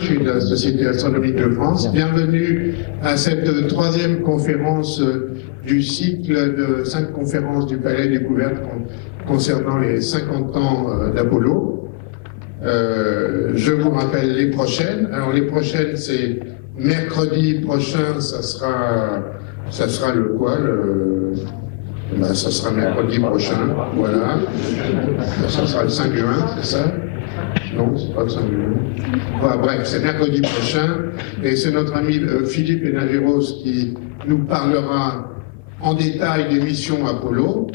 Je suis de la Société astronomique de France. Bienvenue à cette troisième conférence du cycle de 5 conférences du Palais Découverte concernant les 50 ans d'Apollo. Je vous rappelle les prochaines. Alors les prochaines, c'est mercredi prochain, ça sera le quoi ça sera mercredi prochain, voilà. Ça sera le 5 juin, c'est ça? Non, c'est pas le 5 juin. Enfin, bref, c'est mercredi prochain, et c'est notre ami Philippe Enageros qui nous parlera en détail des missions Apollo,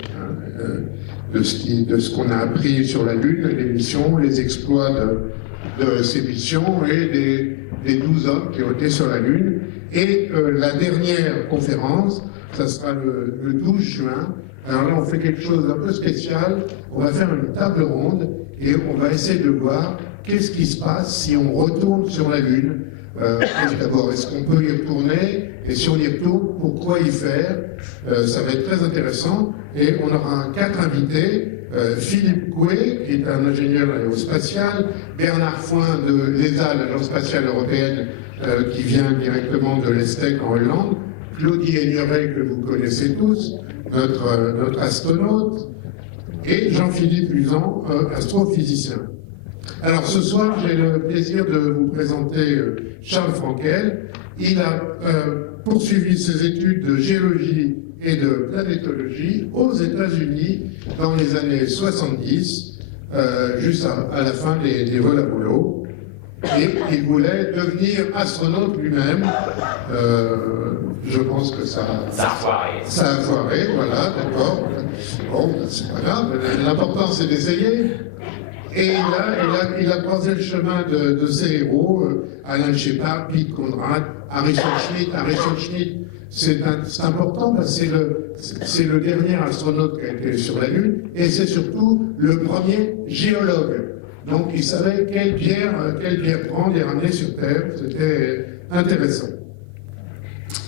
de ce qu'on a appris sur la Lune, les missions, les exploits de ces missions et des 12 hommes qui ont été sur la Lune. Et la dernière conférence, ça sera le 12 juin. Alors là, on fait quelque chose d'un peu spécial. On va faire une table ronde et on va essayer de voir qu'est-ce qui se passe si on retourne sur la Lune. D'abord, est-ce qu'on peut y retourner? Et si on y retourne, pourquoi y faire? Ça va être très intéressant. Et on aura 4 invités. Philippe Coué, qui est un ingénieur aérospatial, Bernard Foin de l'ESA, l'Agence spatiale européenne, qui vient directement de l'ESTEC en Hollande, Claudie Aigneret, que vous connaissez tous, notre astronaute, et Jean-Philippe Usan, astrophysicien. Alors ce soir, j'ai le plaisir de vous présenter Charles Frankel. Il a poursuivi ses études de géologie et de planétologie aux États-Unis dans les années 70, juste à la fin des vols Apollo. Et il voulait devenir astronaute lui-même. Je pense que ça a foiré, voilà, d'accord. Bon, c'est pas grave, l'important c'est d'essayer. Et il a croisé le chemin de ses héros, Alan Shepard, Pete Conrad, Harrison Schmitt. C'est important parce que c'est le dernier astronaute qui a été sur la Lune et c'est surtout le premier géologue. Donc il savait quelle pierre prendre et ramener sur Terre. C'était intéressant.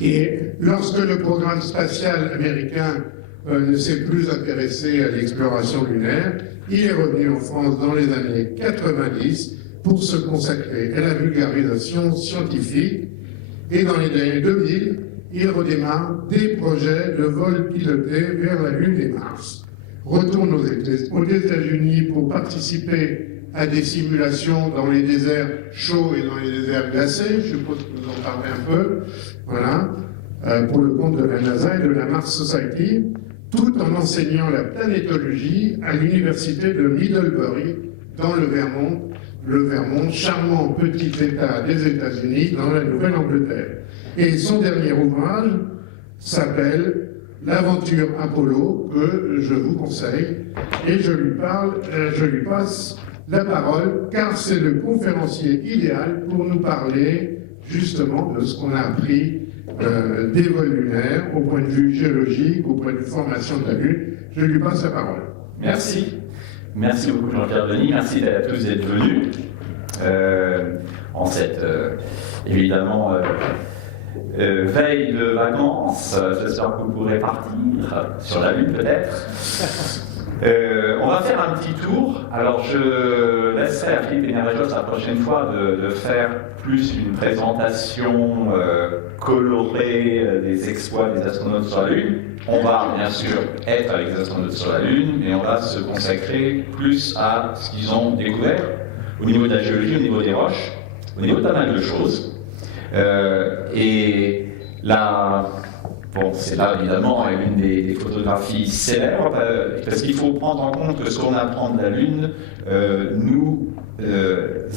Et lorsque le programme spatial américain ne s'est plus intéressé à l'exploration lunaire, il est revenu en France dans les années 90 pour se consacrer à la vulgarisation scientifique. Et dans les années 2000, il redémarre des projets de vol piloté vers la Lune et Mars. Retourne aux États-Unis pour participer à des simulations dans les déserts chauds et dans les déserts glacés. Je suppose que vous en parlez un peu. Voilà. Pour le compte de la NASA et de la Mars Society, tout en enseignant la planétologie à l'université de Middlebury, dans le Vermont, charmant petit État des États-Unis, dans la Nouvelle-Angleterre. Et son dernier ouvrage s'appelle L'aventure Apollo, que je vous conseille, et je lui passe la parole, car c'est le conférencier idéal pour nous parler justement de ce qu'on a appris des vols lunaires, au point de vue géologique, au point de vue formation de la Lune. Je lui passe la parole. Merci. Merci beaucoup Jean-Pierre Denis. Merci à tous d'être venus en cette, évidemment, veille de vacances. J'espère que vous pourrez partir sur la Lune peut-être. On va faire un petit tour. Alors je laisserai à Philippe Enageros la prochaine fois de faire plus une présentation colorée des exploits des astronautes sur la Lune. On va bien sûr être avec les astronautes sur la Lune, mais on va se consacrer plus à ce qu'ils ont découvert au niveau de la géologie, au niveau des roches, au niveau de pas mal de choses. Et là, bon, c'est là évidemment une des photographies célèbres, parce qu'il faut prendre en compte que ce qu'on apprend de la Lune nous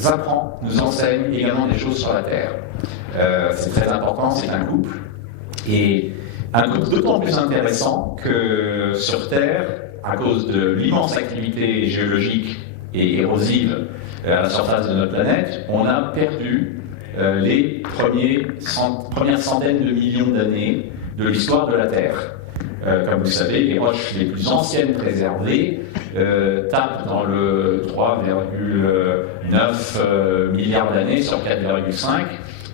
apprend, nous enseigne également des choses sur la Terre. C'est très important, c'est un couple. Et un couple d'autant plus intéressant que sur Terre, à cause de l'immense activité géologique et érosive à la surface de notre planète, on a perdu les premières centaines de millions d'années de l'histoire de la Terre. Comme vous le savez, les roches les plus anciennes préservées tapent dans le 3,9 milliards d'années sur 4,5.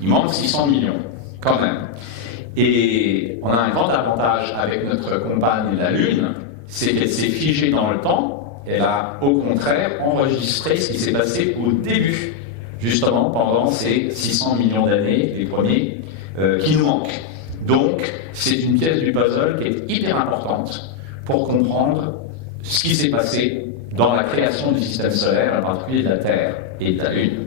Il manque 600 millions, quand même. Et on a un grand avantage avec notre compagne la Lune, c'est qu'elle s'est figée dans le temps. Elle a au contraire enregistré ce qui s'est passé au début justement pendant ces 600 millions d'années, les premiers, qui nous manquent. Donc, c'est une pièce du puzzle qui est hyper importante pour comprendre ce qui s'est passé dans la création du système solaire, en particulier de la Terre et de la Lune.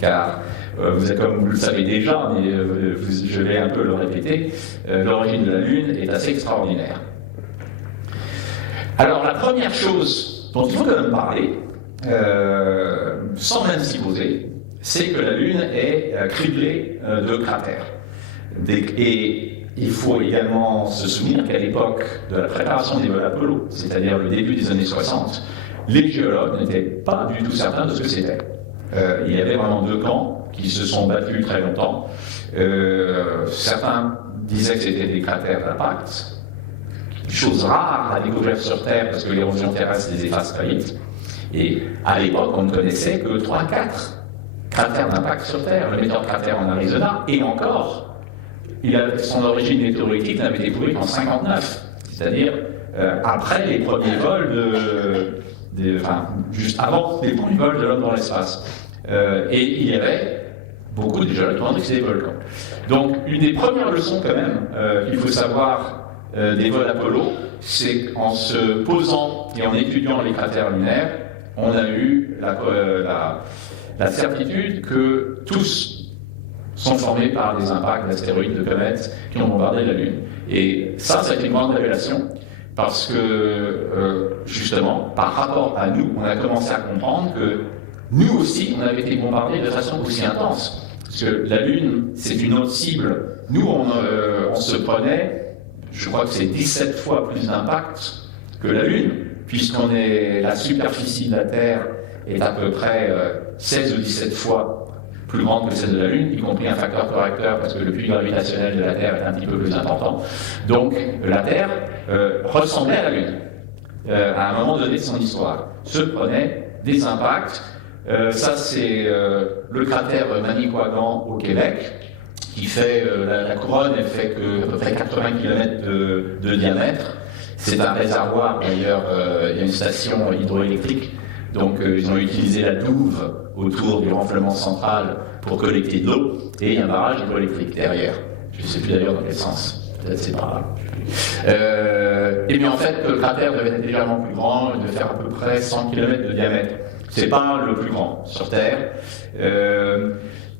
Car, comme vous le savez déjà, mais je vais un peu le répéter, l'origine de la Lune est assez extraordinaire. Alors, la première chose dont il faut quand même parler, sans même s'y poser, c'est que la Lune est criblée de cratères. Et il faut également se souvenir qu'à l'époque de la préparation des vols Apollo, c'est-à-dire le début des années 60, les géologues n'étaient pas du tout certains de ce que c'était. Il y avait vraiment deux camps qui se sont battus très longtemps. Certains disaient que c'était des cratères d'impact, chose rare à découvrir sur Terre parce que l'érosion terrestre les efface très vite. Et à l'époque, on ne connaissait que 3-4 cratères d'impact sur Terre. Le meilleur cratère en Arizona, et encore, son origine théorique n'avait été prouvée qu'en 1959, c'est-à-dire après les premiers vols juste avant les premiers vols de l'homme dans l'espace. Et il y avait beaucoup de géologues qui ont dit que c'était des volcans. Donc, une des premières leçons quand même qu'il faut savoir des vols Apollo, c'est qu'en se posant et en étudiant les cratères lunaires, on a eu la certitude que tous sont formés par des impacts d'astéroïdes, de comètes qui ont bombardé la Lune. Et ça a été une grande révélation, parce que, justement, par rapport à nous, on a commencé à comprendre que nous aussi, on avait été bombardés de façon aussi intense. Parce que la Lune, c'est une autre cible. Nous, on se prenait, je crois que c'est 17 fois plus d'impact que la Lune, la superficie de la Terre est à peu près 16 ou 17 fois plus grande que celle de la Lune, y compris un facteur correcteur, parce que le puits gravitationnel de la Terre est un petit peu plus important. Donc, la Terre ressemblait à la Lune, à un moment donné de son histoire. Se prenait des impacts. Ça, c'est le cratère Manicouagan au Québec, qui fait, la couronne, elle fait à peu près 80 km de diamètre. C'est un réservoir, d'ailleurs, il y a une station hydroélectrique, donc ils ont utilisé la douve autour du renflement central pour collecter de l'eau, et il y a un barrage hydroélectrique derrière. Je ne sais plus d'ailleurs dans quel sens, peut-être c'est par là. Et bien en fait, le cratère devait être légèrement plus grand, il devait faire à peu près 100 km de diamètre. C'est pas le plus grand sur Terre.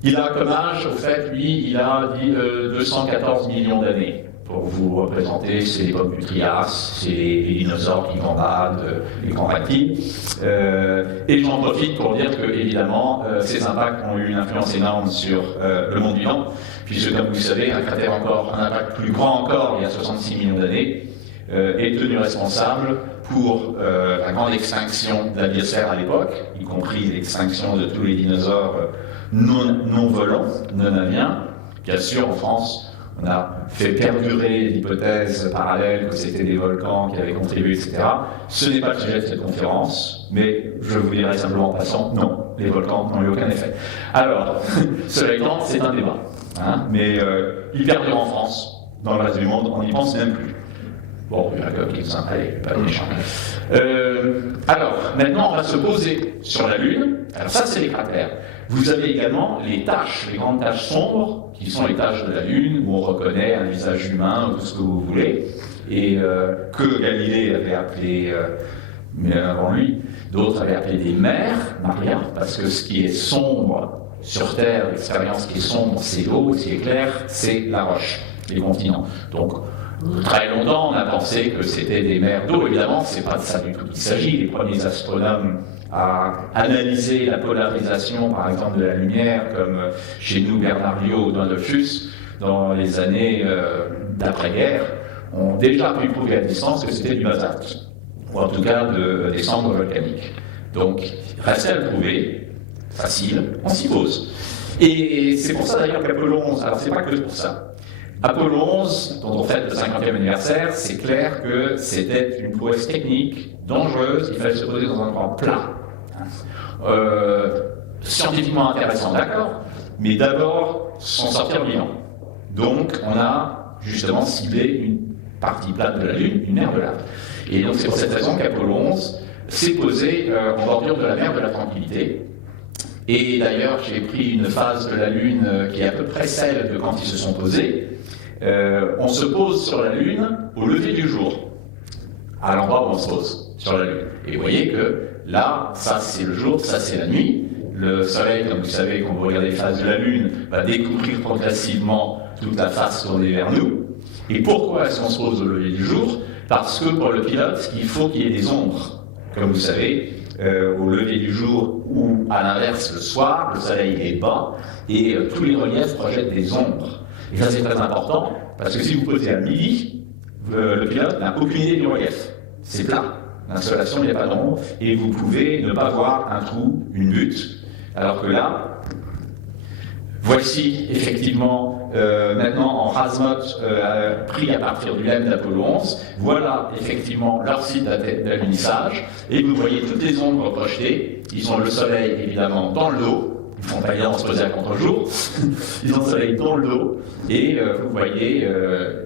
Il a comme âge, au fait, lui, il a dit 214 millions d'années. Pour vous représenter, c'est l'époque du Trias, c'est les dinosaures qui gambadent, les grands reptiles. Et j'en profite pour dire que, évidemment, ces impacts ont eu une influence énorme sur le monde vivant, puisque, comme vous le savez, un cratère un impact plus grand encore, il y a 66 millions d'années, est tenu responsable pour la grande extinction de la biosphère à l'époque, y compris l'extinction de tous les dinosaures non volants, non aviens. Bien sûr, en France, on a fait perdurer l'hypothèse parallèle que c'était des volcans qui avaient contribué, etc. Ce n'est pas le sujet de cette conférence, mais je vous dirai simplement en passant, non, les volcans n'ont eu aucun effet. Alors, cela étant, c'est un débat. Mais ils perdurent en France, dans le reste du monde, on n'y pense même plus. Bon, il y a quelques-uns, allez, pas méchant. Alors, maintenant, on va se poser sur la Lune. Alors ça, c'est les cratères. Vous avez également les taches, les grandes taches sombres, qui sont les taches de la Lune, où on reconnaît un visage humain, ou tout ce que vous voulez, et que Galilée avait appelé, mais avant lui, d'autres avaient appelé des mers, Maria, parce que ce qui est sombre sur Terre, l'expérience qui est sombre, c'est l'eau, ce qui est clair, c'est la roche, les continents. Donc, très longtemps, on a pensé que c'était des mers d'eau. Évidemment, c'est pas de ça du tout qu'il s'agit. Les premiers astronomes à analyser la polarisation, par exemple, de la lumière, comme chez nous Bernard Liot ou Dondolphus, dans les années d'après-guerre, ont déjà pu prouver à distance que c'était du basalte, ou en tout cas des cendres volcaniques. Donc, restait à le prouver, facile, on s'y pose. Et c'est pour ça d'ailleurs qu'Apollo 11, alors c'est pas que pour ça. Apollo 11, dont on fête le 50e anniversaire, c'est clair que c'était une prouesse technique, dangereuse, il fallait se poser dans un endroit plat. Scientifiquement intéressant, d'accord, mais d'abord s'en sortir vivant. Donc on a justement ciblé une partie plate de la Lune, une mer de lave. Et donc c'est pour cette raison qu'Apollo 11 s'est posé en bordure de la mer de la Tranquillité. Et d'ailleurs, j'ai pris une phase de la Lune qui est à peu près celle de quand ils se sont posés. On se pose sur la Lune au lever du jour, à l'endroit où on se pose sur la Lune. Et vous voyez que là, ça c'est le jour, ça c'est la nuit. Le Soleil, comme vous savez, quand vous regardez les phases de la Lune, va découvrir progressivement toute la face tournée vers nous. Et pourquoi est-ce qu'on se pose au lever du jour? Parce que pour le pilote, il faut qu'il y ait des ombres. Comme vous savez, au lever du jour ou à l'inverse le soir, le Soleil est bas et tous les reliefs projettent des ombres. Et ça c'est très important parce que si vous posez à midi, le pilote n'a aucune idée du relief. C'est plat. L'insolation, il n'y a pas d'ombre et vous pouvez ne pas voir un trou, une butte. Alors que là, voici effectivement maintenant en Razmot pris à partir du LEM d'Apollo 11, voilà effectivement leur site d'alunissage et vous voyez toutes les ombres projetées. Ils ont le Soleil évidemment dans le dos. Ils ne font pas évidemment se poser à contre-jour, ils ont le Soleil dans le dos, et vous voyez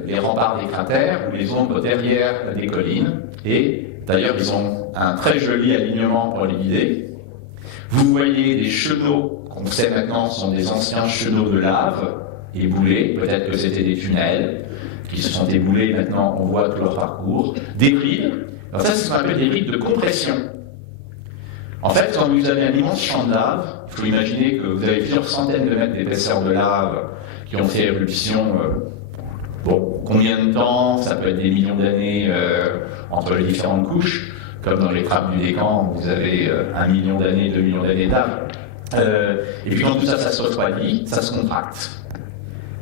les remparts des cratères ou les ombres derrière des collines, et d'ailleurs ils ont un très joli alignement pour les guider. Vous voyez des chenaux, qu'on sait maintenant sont des anciens chenaux de lave, éboulés, peut-être que c'était des tunnels, qui se sont éboulés, maintenant on voit tout leur parcours, des rides, alors ça c'est ce qu'on appelle des rides de compression. En fait, quand vous avez un immense champ de lave, il faut imaginer que vous avez plusieurs centaines de mètres d'épaisseur de lave qui ont fait éruption. Bon, combien de temps? Ça peut être des millions d'années entre les différentes couches. Comme dans les trappes du Décan, vous avez 1 million d'années, 2 millions d'années de lave. Et puis quand tout ça, ça se refroidit, ça se contracte,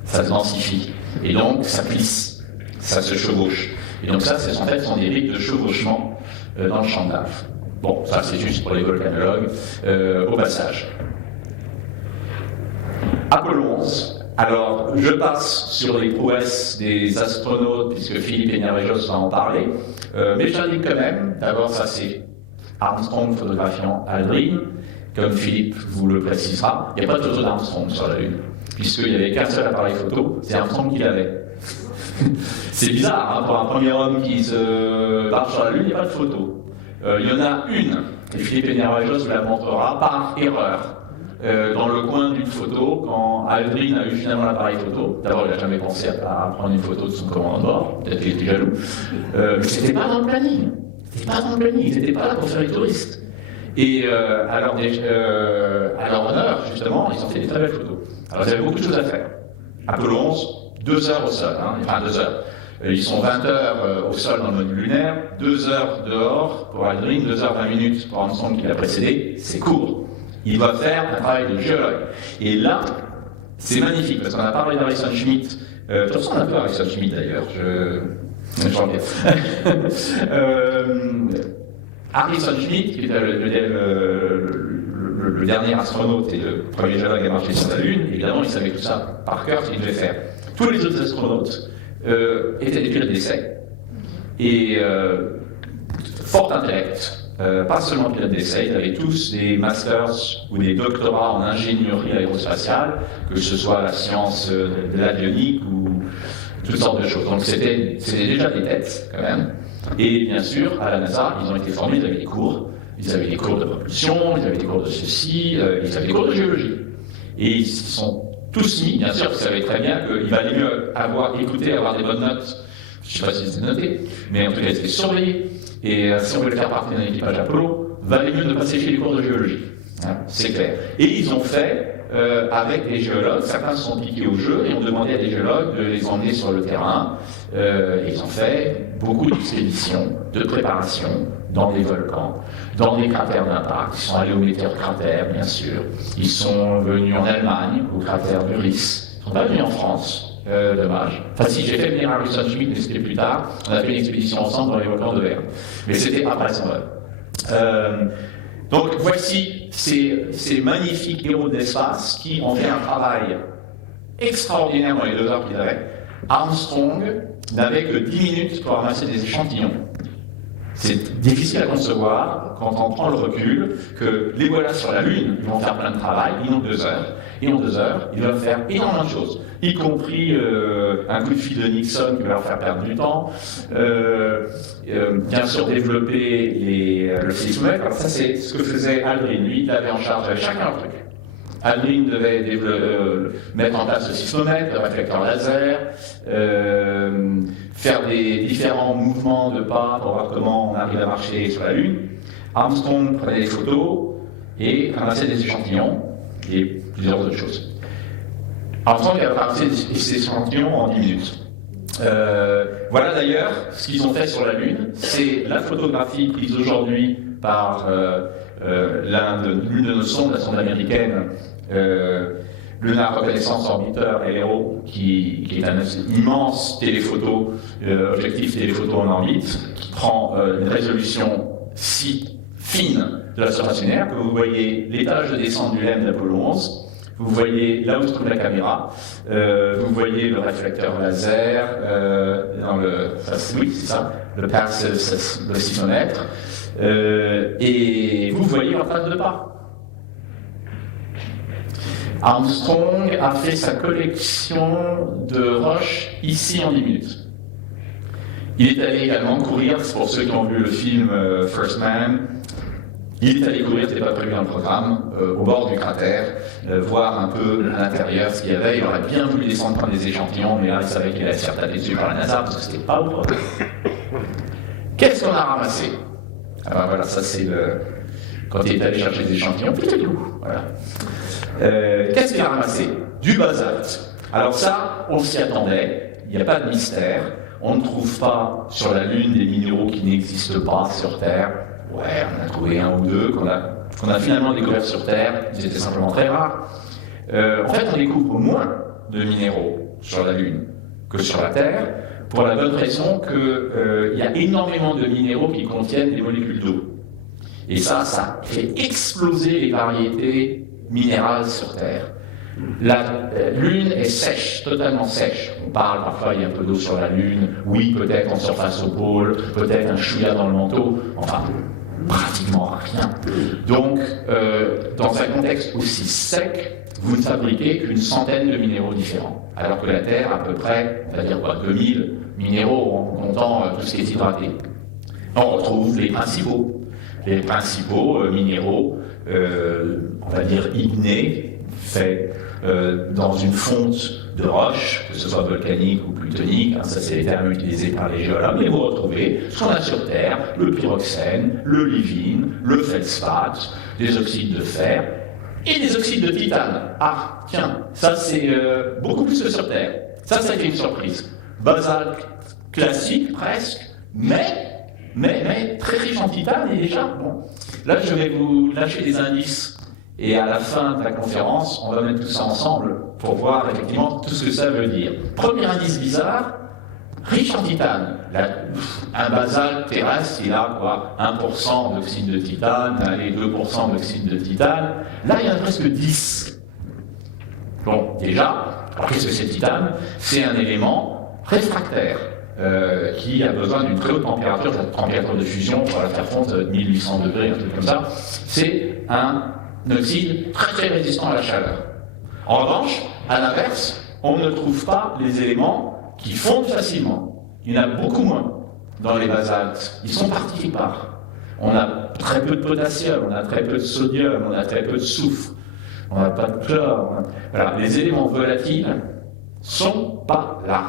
ça se densifie. Et donc, ça plisse, ça se chevauche. Et donc ça, en fait, sont des rites de chevauchement dans le champ de lave. Bon, ça c'est juste pour les volcanologues, au passage. Apollo 11. Alors, je passe sur les prouesses des astronautes, puisque Philippe Énervejos va en parler. Mais j'indique quand même, d'abord ça c'est Armstrong photographiant Aldrin, comme Philippe vous le précisera, il n'y a pas de photo d'Armstrong sur la Lune, puisqu'il n'y avait qu'un seul appareil photo, c'est Armstrong qui l'avait. C'est bizarre, hein, pour un premier homme qui se barre sur la Lune, il n'y a pas de photo. Il y en a une, et Philippe Énervejos vous la montrera, par erreur, dans le coin d'une photo, quand Aldrin a eu finalement l'appareil photo. D'abord, il n'a jamais pensé à prendre une photo de son commandant de bord, peut-être qu'il était jaloux, mais c'était pas dans le planning. C'était pas dans le planning, ils n'étaient pas là pour faire les touristes. Et à leur honneur, justement, ils ont fait des très belles photos. Alors, ils avaient beaucoup de choses à faire. Apollo 11, 2 heures au sol, hein, enfin 2 heures. Ils sont 20 heures au sol dans le module lunaire, 2 heures dehors pour Aldrin, 2 heures 20 minutes pour Armstrong qui l'a précédé, c'est court. Il va faire un travail de géologue. Et là, c'est magnifique, parce qu'on a parlé d'Harrison Schmitt, je ressemble un peu à Harrison Schmitt d'ailleurs, je reviens. Harrison Schmitt, qui était le dernier astronaute et le premier géologue à marcher sur la Lune, évidemment, il savait tout ça par cœur, ce qu'il devait faire. Tous les autres astronautes étaient des pilotes d'essai et fort intellect, pas seulement pilotes d'essai, ils avaient tous des masters ou des doctorats en ingénierie aérospatiale, que ce soit la science de l'avionique ou toutes sortes de choses. Donc c'était déjà des têtes quand même. Et bien sûr, à la NASA, ils ont été formés, ils avaient des cours. Ils avaient des cours de propulsion, ils avaient des cours de ceci, ils avaient des cours de géologie. Et ils se sont tous mis, bien sûr, ils savaient très bien qu'il valait mieux avoir écouté, avoir des bonnes notes. Je ne sais pas si c'était noté, mais en tout cas, ils étaient surveillés. Et si on voulait faire partie d'un équipage Apollo, valait mieux ne pas sécher les cours de géologie. Hein, c'est clair. Et ils ont fait avec des géologues, certains se sont piqués au jeu et ont demandé à des géologues de les emmener sur le terrain. Ils ont fait beaucoup d'expéditions, de préparation dans des volcans, dans des cratères d'impact. Ils sont allés au météorocratère, bien sûr. Ils sont venus en Allemagne, au cratère du Ris. Ils ne sont pas venus en France. Dommage. Enfin si, j'ai fait venir Harrison Schmitt, mais c'était plus tard. On a fait une expédition ensemble dans les volcans de Verne. Mais c'était après son vol. Donc voici ces magnifiques héros de l'espace qui ont fait un travail extraordinaire dans les 2 heures qu'ils avaient. Armstrong n'avait que 10 minutes pour ramasser des échantillons. C'est difficile à concevoir quand on prend le recul que les voilà sur la Lune, ils vont faire plein de travail, ils ont 2 heures. Et en 2 heures, ils doivent faire énormément de choses, y compris un coup de fil de Nixon qui va leur faire perdre du temps, bien sûr développer le séismomètre. Alors ça, c'est ce que faisait Aldrin. Lui, il avait en charge, avec chacun leur truc. Aldrin devait mettre en place le sismomètre, le réflecteur laser, faire des différents mouvements de pas pour voir comment on arrive à marcher sur la Lune. Armstrong prenait des photos et ramassait des échantillons et plusieurs autres choses. Armstrong a ramassé ces échantillons en 10 minutes. Voilà d'ailleurs ce qu'ils ont fait sur la Lune. C'est la photographie prise aujourd'hui par l'une de nos sondes, la sonde américaine, Lunar Reconnaissance Orbiter LRO, qui est un immense téléphoto, objectif téléphoto en orbite, qui prend une résolution si fine de la surface lunaire que vous voyez l'étage de descente du LEM d'Apollo 11. Vous voyez là où se trouve la caméra, vous voyez le réflecteur laser, oui, c'est ça, le sismomètre, et vous voyez leur trace de pas. Armstrong a fait sa collection de roches ici en 10 minutes. Il est allé également courir, pour ceux qui ont vu le film First Man, il est allé courir, c'était pas prévu dans le programme, au bord du cratère, voir un peu à l'intérieur ce qu'il y avait. Il aurait bien voulu descendre prendre des échantillons, mais là il savait qu'il allait se faire taper dessus par la NASA parce que c'était pas au programme. Qu'est-ce qu'on a ramassé? Alors voilà, ça c'est quand il est allé chercher des échantillons, voilà. Qu'est-ce qu'il a ramassé? Du basalte. Alors ça, on s'y attendait, il n'y a pas de mystère. On ne trouve pas sur la Lune des minéraux qui n'existent pas sur Terre. Ouais, on a trouvé un ou deux qu'on a finalement découvert sur Terre, ils étaient simplement très rares. En fait, on découvre moins de minéraux sur la Lune que sur la Terre, pour la bonne raison qu'il y a énormément de minéraux qui contiennent des molécules d'eau. Et ça fait exploser les variétés minérales sur Terre. La Lune est sèche, totalement sèche. On parle parfois, il y a un peu d'eau sur la Lune, oui, peut-être en surface au pôle, peut-être un chouïa dans le manteau, enfin, pratiquement rien. Donc, dans un contexte aussi sec, vous ne fabriquez qu'une centaine de minéraux différents. Alors que la Terre, à peu près, on va dire quoi, 2000 minéraux en comptant tout ce qui est hydraté. On retrouve les principaux minéraux, on va dire ignés, faits dans une fonte de roche, que ce soit volcanique ou plutonique, hein, ça c'est les termes utilisés par les géologues, mais vous retrouvez ce qu'on a sur Terre, le pyroxène, le livine, le feldspath, des oxydes de fer et des oxydes de titane. Ah, tiens, ça c'est beaucoup plus que sur Terre. Ça a été une surprise. Basalte classique presque, mais très riche en titane et déjà, bon. Là je vais vous lâcher des indices. Et à la fin de la conférence, on va mettre tout ça ensemble pour voir effectivement tout ce que ça veut dire. Premier indice bizarre, riche en titane. Un basalte terrestre, il a quoi, 1% d'oxyde de titane, allez, 2% d'oxyde de titane. Là, il y en a presque 10. Bon, déjà, alors qu'est-ce que c'est le titane? C'est un élément réfractaire. Qui a besoin d'une très haute température, la température de fusion, pour la faire fondre 1800 degrés, un truc comme ça. C'est un oxyde très résistant à la chaleur. En revanche, à l'inverse, on ne trouve pas les éléments qui fondent facilement. Il y en a beaucoup moins dans les basaltes. Ils sont partis par. On a très peu de potassium, on a très peu de sodium, on a très peu de soufre, on n'a pas de chlore. Voilà, les éléments volatiles sont pas là.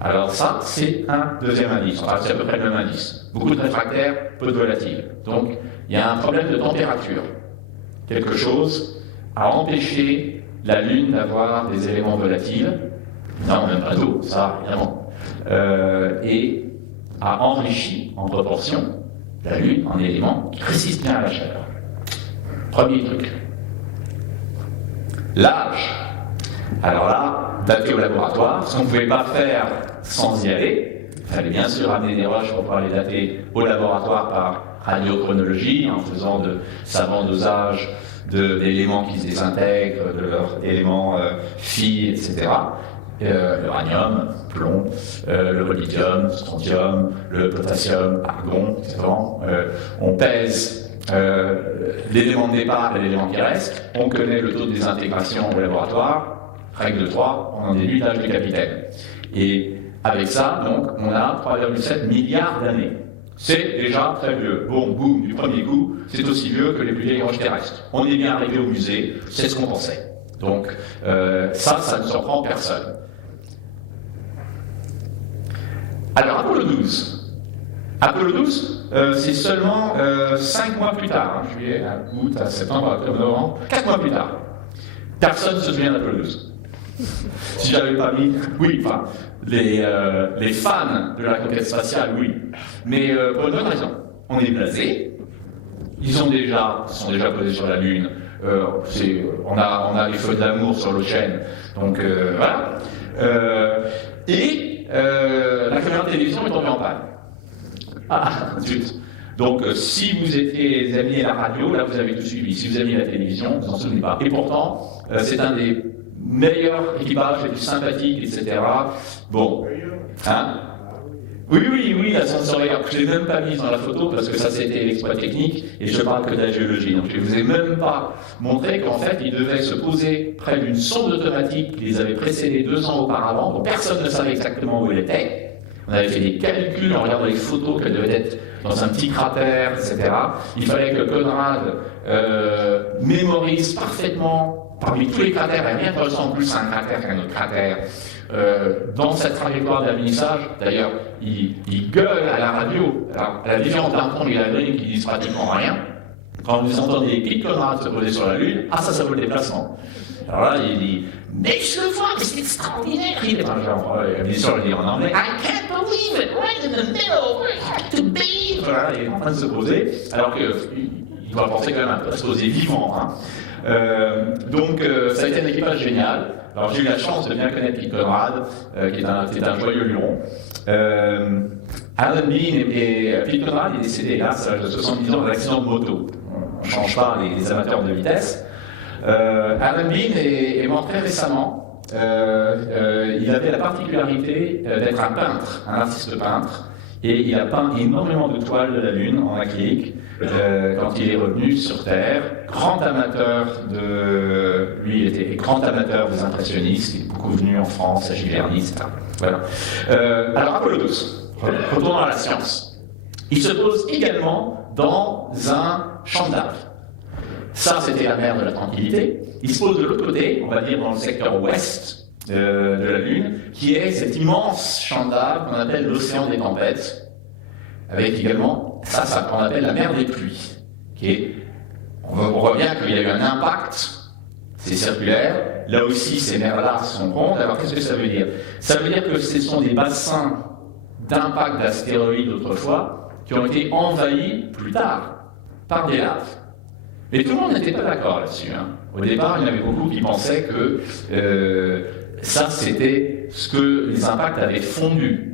Alors ça, c'est un deuxième indice. Enfin, c'est à peu près le même indice. Beaucoup de réfractaires, peu de volatiles. Donc, il y a un problème de température. Quelque chose a empêché la Lune d'avoir des éléments volatiles, non, même pas d'eau, ça, évidemment, et a enrichi en proportion la Lune en éléments qui résistent bien à la chaleur. Premier truc. L'âge. Alors là, daté au laboratoire, ce qu'on ne pouvait pas faire sans y aller, il fallait bien sûr amener des roches pour pouvoir les dater au laboratoire par radiochronologie, en faisant de savants dosages d'éléments qui se désintègrent, de leurs éléments phi, etc. L'uranium, plomb, le lithium, strontium, le potassium, argon, etc. On pèse l'élément de départ et l'élément qui reste, on connaît le taux de désintégration au laboratoire, règle de 3, on en déduit l'âge du capitaine. Et avec ça, donc, on a 3,7 milliards d'années. C'est déjà très vieux. Bon, boum, du premier coup, c'est aussi vieux que les plus vieilles roches terrestres. On est bien arrivé au musée, c'est ce qu'on pensait. Donc, ça ne surprend personne. Alors, Apollo 12. Apollo 12, c'est seulement 5 mois plus tard, juillet, août, septembre, octobre, novembre, 4 mois plus tard. Personne ne se souvient d'Apollo 12. Si j'avais pas mis, oui, enfin, les fans de la conquête spatiale, oui. Mais pour une bonne raison. On est blasé. Ils sont déjà posés sur la Lune. On a les feux de l'amour sur l'ocean. Donc voilà. La caméra de télévision est tombée en panne. Ah, zut. Donc, si vous étiez amis à la radio, là, vous avez tout suivi. Si vous aimiez la télévision, vous n'en souvenez pas. Et pourtant, c'est un des meilleurs équipages, les plus sympathiques, etc. Bon. Hein? Oui, la sensorielle. Je ne l'ai même pas mise dans la photo parce que ça, c'était l'exploit technique et je parle que de la géologie. Donc, je ne vous ai même pas montré qu'en fait, ils devaient se poser près d'une sonde automatique qui les avait précédés 2 ans auparavant. Donc, personne ne savait exactement où elle était. On avait fait des calculs en regardant les photos qu'elle devait être dans un petit cratère, etc. Il fallait que Conrad mémorise parfaitement, parmi tous les cratères, et rien ne ressemble plus à un cratère qu'à un autre cratère, dans cette trajectoire d'alunissage. D'ailleurs, il gueule à la radio. Alors, à la différence d'un pont et la Green qui disent pratiquement rien, quand vous entendez Pete Conrad se poser sur la Lune, ça vaut le déplacement. Alors là, il dit « Mais je le vois, mais c'est extraordinaire !» Il est bien sûr, il dit en anglais « I can't believe it, right in the middle, where it had to be !» Voilà, il est en train de se poser, alors qu'il doit penser quand même à se poser vivant. Hein. Donc, ça a été un équipage génial. Alors, j'ai eu la chance de bien connaître Pete Conrad, qui est un joyeux luron. Alan Bean et Pete Conrad est décédé, hélas, à l'âge de 70 ans, d'un accident de moto. On ne change pas les amateurs de vitesse. Alan Bean est mort très récemment. Il avait la particularité d'être un peintre, un artiste peintre, et il a peint énormément de toiles de la Lune en acrylique quand il est revenu sur Terre. Lui, il était grand amateur des impressionnistes, il est beaucoup venu en France, à Giverny, etc. Voilà. Alors Apollo 12, retournons à la science. Il se pose également dans un champ d'Arc. Ça, c'était la mer de la tranquillité. Il se pose de l'autre côté, on va dire dans le secteur ouest de la Lune, qui est cet immense champ d'Arc qu'on appelle l'océan des tempêtes, avec également ça qu'on appelle la mer des pluies, qui est, on voit bien qu'il y a eu un impact, c'est circulaire, là aussi ces mers-là sont rondes. Alors qu'est-ce que ça veut dire? Ça veut dire que ce sont des bassins d'impact d'astéroïdes d'autrefois qui ont été envahis plus tard par des laves. Mais tout le monde n'était pas d'accord là-dessus. Hein. Au départ, il y en avait beaucoup qui pensaient que ça, c'était ce que les impacts avaient fondu.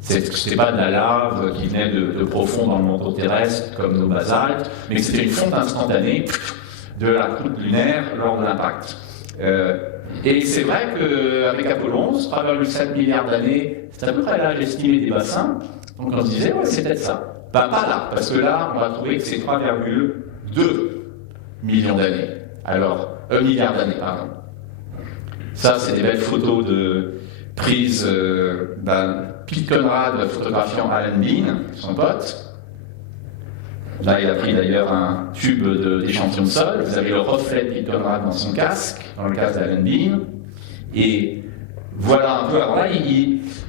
C'était pas de la lave qui venait de profond dans le manteau terrestre, comme nos basaltes, mais que c'était une fonte instantanée de la croûte lunaire lors de l'impact. Et c'est vrai qu'avec Apollo 11, 3,7 milliards d'années, c'est à peu près l'âge estimé des bassins. Donc on se disait, ouais, c'est peut-être ça. Pas là, parce que là, on va trouver que c'est 3,2 millions d'années. Alors, 1 milliard d'années, pardon. Ça, c'est des belles photos prises Pete Conrad photographiant Alan Bean, son pote. Là, il a pris d'ailleurs un tube d'échantillon de sol. Vous avez le reflet de Pete Conrad dans son casque, dans le casque d'Alan Bean. Et voilà un peu. Alors là,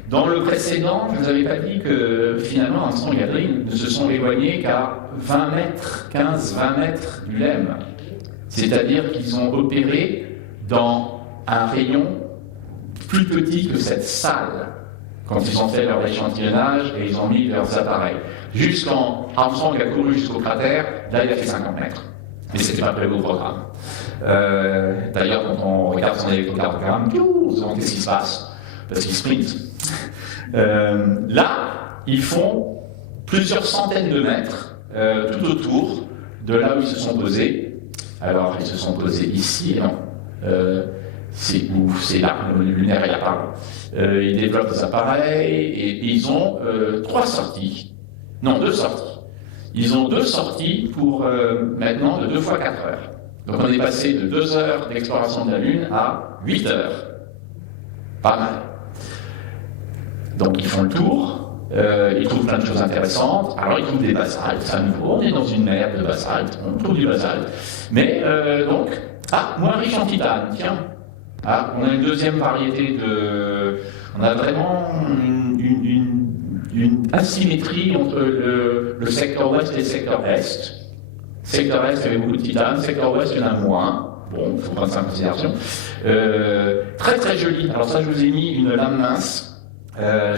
dans le précédent, je ne vous avais pas dit que finalement, Armstrong et Aldrin ne se sont éloignés qu'à 20 mètres, 15-20 mètres du LEM. C'est-à-dire qu'ils ont opéré dans un rayon plus petit que cette salle quand ils ont fait leur échantillonnage et ils ont mis leurs appareils. Jusqu'en Armstrong a couru jusqu'au cratère, là il a fait 50 mètres. Mais ce n'était pas prévu au programme. D'ailleurs, quand on regarde son électrocardiogramme, on se demande qu'est-ce qui se passe, parce qu'il sprint. Là, ils font plusieurs centaines de mètres tout autour de là où ils se sont posés. Alors, ils se sont posés ici, non. C'est là, le lunaire, il y a pas. Ils développent des appareils et ils ont 3 sorties. Non, 2 sorties. Ils ont 2 sorties pour maintenant de 2 fois 4 heures. Donc on est passé de 2 heures d'exploration de la Lune à 8 heures. Pas mal. Donc ils font le tour. ils trouvent plein de choses intéressantes. Alors ils trouvent des basaltes, à nouveau, on est dans une mer de basalte, on trouve du basalte. Mais donc, moins riche en titane, tiens. On a une deuxième variété de... On a vraiment une asymétrie entre le secteur ouest et le secteur est. Secteur est, il y avait beaucoup de titane, secteur ouest, il y en a moins. Bon, il faut prendre ça en considération. Très très joli. Alors ça, je vous ai mis une lame mince.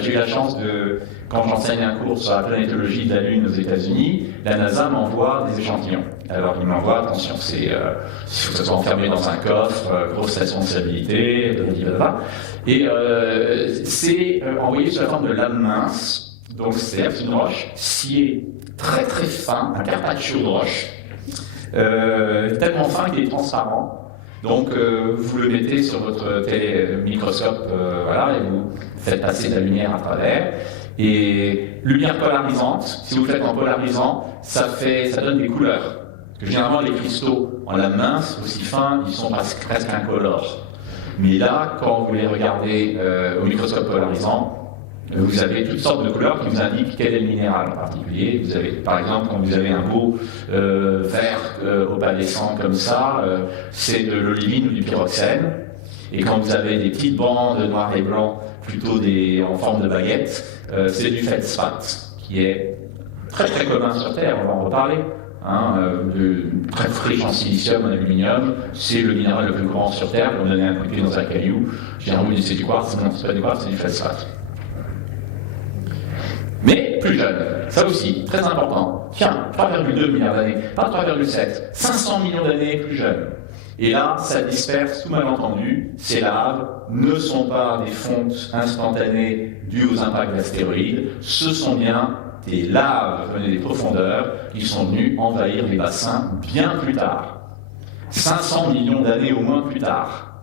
J'ai eu la chance de, quand j'enseigne un cours sur la planétologie de la Lune aux États-Unis, la NASA m'envoie des échantillons. Alors il m'envoie, attention, il faut que ça soit enfermé dans un coffre, grosse responsabilité, blablabla. Et c'est envoyé sous la forme de lame mince. Donc c'est une roche sciée très très fin, un carpaccio de roche, tellement fin qu'il est transparent. Donc vous le mettez sur votre télémicroscope, voilà, et vous faites passer de la lumière à travers. Et lumière polarisante, si vous le faites en polarisant, ça donne des couleurs. Parce que généralement les cristaux en lame mince, aussi fins, ils sont presque incolores. Mais là, quand vous les regardez au microscope polarisant, vous avez toutes sortes de couleurs qui vous indiquent quel est le minéral en particulier. Vous avez, par exemple, quand vous avez un beau vert opalescent comme ça, c'est de l'olivine ou du pyroxène. Et quand vous avez des petites bandes noires et blancs, plutôt en forme de baguette, c'est du feldspath, qui est très très commun sur Terre, on va en reparler. Très riche en silicium, en aluminium, c'est le minéral le plus courant sur Terre. On donnait un coup de pied dans un caillou, généralement on dit c'est du quartz, non c'est pas du quartz, c'est du feldspath. Mais plus jeune, ça aussi, très important. Tiens, 3,2 milliards d'années, pas 3,7, 500 millions d'années plus jeune. Et là, ça disperse, tout malentendu, ces laves ne sont pas des fontes instantanées dues aux impacts d'astéroïdes, ce sont bien des laves venues des profondeurs qui sont venues envahir les bassins bien plus tard. 500 millions d'années au moins plus tard.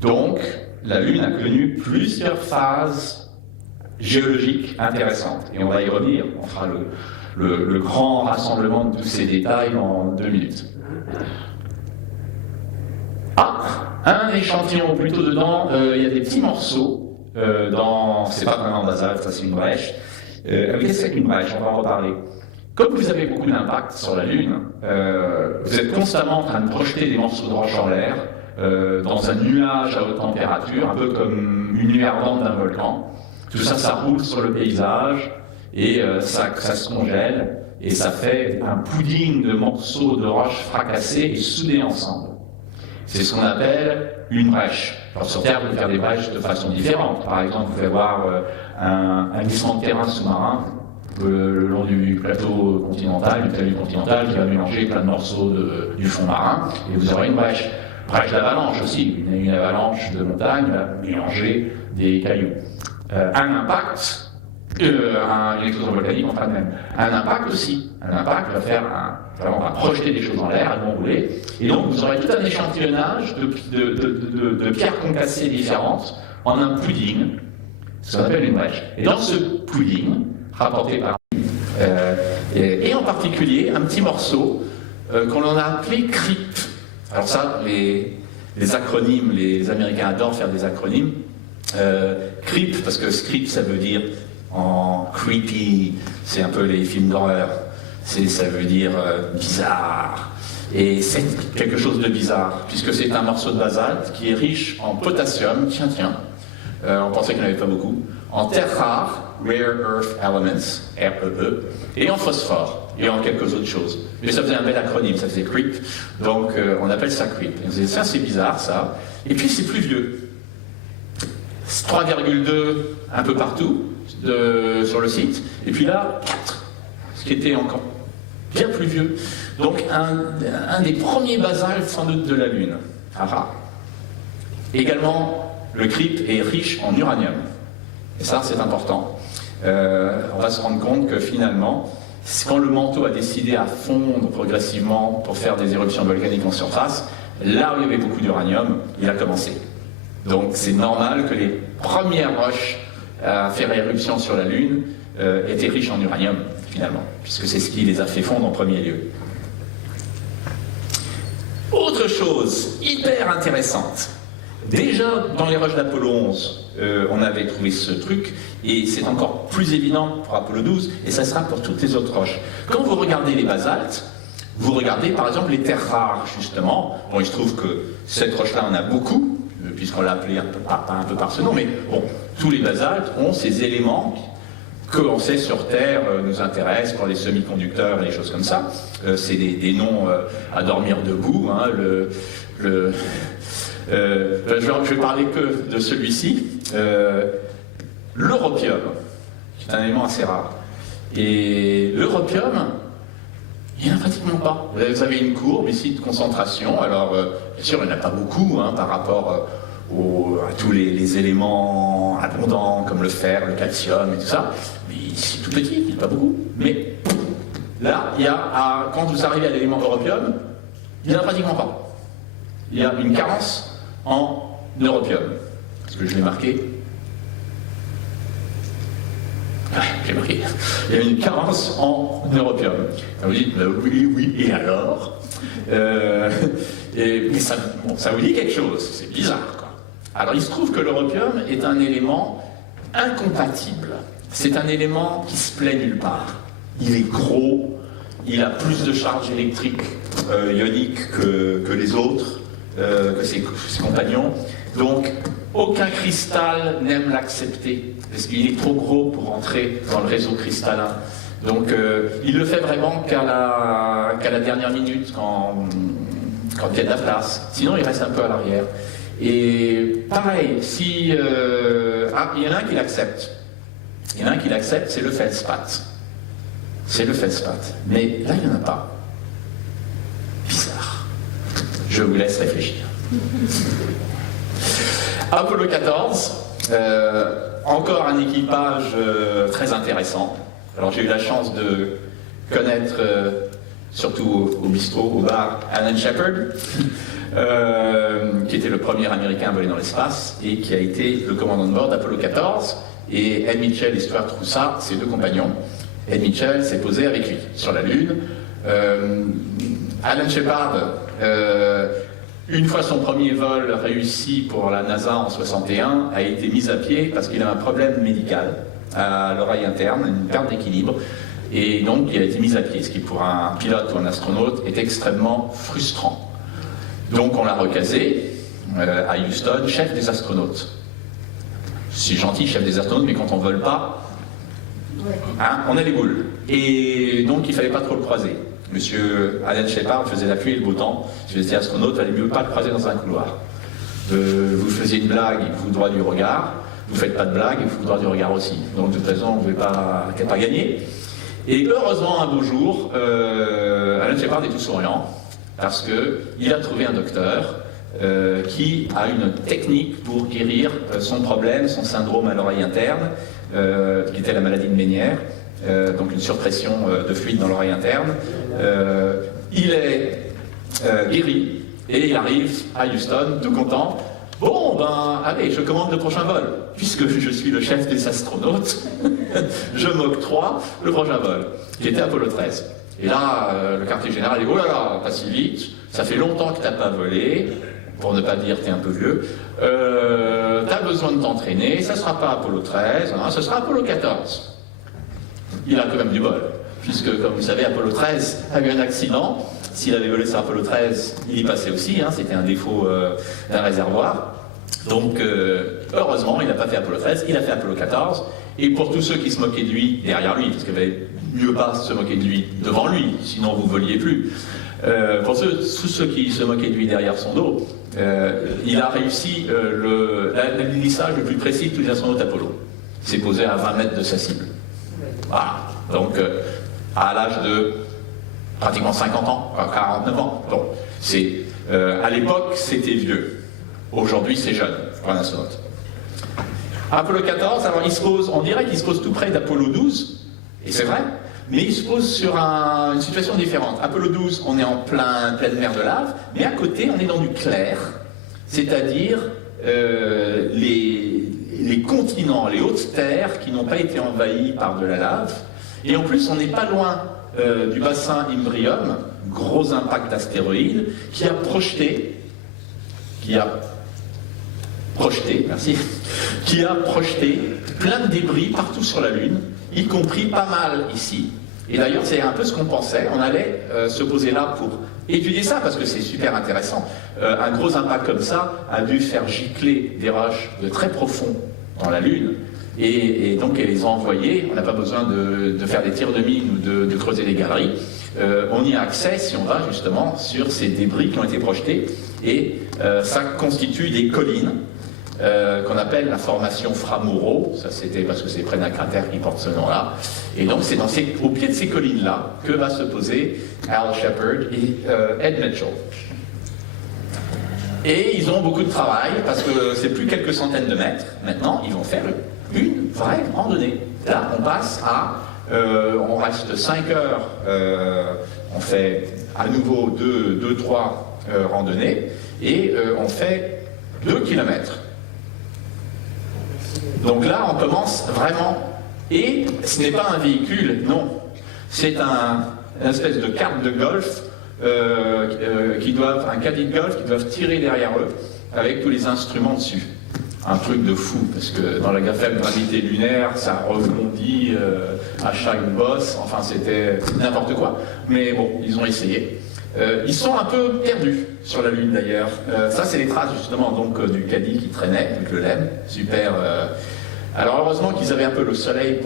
Donc, la Lune a connu plusieurs phases géologiques intéressantes. Et on va y revenir, on fera le grand rassemblement de tous ces détails dans 2 minutes. Un échantillon plutôt dedans, il y a des petits morceaux c'est pas vraiment basalte, ça c'est une brèche. Qu'est-ce que c'est qu'une brèche? On va en reparler. Comme vous avez beaucoup d'impact sur la Lune, vous êtes constamment en train de projeter des morceaux de roche en l'air, dans un nuage à haute température, un peu comme une nuée ardente d'un volcan. Tout ça, ça roule sur le paysage, et ça se congèle, et ça fait un pudding de morceaux de roche fracassés et soudés ensemble. C'est ce qu'on appelle une brèche. Alors sur Terre, vous pouvez faire des brèches de façon différente. Par exemple, vous pouvez avoir un glissement de terrain sous-marin le long du plateau continental, du talus continental, qui va mélanger plein de morceaux du fond marin, et vous aurez une brèche. Brèche d'avalanche aussi. Une avalanche de montagne va mélanger des cailloux. Un impact, une explosion volcanique, enfin même. Un impact aussi. Un impact va faire vraiment va projeter des choses dans l'air, elles vont rouler. Et donc vous aurez tout un échantillonnage de pierres concassées différentes en un pudding, ce qu'on appelle une brèche. Et dans ce pudding, rapporté par et en particulier un petit morceau qu'on a appelé CRIP. Alors ça, les acronymes, les Américains adorent faire des acronymes. CRIP, parce que script ça veut dire en creepy, c'est un peu les films d'horreur, ça veut dire bizarre, et c'est quelque chose de bizarre puisque c'est un morceau de basalte qui est riche en potassium, on pensait qu'il n'y en avait pas beaucoup, en terres rares, rare earth elements, REE, et en phosphore et en quelques autres choses. Mais ça faisait un bel acronyme, ça faisait CRIP, donc on appelle ça CRIP. Et on disait ça c'est bizarre ça, et puis c'est plus vieux. 3,2 un peu partout sur le site, et puis là 4, ce qui était encore bien plus vieux. Donc un des premiers basaltes sans doute de la Lune. Également, le CRIP est riche en uranium, et ça c'est important. On va se rendre compte que finalement, quand le manteau a décidé à fondre progressivement pour faire des éruptions volcaniques en surface, là où il y avait beaucoup d'uranium, il a commencé. Donc c'est normal que les premières roches à faire éruption sur la Lune étaient riches en uranium, finalement, puisque c'est ce qui les a fait fondre en premier lieu. Autre chose hyper intéressante, Déjà, dans les rushs d'Apollo 11, on avait trouvé ce truc, et c'est encore plus évident pour Apollo 12, et ça sera pour toutes les autres roches. Quand vous regardez les basaltes, vous regardez par exemple les terres rares, justement. Bon, il se trouve que cette roche-là en a beaucoup, puisqu'on l'a appelée pas un peu par ce nom, mais bon, tous les basaltes ont ces éléments que l'on sait sur Terre nous intéressent pour les semi-conducteurs et les choses comme ça. C'est des noms à dormir debout. Hein, je vais parler que de celui-ci. L'europium, qui est un élément assez rare. Et l'europium, il n'y en a pratiquement pas. Vous avez une courbe ici de concentration. Alors, bien sûr, il n'y en a pas beaucoup hein, par rapport à tous les éléments abondants comme le fer, le calcium et tout ça. Mais c'est tout petit, il n'y a pas beaucoup. Mais là, quand vous arrivez à l'élément europium, il n'y en a pratiquement pas. Il y a une carence en europium. Est-ce que je l'ai marqué? Ouais, j'ai marqué. Il y a une carence en europium. Vous dites, oui, et alors mais ça vous dit quelque chose, c'est bizarre, quoi. Alors il se trouve que l'europium est un élément incompatible. C'est un élément qui se plaît nulle part. Il est gros, il a plus de charge électrique ionique que les autres, que ses compagnons. Donc aucun cristal n'aime l'accepter, parce qu'il est trop gros pour entrer dans le réseau cristallin. Donc il le fait vraiment qu'à la dernière minute, quand il y a de la place. Sinon il reste un peu à l'arrière. Et pareil, il y en a un qui l'accepte. Il y en a un qui l'accepte, c'est le feldspath. C'est le feldspath. Mais là, il n'y en a pas. Bizarre. Je vous laisse réfléchir. Apollo 14, encore un équipage très intéressant. Alors j'ai eu la chance de connaître, surtout au bistrot, au bar, Alan Shepard, qui était le premier Américain à voler dans l'espace et qui a été le commandant de bord d'Apollo 14. Et Ed Mitchell et Stuart Troussat, ses deux compagnons. Ed Mitchell s'est posé avec lui sur la Lune. Alan Shepard, une fois son premier vol réussi pour la NASA en 61, a été mis à pied parce qu'il a un problème médical à l'oreille interne, une perte d'équilibre. Et donc il a été mis à pied, ce qui pour un pilote ou un astronaute est extrêmement frustrant. Donc on l'a recasé à Houston, chef des astronautes. C'est gentil, chef des astronautes, mais quand on ne vole pas, hein, on a les boules. Et donc il ne fallait pas trop le croiser. Monsieur Alan Shepard faisait la pluie et le beau temps. Si vous étiez astronaute, il valait mieux pas le croiser dans un couloir. Vous faisiez une blague, il vous droit du regard. Vous ne faites pas de blague, il vous droit du regard aussi. Donc de toute façon, vous ne pouvez pas gagner. Et heureusement, un beau jour, Alan Shepard est tout souriant parce qu'il a trouvé un docteur qui a une technique pour guérir son problème, son syndrome à l'oreille interne, qui était la maladie de Ménière, donc une surpression de fluide dans l'oreille interne. Il est guéri et il arrive à Houston, tout content. Bon, ben, allez, je commande le prochain vol. Puisque je suis le chef des astronautes, je m'octroie le prochain vol, qui était Apollo 13. Et là, le quartier général dit, oh là là, pas si vite, ça fait longtemps que tu n'as pas volé, pour ne pas dire t'es un peu vieux, t'as besoin de t'entraîner, ça sera pas Apollo 13, hein, ce sera Apollo 14. Il a quand même du bol, puisque comme vous savez, Apollo 13 a eu un accident. S'il avait volé sur Apollo 13, il y passait aussi, hein, c'était un défaut d'un réservoir. Donc, heureusement, il n'a pas fait Apollo 13, il a fait Apollo 14. Et pour tous ceux qui se moquaient de lui derrière lui, parce qu'il valait mieux pas se moquer de lui devant lui, sinon vous ne voliez plus. Pour tous ceux qui se moquaient de lui derrière son dos, il a réussi l'alunissage le plus précis de tous les astronautes Apollo. Il s'est posé à 20 mètres de sa cible. Voilà. Donc, à l'âge de pratiquement 50 ans, 49 ans. Donc, à l'époque, c'était vieux. Aujourd'hui, c'est jeune pour un astronaute. Apollo 14, alors il se pose, on dirait qu'il se pose tout près d'Apollo 12, et c'est vrai, mais il se pose sur une situation différente. Apollo 12, on est en pleine mer de lave, mais à côté, on est dans du clair, c'est-à-dire les continents, les hautes terres qui n'ont pas été envahies par de la lave, et en plus, on n'est pas loin du bassin Imbrium, gros impact d'astéroïdes, qui a projeté, merci, qui a projeté plein de débris partout sur la Lune, y compris pas mal ici. Et d'ailleurs, c'est un peu ce qu'on pensait. On allait se poser là pour étudier ça, parce que c'est super intéressant. Un gros impact comme ça a dû faire gicler des roches de très profond dans la Lune. Et donc, elles les a envoyées. On n'a pas besoin de faire des tirs de mine ou de creuser des galeries. On y a accès si on va justement sur ces débris qui ont été projetés. Et ça constitue des collines qu'on appelle la formation Framuro. Ça, c'était parce que c'est près d'un cratère qui porte ce nom-là. Et donc, c'est au pied de ces collines-là que va se poser Al Shepard et Ed Mitchell. Et ils ont beaucoup de travail, parce que c'est plus quelques centaines de mètres. Maintenant, ils vont faire une vraie randonnée. Là, on passe à... on reste 5 heures, on fait à nouveau 2-3 randonnées, et on fait 2 kilomètres. Donc là, on commence vraiment, et ce n'est pas un véhicule, non. C'est une espèce de carte de golf, un caddie de golf qui doivent tirer derrière eux, avec tous les instruments dessus. Un truc de fou, parce que dans la faible gravité lunaire, ça rebondit à chaque bosse, enfin c'était n'importe quoi. Mais bon, ils ont essayé. Ils sont un peu perdus sur la Lune d'ailleurs. Ça, c'est les traces justement donc du caddie qui traînait avec le lemme. Super. Alors heureusement qu'ils avaient un peu le soleil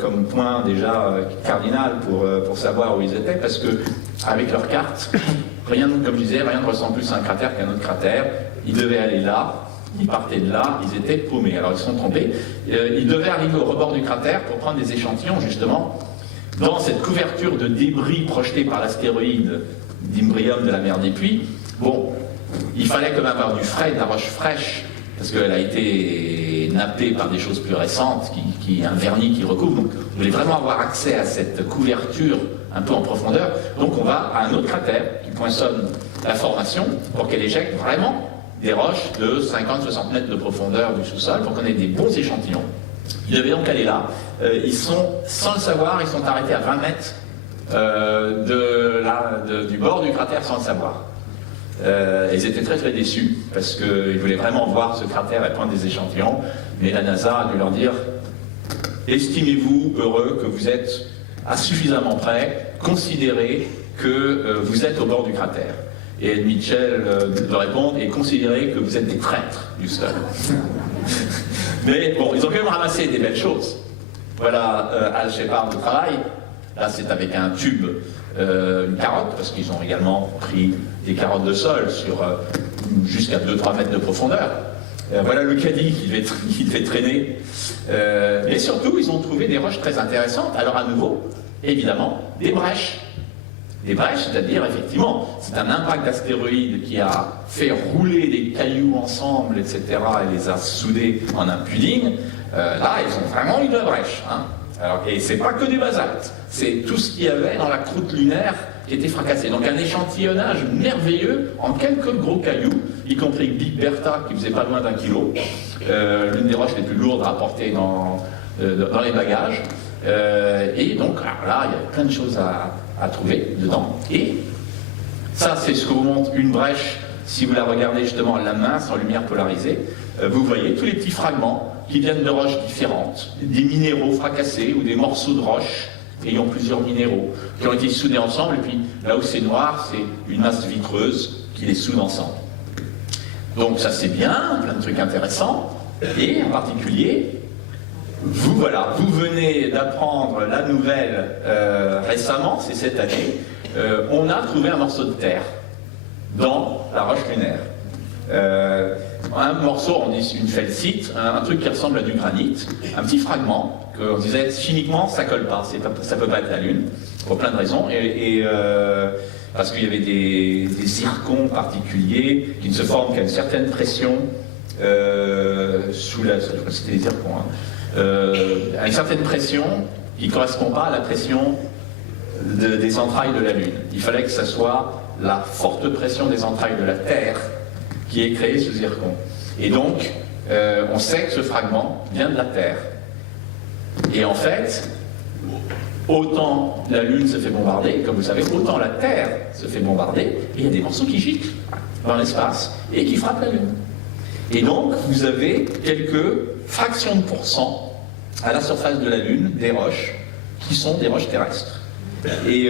comme point déjà cardinal pour savoir où ils étaient, parce que avec leur carte, rien, comme je disais, rien ne ressemble plus à un cratère qu'à un autre cratère. Ils devaient aller là. Ils partaient de là, ils étaient paumés. Alors ils se sont trompés. Ils devaient arriver au rebord du cratère pour prendre des échantillons, justement, dans cette couverture de débris projetés par l'astéroïde d'Imbrium de la mer des Puits. Bon, il fallait quand même avoir du frais, de la roche fraîche, parce qu'elle a été nappée par des choses plus récentes, un vernis qui recouvre. Donc vous voulez vraiment avoir accès à cette couverture un peu en profondeur. Donc on va à un autre cratère qui poinçonne la formation pour qu'elle éjecte vraiment des roches de 50-60 mètres de profondeur du sous-sol pour qu'on ait des bons échantillons. Ils devaient donc aller là. Ils sont, sans le savoir, ils sont arrêtés à 20 mètres du bord du cratère sans le savoir. Ils étaient très très déçus parce qu'ils voulaient vraiment voir ce cratère et prendre des échantillons. Mais la NASA a dû leur dire « Estimez-vous heureux que vous êtes suffisamment près, considérez que vous êtes au bord du cratère. » Et Ed Mitchell de répondre et considérer que vous êtes des traîtres du sol. Mais bon, ils ont quand même ramassé des belles choses. Voilà Al Shepard au travail. Là, c'est avec un tube, une carotte, parce qu'ils ont également pris des carottes de sol sur jusqu'à 2-3 mètres de profondeur. Voilà le caddie qui devait traîner. Mais surtout, ils ont trouvé des roches très intéressantes. Alors à nouveau, évidemment, des brèches. Des brèches, c'est-à-dire, effectivement, c'est un impact d'astéroïde qui a fait rouler des cailloux ensemble, etc., et les a soudés en un pudding. Là, ils ont vraiment eu de la brèche. Hein. Alors, et c'est pas que du basalte, c'est tout ce qu'il y avait dans la croûte lunaire qui était fracassé. Donc un échantillonnage merveilleux en quelques gros cailloux, y compris Big Bertha, qui faisait pas loin d'1 kilo, l'une des roches les plus lourdes à porter dans les bagages. Et donc, alors là, il y a plein de choses à trouver dedans. Et ça, c'est ce que vous montre une brèche. Si vous la regardez justement à la main, sans lumière polarisée, vous voyez tous les petits fragments qui viennent de roches différentes, des minéraux fracassés ou des morceaux de roches ayant plusieurs minéraux qui ont été soudés ensemble. Et puis là où c'est noir, c'est une masse vitreuse qui les soude ensemble. Donc ça c'est bien, plein de trucs intéressants. Et en particulier, vous venez d'apprendre la nouvelle récemment, c'est cette année, on a trouvé un morceau de terre dans la roche lunaire. Un morceau, on dit une felsite, un truc qui ressemble à du granit, un petit fragment, qu'on disait chimiquement ça colle pas, ça peut pas être la Lune, pour plein de raisons, parce qu'il y avait des zircons particuliers qui ne se forment qu'à une certaine pression, c'était des zircons, à une certaine pression qui ne correspond pas à la pression des entrailles de la Lune. Il fallait que ça soit la forte pression des entrailles de la Terre qui ait créé ce zircon. Et donc, on sait que ce fragment vient de la Terre. Et en fait, autant la Lune se fait bombarder, comme vous savez, autant la Terre se fait bombarder, et il y a des morceaux qui giclent dans l'espace et qui frappent la Lune. Et donc, vous avez quelques fractions de pourcents à la surface de la Lune, des roches, qui sont des roches terrestres. Et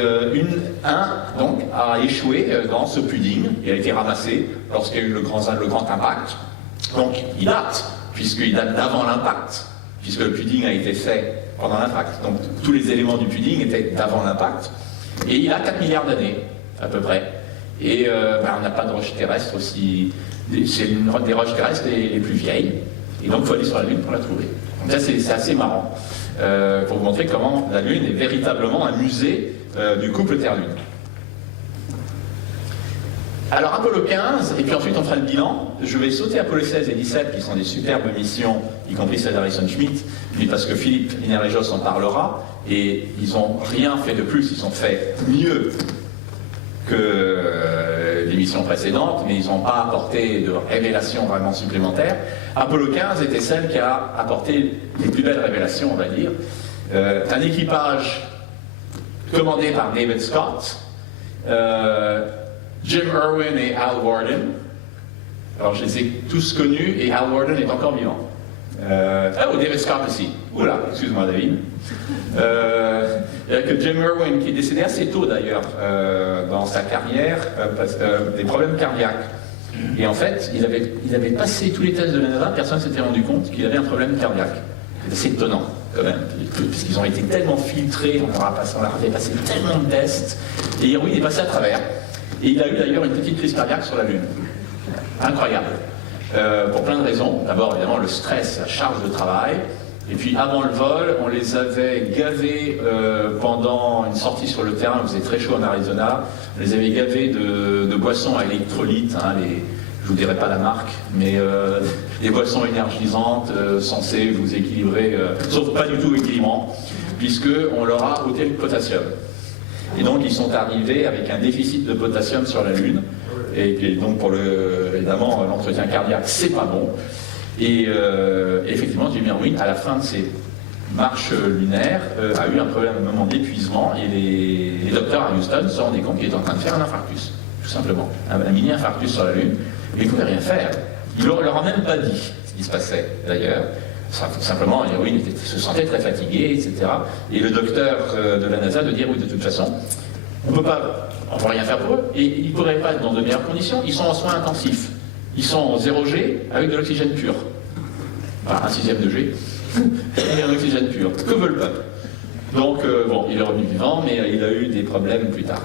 un donc, a échoué dans ce pudding, il a été ramassé lorsqu'il y a eu le grand impact. Donc, il date, puisqu'il date d'avant l'impact, puisque le pudding a été fait pendant l'impact. Donc, tous les éléments du pudding étaient d'avant l'impact. Et il a 4 milliards d'années, à peu près. Et on n'a pas de roches terrestres aussi... C'est des roches terrestres les plus vieilles, et donc il faut aller sur la Lune pour la trouver. Donc ça c'est assez marrant, pour vous montrer comment la Lune est véritablement un musée du couple Terre-Lune. Alors Apollo 15, et puis ensuite on fera le bilan. Je vais sauter Apollo 16 et 17, qui sont des superbes missions, y compris celle d'Harrison-Schmitt, mais parce que Philippe Linéaire-Josse en parlera, et ils n'ont rien fait de plus, ils ont fait mieux que les missions précédentes, mais ils n'ont pas apporté de révélations vraiment supplémentaires. Apollo 15 était celle qui a apporté les plus belles révélations, on va dire. Un équipage commandé par David Scott, Jim Irwin et Hal Worden. Alors je les ai tous connus et Hal Worden est encore vivant. David Scott aussi. Oula, excuse-moi David. Il y a que Jim Irwin qui est décédé assez tôt d'ailleurs dans sa carrière, des problèmes cardiaques. Et en fait, il avait passé tous les tests de la NASA, personne ne s'était rendu compte qu'il avait un problème cardiaque. C'est assez étonnant quand même, parce qu'ils ont été tellement filtrés, on leur avait passé tellement de tests, et Irwin est passé à travers. Et il a eu d'ailleurs une petite crise cardiaque sur la Lune. Incroyable. Pour plein de raisons. D'abord, évidemment, le stress, la charge de travail. Et puis, avant le vol, on les avait gavés pendant une sortie sur le terrain. Il faisait très chaud en Arizona. On les avait gavés de boissons à électrolytes. Je vous dirai pas la marque, mais des boissons énergisantes censées vous équilibrer, sauf pas du tout équilibrant, puisqu'on leur a ôté le potassium. Et donc, ils sont arrivés avec un déficit de potassium sur la Lune. Et donc, évidemment, l'entretien cardiaque, c'est pas bon. Et effectivement, Jim Irwin, à la fin de ses marches lunaires, a eu un problème, un moment d'épuisement, et les docteurs à Houston se rendaient compte qu'il était en train de faire un infarctus, tout simplement. Un mini-infarctus sur la Lune, mais il ne pouvait rien faire. Il ne leur a même pas dit ce qui se passait, d'ailleurs. Simplement, Irwin se sentait très fatigué, etc. Et le docteur de la NASA de dire, oui, de toute façon, on ne peut rien faire pour eux, et ils ne pourraient pas être dans de meilleures conditions, ils sont en soins intensifs. Ils sont en 0G avec de l'oxygène pur. Enfin, un 6e de G, et un oxygène pur. Que veut le peuple? Donc, bon, il est revenu vivant, mais il a eu des problèmes plus tard,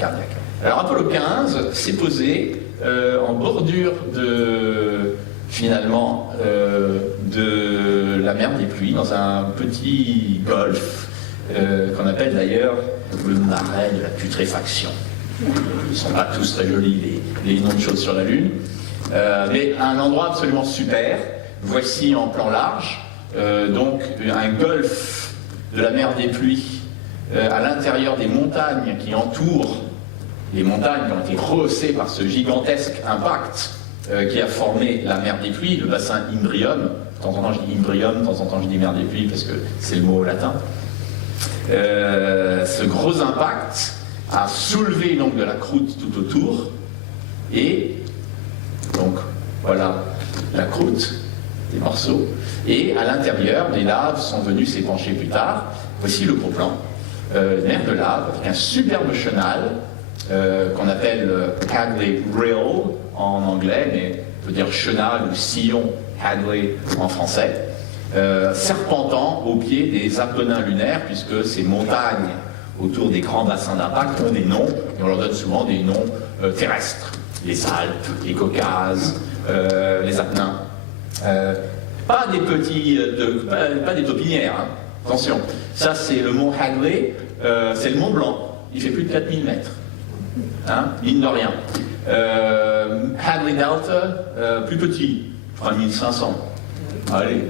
cardiaques. Alors, Apollo 15 s'est posé en bordure finalement, de la mer des pluies, dans un petit golfe, qu'on appelle d'ailleurs le marais de la putréfaction. Ils ne sont pas tous très jolis, les noms de choses sur la Lune. Mais un endroit absolument super. Voici en plan large, donc un golfe de la mer des pluies à l'intérieur des montagnes qui entourent les montagnes qui ont été rehaussées par ce gigantesque impact qui a formé la mer des pluies, le bassin Imbrium. De temps en temps je dis Imbrium, de temps en temps je dis mer des pluies parce que c'est le mot latin. Ce gros impact a soulevé donc de la croûte tout autour, et donc voilà la croûte, des morceaux, et à l'intérieur des laves sont venues s'épancher plus tard. Voici le gros plan, une mer de lave avec un superbe chenal qu'on appelle Hadley Rill en anglais, mais on peut dire chenal ou sillon Hadley en français, serpentant au pied des Apennins lunaires, puisque ces montagnes autour des grands bassins d'impact ont des noms, et on leur donne souvent des noms terrestres. Les Alpes, les Caucases, les Apennins. Pas des petits, pas des taupinières, hein. Attention. Ça, c'est le mont Hadley, c'est le Mont Blanc. Il fait plus de 4000 mètres. Hein, mine de rien. Hadley Delta, plus petit, je crois 1500. Allez.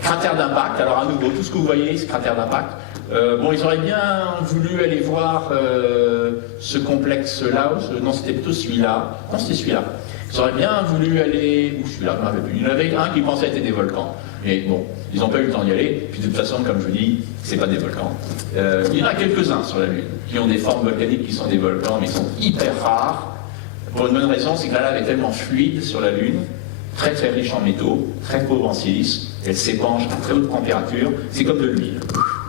Cratère d'impact, alors à nouveau, tout ce que vous voyez, c'est cratère d'impact. Bon, ils auraient bien voulu aller voir ce complexe-là, non, c'était plutôt celui-là. Non, c'était celui-là. Ils auraient bien voulu aller, ou celui-là, je m'en rappelle plus. Il y en avait un qui pensait être des volcans. Mais bon, ils n'ont pas eu le temps d'y aller. Puis de toute façon, comme je vous dis, c'est pas des volcans. Il y en a quelques-uns sur la Lune qui ont des formes volcaniques qui sont des volcans, mais ils sont hyper rares. Pour une bonne raison, c'est que la lave est tellement fluide sur la Lune très très riche en métaux, très pauvre en silice, elle s'épanche à très haute température, c'est comme de l'huile.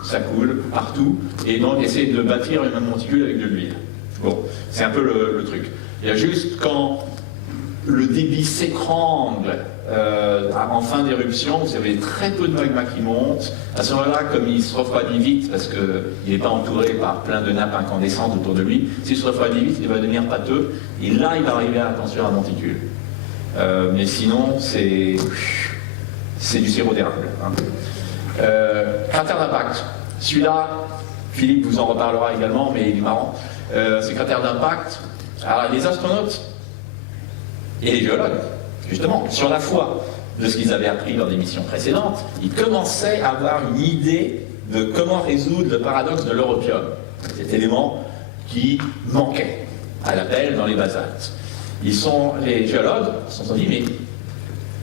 Ça coule partout, et donc essayer de bâtir une monticule avec de l'huile. Bon, c'est un peu le truc. Il y a juste quand le débit s'écrangle en fin d'éruption, vous avez très peu de magma qui monte. À ce moment-là, comme il se refroidit vite, parce qu'il n'est pas entouré par plein de nappes incandescentes autour de lui, s'il se refroidit vite, il va devenir pâteux, et là, il va arriver à la tension à la monticule. Mais sinon, c'est du sirop d'érable. Hein. Cratère d'impact. Celui-là, Philippe vous en reparlera également, mais il est marrant. C'est cratère d'impact. Alors, les astronautes et les géologues, justement, sur la foi de ce qu'ils avaient appris dans des missions précédentes, ils commençaient à avoir une idée de comment résoudre le paradoxe de l'europium, cet élément qui manquait à l'appel dans les basaltes. Les géologues se sont dit, mais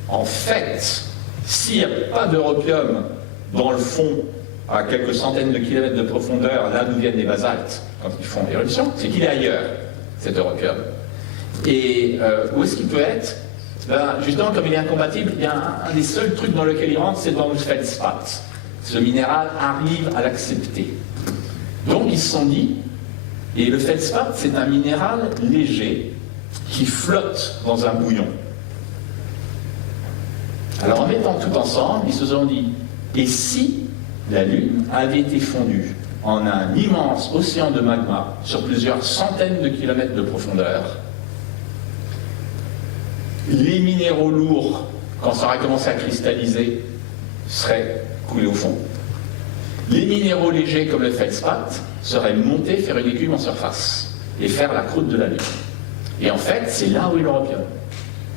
en fait, s'il n'y a pas d'europium dans le fond, à quelques centaines de kilomètres de profondeur, là d'où viennent les basaltes, quand ils font éruption, c'est qu'il est ailleurs, cet europium. Et où est-ce qu'il peut être? Ben, justement, comme il est incompatible, il y a un des seuls trucs dans lequel il rentre, c'est dans le feldspath. Ce minéral arrive à l'accepter. Donc ils se sont dit, et le feldspath, c'est un minéral léger qui flotte dans un bouillon. Alors en mettant tout ensemble, ils se sont dit, et si la Lune avait été fondue en un immense océan de magma sur plusieurs centaines de kilomètres de profondeur, les minéraux lourds, quand ça aurait commencé à cristalliser, seraient coulés au fond. Les minéraux légers comme le feldspath seraient montés faire une écume en surface et faire la croûte de la Lune. Et en fait, c'est là où est l'europium.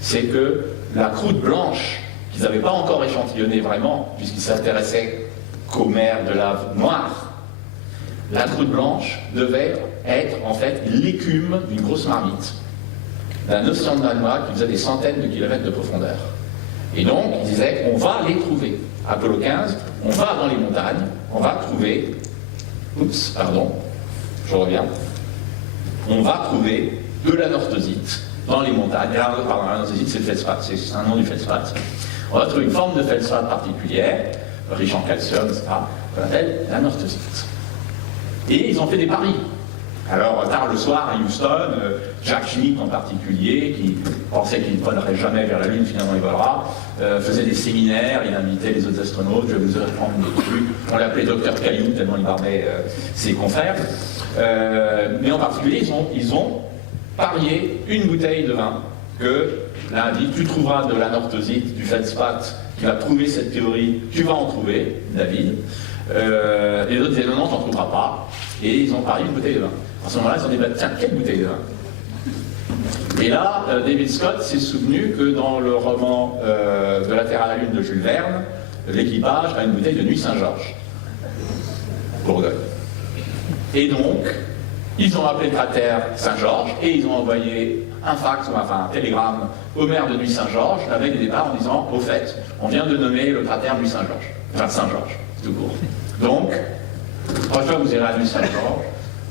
C'est que la croûte blanche, qu'ils n'avaient pas encore échantillonnée vraiment, puisqu'ils s'intéressaient qu'aux mers de lave noire, la croûte blanche devait être en fait l'écume d'une grosse marmite, d'un océan de magma qui faisait des centaines de kilomètres de profondeur. Et donc, ils disaient, on va les trouver. Apollo 15, on va dans les montagnes, on va trouver, on va trouver de l'anorthosite dans les montagnes. L'anorthosite, c'est le feldspath, c'est un nom du feldspath. On va trouver une forme de feldspath particulière, riche en calcium, etc., qu'on appelle l'anorthosite. Et ils ont fait des paris. Alors, tard le soir, à Houston, Jack Schmitt en particulier, qui pensait qu'il ne volerait jamais vers la Lune, finalement il volera, faisait des séminaires, il invitait les autres astronautes, je vais vous apprendre des trucs. On l'appelait Docteur Caillou, tellement il barbait ses confrères. Mais en particulier, ils ont parié une bouteille de vin que l'un dit, tu trouveras de l'anorthosite, du feldspath, qui va prouver cette théorie, tu vas en trouver, David. Les autres disaient, non, tu n'en trouveras pas. Et ils ont parié une bouteille de vin. À ce moment-là, ils ont dit, tiens, quelle bouteille de vin? Et là, David Scott s'est souvenu que dans le roman De la Terre à la Lune de Jules Verne, l'équipage a une bouteille de Nuit Saint-Georges, Bourgogne. Et donc, ils ont appelé le cratère Saint-Georges et ils ont envoyé un fax, enfin un télégramme au maire de Nuit Saint-Georges la veille du départ en disant, au fait, on vient de nommer le cratère Nuit Saint-Georges, enfin Saint-Georges, tout court. Donc, prochaine fois que vous irez à Nuit Saint-Georges,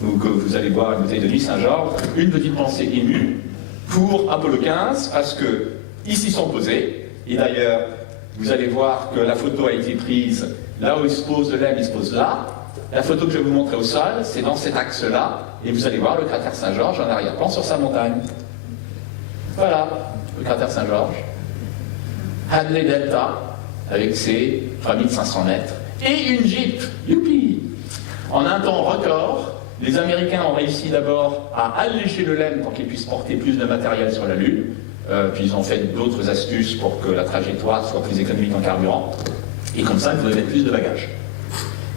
ou que vous allez boire une bouteille de Nuit Saint-Georges, une petite pensée émue pour Apollo 15, parce que ils s'y sont posés, et d'ailleurs, vous allez voir que la photo a été prise là où il se pose de l'aile, il se pose là. La photo que je vais vous montrer au sol, c'est dans cet axe-là, et vous allez voir le cratère Saint-Georges en arrière-plan sur sa montagne. Voilà, le cratère Saint-Georges. Hadley Delta, avec ses 3500 mètres, et une Jeep, youpi! En un temps record, les Américains ont réussi d'abord à alléger le LEM pour qu'ils puissent porter plus de matériel sur la Lune, puis ils ont fait d'autres astuces pour que la trajectoire soit plus économique en carburant, et comme ça, ils pouvaient mettre plus de bagages.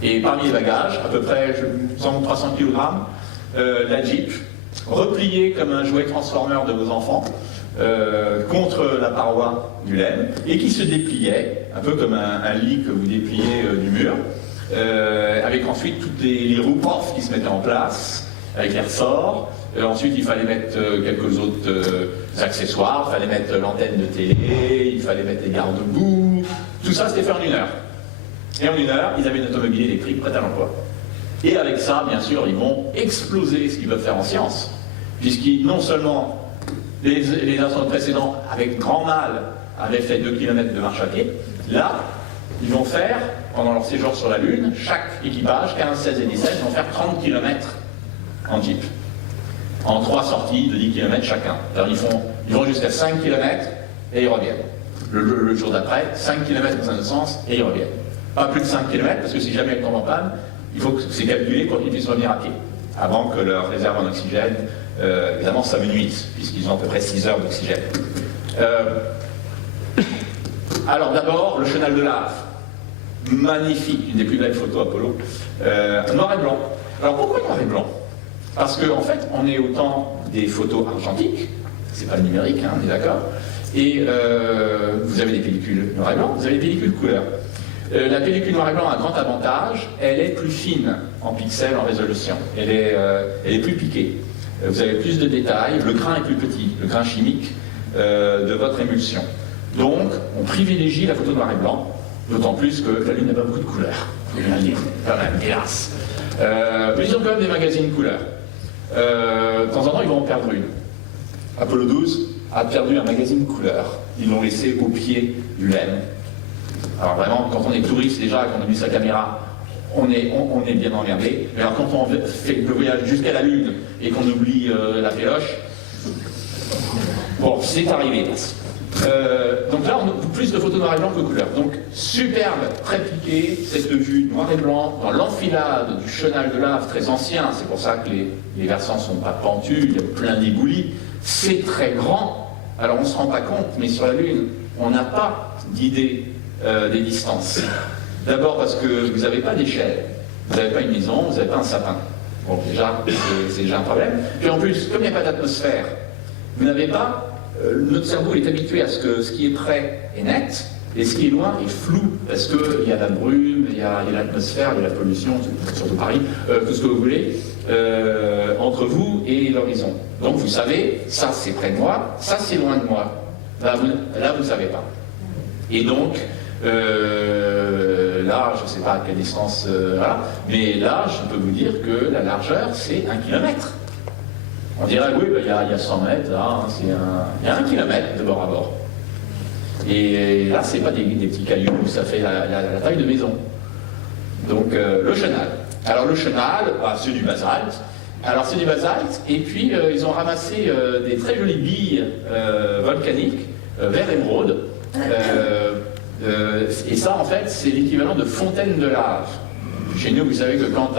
Et parmi les bagages, à peu près 300 kg, la Jeep, repliée comme un jouet transformer de vos enfants, contre la paroi du LEM, et qui se dépliait, un peu comme un lit que vous dépliez du mur, avec ensuite toutes les roues qui se mettaient en place, avec les ressorts. Ensuite, il fallait mettre quelques autres accessoires, il fallait mettre l'antenne de télé, il fallait mettre les garde-boue, tout ça c'était fait en 1 heure. Et en 1 heure, ils avaient une automobile électrique prête à l'emploi. Et avec ça, bien sûr, ils vont exploser ce qu'ils peuvent faire en science, puisqu'ils, non seulement les astronautes précédents, avec grand mal, avaient fait 2 km de marche à pied. Là, ils vont faire, pendant leur séjour sur la Lune, chaque équipage, 15, 16 et 17, vont faire 30 km en Jeep, en 3 sorties de 10 km chacun. Alors ils vont jusqu'à 5 km et ils reviennent. Le jour d'après, 5 km dans un autre sens et ils reviennent. Pas plus de 5 km, parce que si jamais elles tombent en panne, il faut que c'est calculé pour qu'ils puissent revenir à pied, avant que leur réserve en oxygène, évidemment, s'amenuise, puisqu'ils ont à peu près 6 heures d'oxygène. Alors d'abord, le chenal de lave. Magnifique, une des plus belles photos Apollo. Noir et blanc. Alors pourquoi noir et blanc? Parce qu'en fait, on est au temps des photos argentiques, c'est pas le numérique, hein, on est d'accord, et vous avez des pellicules noir et blanc, vous avez des pellicules couleur. La pellicule noir et blanc a un grand avantage, elle est plus fine en pixels, en résolution, elle est plus piquée. Vous avez plus de détails, le grain est plus petit, le grain chimique de votre émulsion. Donc, on privilégie la photo noir et blanc, d'autant plus que la Lune n'a pas beaucoup de couleurs. Quand même, hélas. Mais ils ont quand même des magazines couleurs. De temps en temps, ils vont en perdre une. Apollo 12 a perdu un magazine couleur. Ils l'ont laissé au pied du LEM. Alors vraiment, quand on est touriste déjà, qu'on oublie sa caméra, on est bien emmerdé. Mais alors quand on fait le voyage jusqu'à la Lune et qu'on oublie la péloche, bon, c'est arrivé. Donc là, on a plus de photos noir et blanc que couleur. Donc, superbe, très piqué, cette vue noir et blanc, dans l'enfilade du chenal de lave très ancien, c'est pour ça que les versants ne sont pas pentus, il y a plein d'éboulis, c'est très grand. Alors on ne se rend pas compte, mais sur la Lune, on n'a pas d'idée des distances. D'abord parce que vous n'avez pas d'échelle, vous n'avez pas une maison, vous n'avez pas un sapin. Bon, déjà, c'est déjà un problème. Puis en plus, comme il n'y a pas d'atmosphère, vous n'avez pas... notre cerveau est habitué à ce que ce qui est près est net, et ce qui est loin est flou, parce qu'il y a la brume, il y a l'atmosphère, il y a la pollution, surtout Paris, tout ce que vous voulez, entre vous et l'horizon. Donc vous savez, ça c'est près de moi, ça c'est loin de moi. Là vous ne savez pas. Et donc, là, je ne sais pas à quelle distance, voilà, mais là, je peux vous dire que la largeur, c'est 1 kilomètre. On dirait, oui, il y a 100 mètres, là, hein, il y a 1 kilomètre de bord à bord. Et là, c'est pas des petits cailloux, ça fait la taille de maison. Donc, le chenal. Alors, le chenal, bah, c'est du basalte. Alors, c'est du basalte, et puis, ils ont ramassé des très jolies billes volcaniques, vert émeraude. Et ça, en fait, c'est l'équivalent de fontaine de lave. Chez nous, vous savez que quand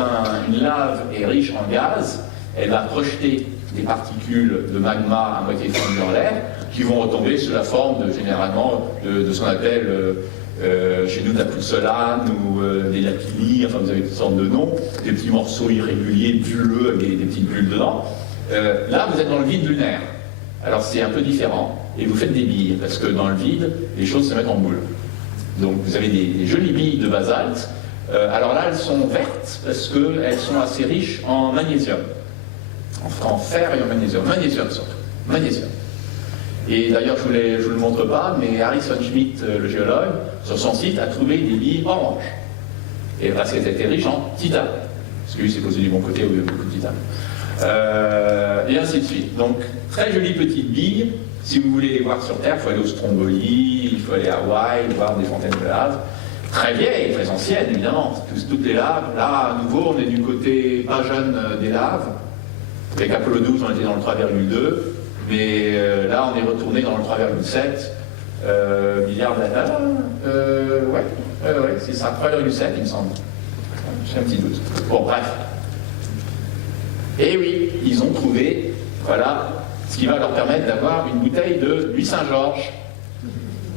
une lave est riche en gaz, elle va projeter des particules de magma à moitié fondues dans l'air qui vont retomber sous la forme généralement de ce qu'on appelle chez nous de la pouzzolane ou des lapillis, enfin vous avez toutes sortes de noms, des petits morceaux irréguliers, bulleux, avec des petites bulles dedans. Là, vous êtes dans le vide lunaire. Alors c'est un peu différent, et vous faites des billes, parce que dans le vide, les choses se mettent en boule. Donc vous avez des jolies billes de basalte. Alors là, elles sont vertes, parce qu'elles sont assez riches en magnésium. En fer et en magnésium. Magnésium surtout. Magnésium. Et d'ailleurs, je ne vous le montre pas, mais Harrison Schmitt, le géologue, sur son site, a trouvé des billes oranges. Et parce qu'elles étaient riches en titane. Parce que lui s'est posé du bon côté où il y avait beaucoup de titane. Et ainsi de suite. Donc, très jolies petites billes. Si vous voulez les voir sur Terre, il faut aller au Stromboli, il faut aller à Hawaï, voir des fontaines de lave. Très vieilles, très anciennes, évidemment. Toutes les laves. Là, à nouveau, on est du côté pas jeune des laves. Avec Apollo 12, on était dans le 3,2, mais là, on est retourné dans le 3,7 milliards d'années. Ouais, c'est ça, 3,7, il me semble. J'ai un petit doute. Bon, bref. Et oui, ils ont trouvé, voilà, ce qui va leur permettre d'avoir une bouteille de Louis Saint-Georges.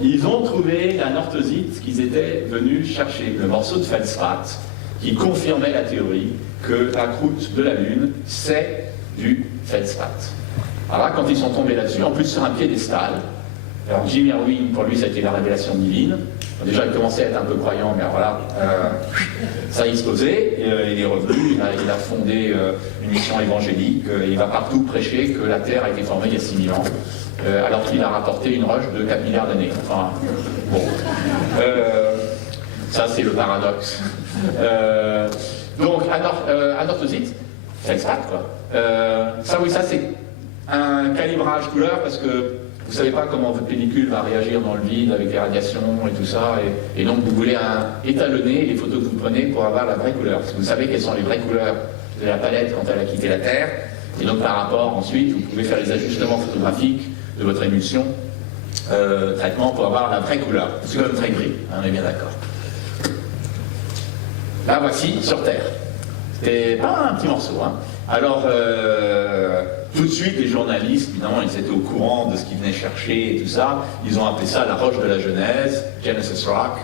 Ils ont trouvé la northosite qu'ils étaient venus chercher, le morceau de feldspath, qui confirmait la théorie que la croûte de la Lune, c'est du feldspath. Alors là, quand ils sont tombés là-dessus, en plus sur un piédestal, alors Jim Irwin, pour lui, c'était la révélation divine. Déjà, il commençait à être un peu croyant, mais alors là, ça a explosé. Il est revenu, il a fondé une mission évangélique, il va partout prêcher que la Terre a été formée il y a 6000 ans, alors qu'il a rapporté une roche de 4 milliards d'années. Enfin, bon. Ça, c'est le paradoxe. Donc, anorthosite, feldspath, quoi. Ça, oui, ça, c'est un calibrage couleur, parce que vous ne savez pas comment votre pellicule va réagir dans le vide avec les radiations et tout ça, et donc vous voulez étalonner les photos que vous prenez pour avoir la vraie couleur. Parce que vous savez quelles sont les vraies couleurs de la palette quand elle a quitté la Terre, et donc par rapport, ensuite, vous pouvez faire les ajustements photographiques de votre émulsion, traitement pour avoir la vraie couleur. C'est quand même très gris, on est bien d'accord. Là, voici sur Terre. C'était pas un petit morceau, hein. Alors, tout de suite, les journalistes, évidemment, ils étaient au courant de ce qu'ils venaient chercher et tout ça. Ils ont appelé ça la roche de la Genèse, Genesis Rock,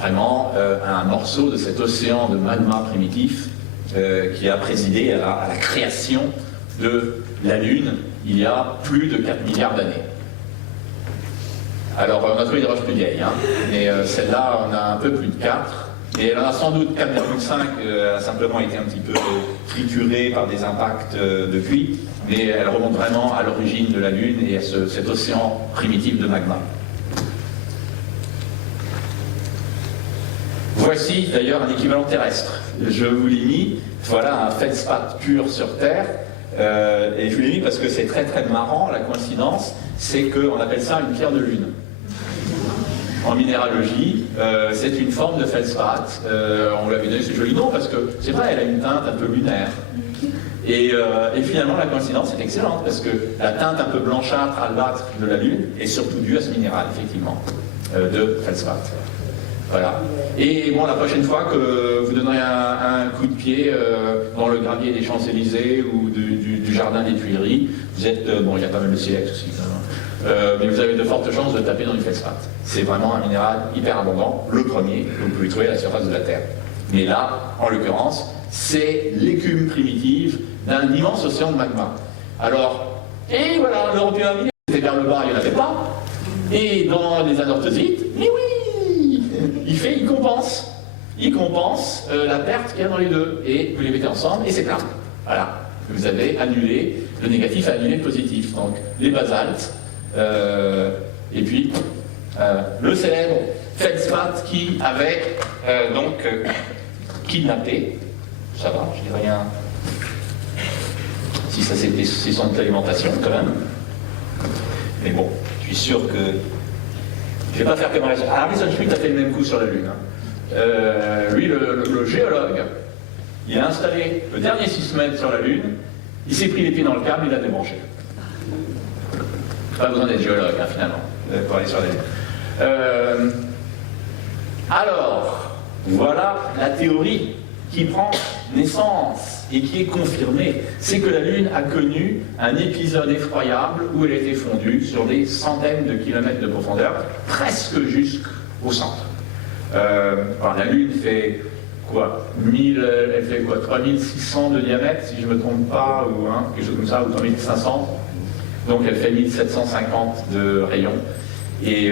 vraiment un morceau de cet océan de magma primitif qui a présidé à la création de la Lune il y a plus de 4 milliards d'années. Alors, on a trouvé des roches plus vieilles, hein, mais celle-là, on a un peu plus de 4. Et elle en a sans doute 4,5, elle a simplement été un petit peu triturée par des impacts depuis, mais elle remonte vraiment à l'origine de la Lune et à cet océan primitif de magma. Voici d'ailleurs un équivalent terrestre. Je vous l'ai mis, voilà un feldspath pur sur Terre, et je vous l'ai mis parce que c'est très très marrant, la coïncidence, c'est qu'on appelle ça une pierre de lune. En minéralogie, c'est une forme de feldspath. On lui avait donné ce joli nom parce que c'est vrai, elle a une teinte un peu lunaire. Et finalement, la coïncidence est excellente parce que la teinte un peu blanchâtre, albâtre de la Lune est surtout due à ce minéral, effectivement, de feldspath. Voilà. Et bon, la prochaine fois que vous donnerez un coup de pied dans le gravier des Champs-Élysées ou du jardin des Tuileries, vous êtes. Bon, il y a pas mal de silex aussi, mais vous avez de fortes chances de taper dans du feldspath. C'est vraiment un minéral hyper abondant, le premier que vous pouvez trouver à la surface de la Terre. Mais là, en l'occurrence, c'est l'écume primitive d'un immense océan de magma. Alors, et voilà, l'Européen était vers le bas, il n'y en avait pas. Et dans les anorthosites, mais oui, il compense. Il compense la perte qu'il y a dans les deux. Et vous les mettez ensemble, et c'est plein. Voilà. Vous avez annulé, le négatif a annulé le positif. Donc, les basaltes, et puis le célèbre feldspath qui avait kidnappé, ça va, je dis rien, si ça c'était son alimentation quand même, mais bon, je suis sûr que je ne vais pas faire comme Harrison Schmitt a fait le même coup sur la Lune. Lui, le géologue, il a installé le dernier 6 mètres sur la Lune, il s'est pris les pieds dans le câble, il l'a débranché. Pas besoin d'être géologue, hein, finalement, pour aller sur la Lune. Alors, voilà la théorie qui prend naissance et qui est confirmée. C'est que la Lune a connu un épisode effroyable où elle était fondue sur des centaines de kilomètres de profondeur, presque jusqu'au centre. La Lune fait quoi, elle fait quoi, 3600 de diamètre, si je ne me trompe pas, ou quelque chose comme ça, ou 3500. Donc elle fait 1750 de rayon. Et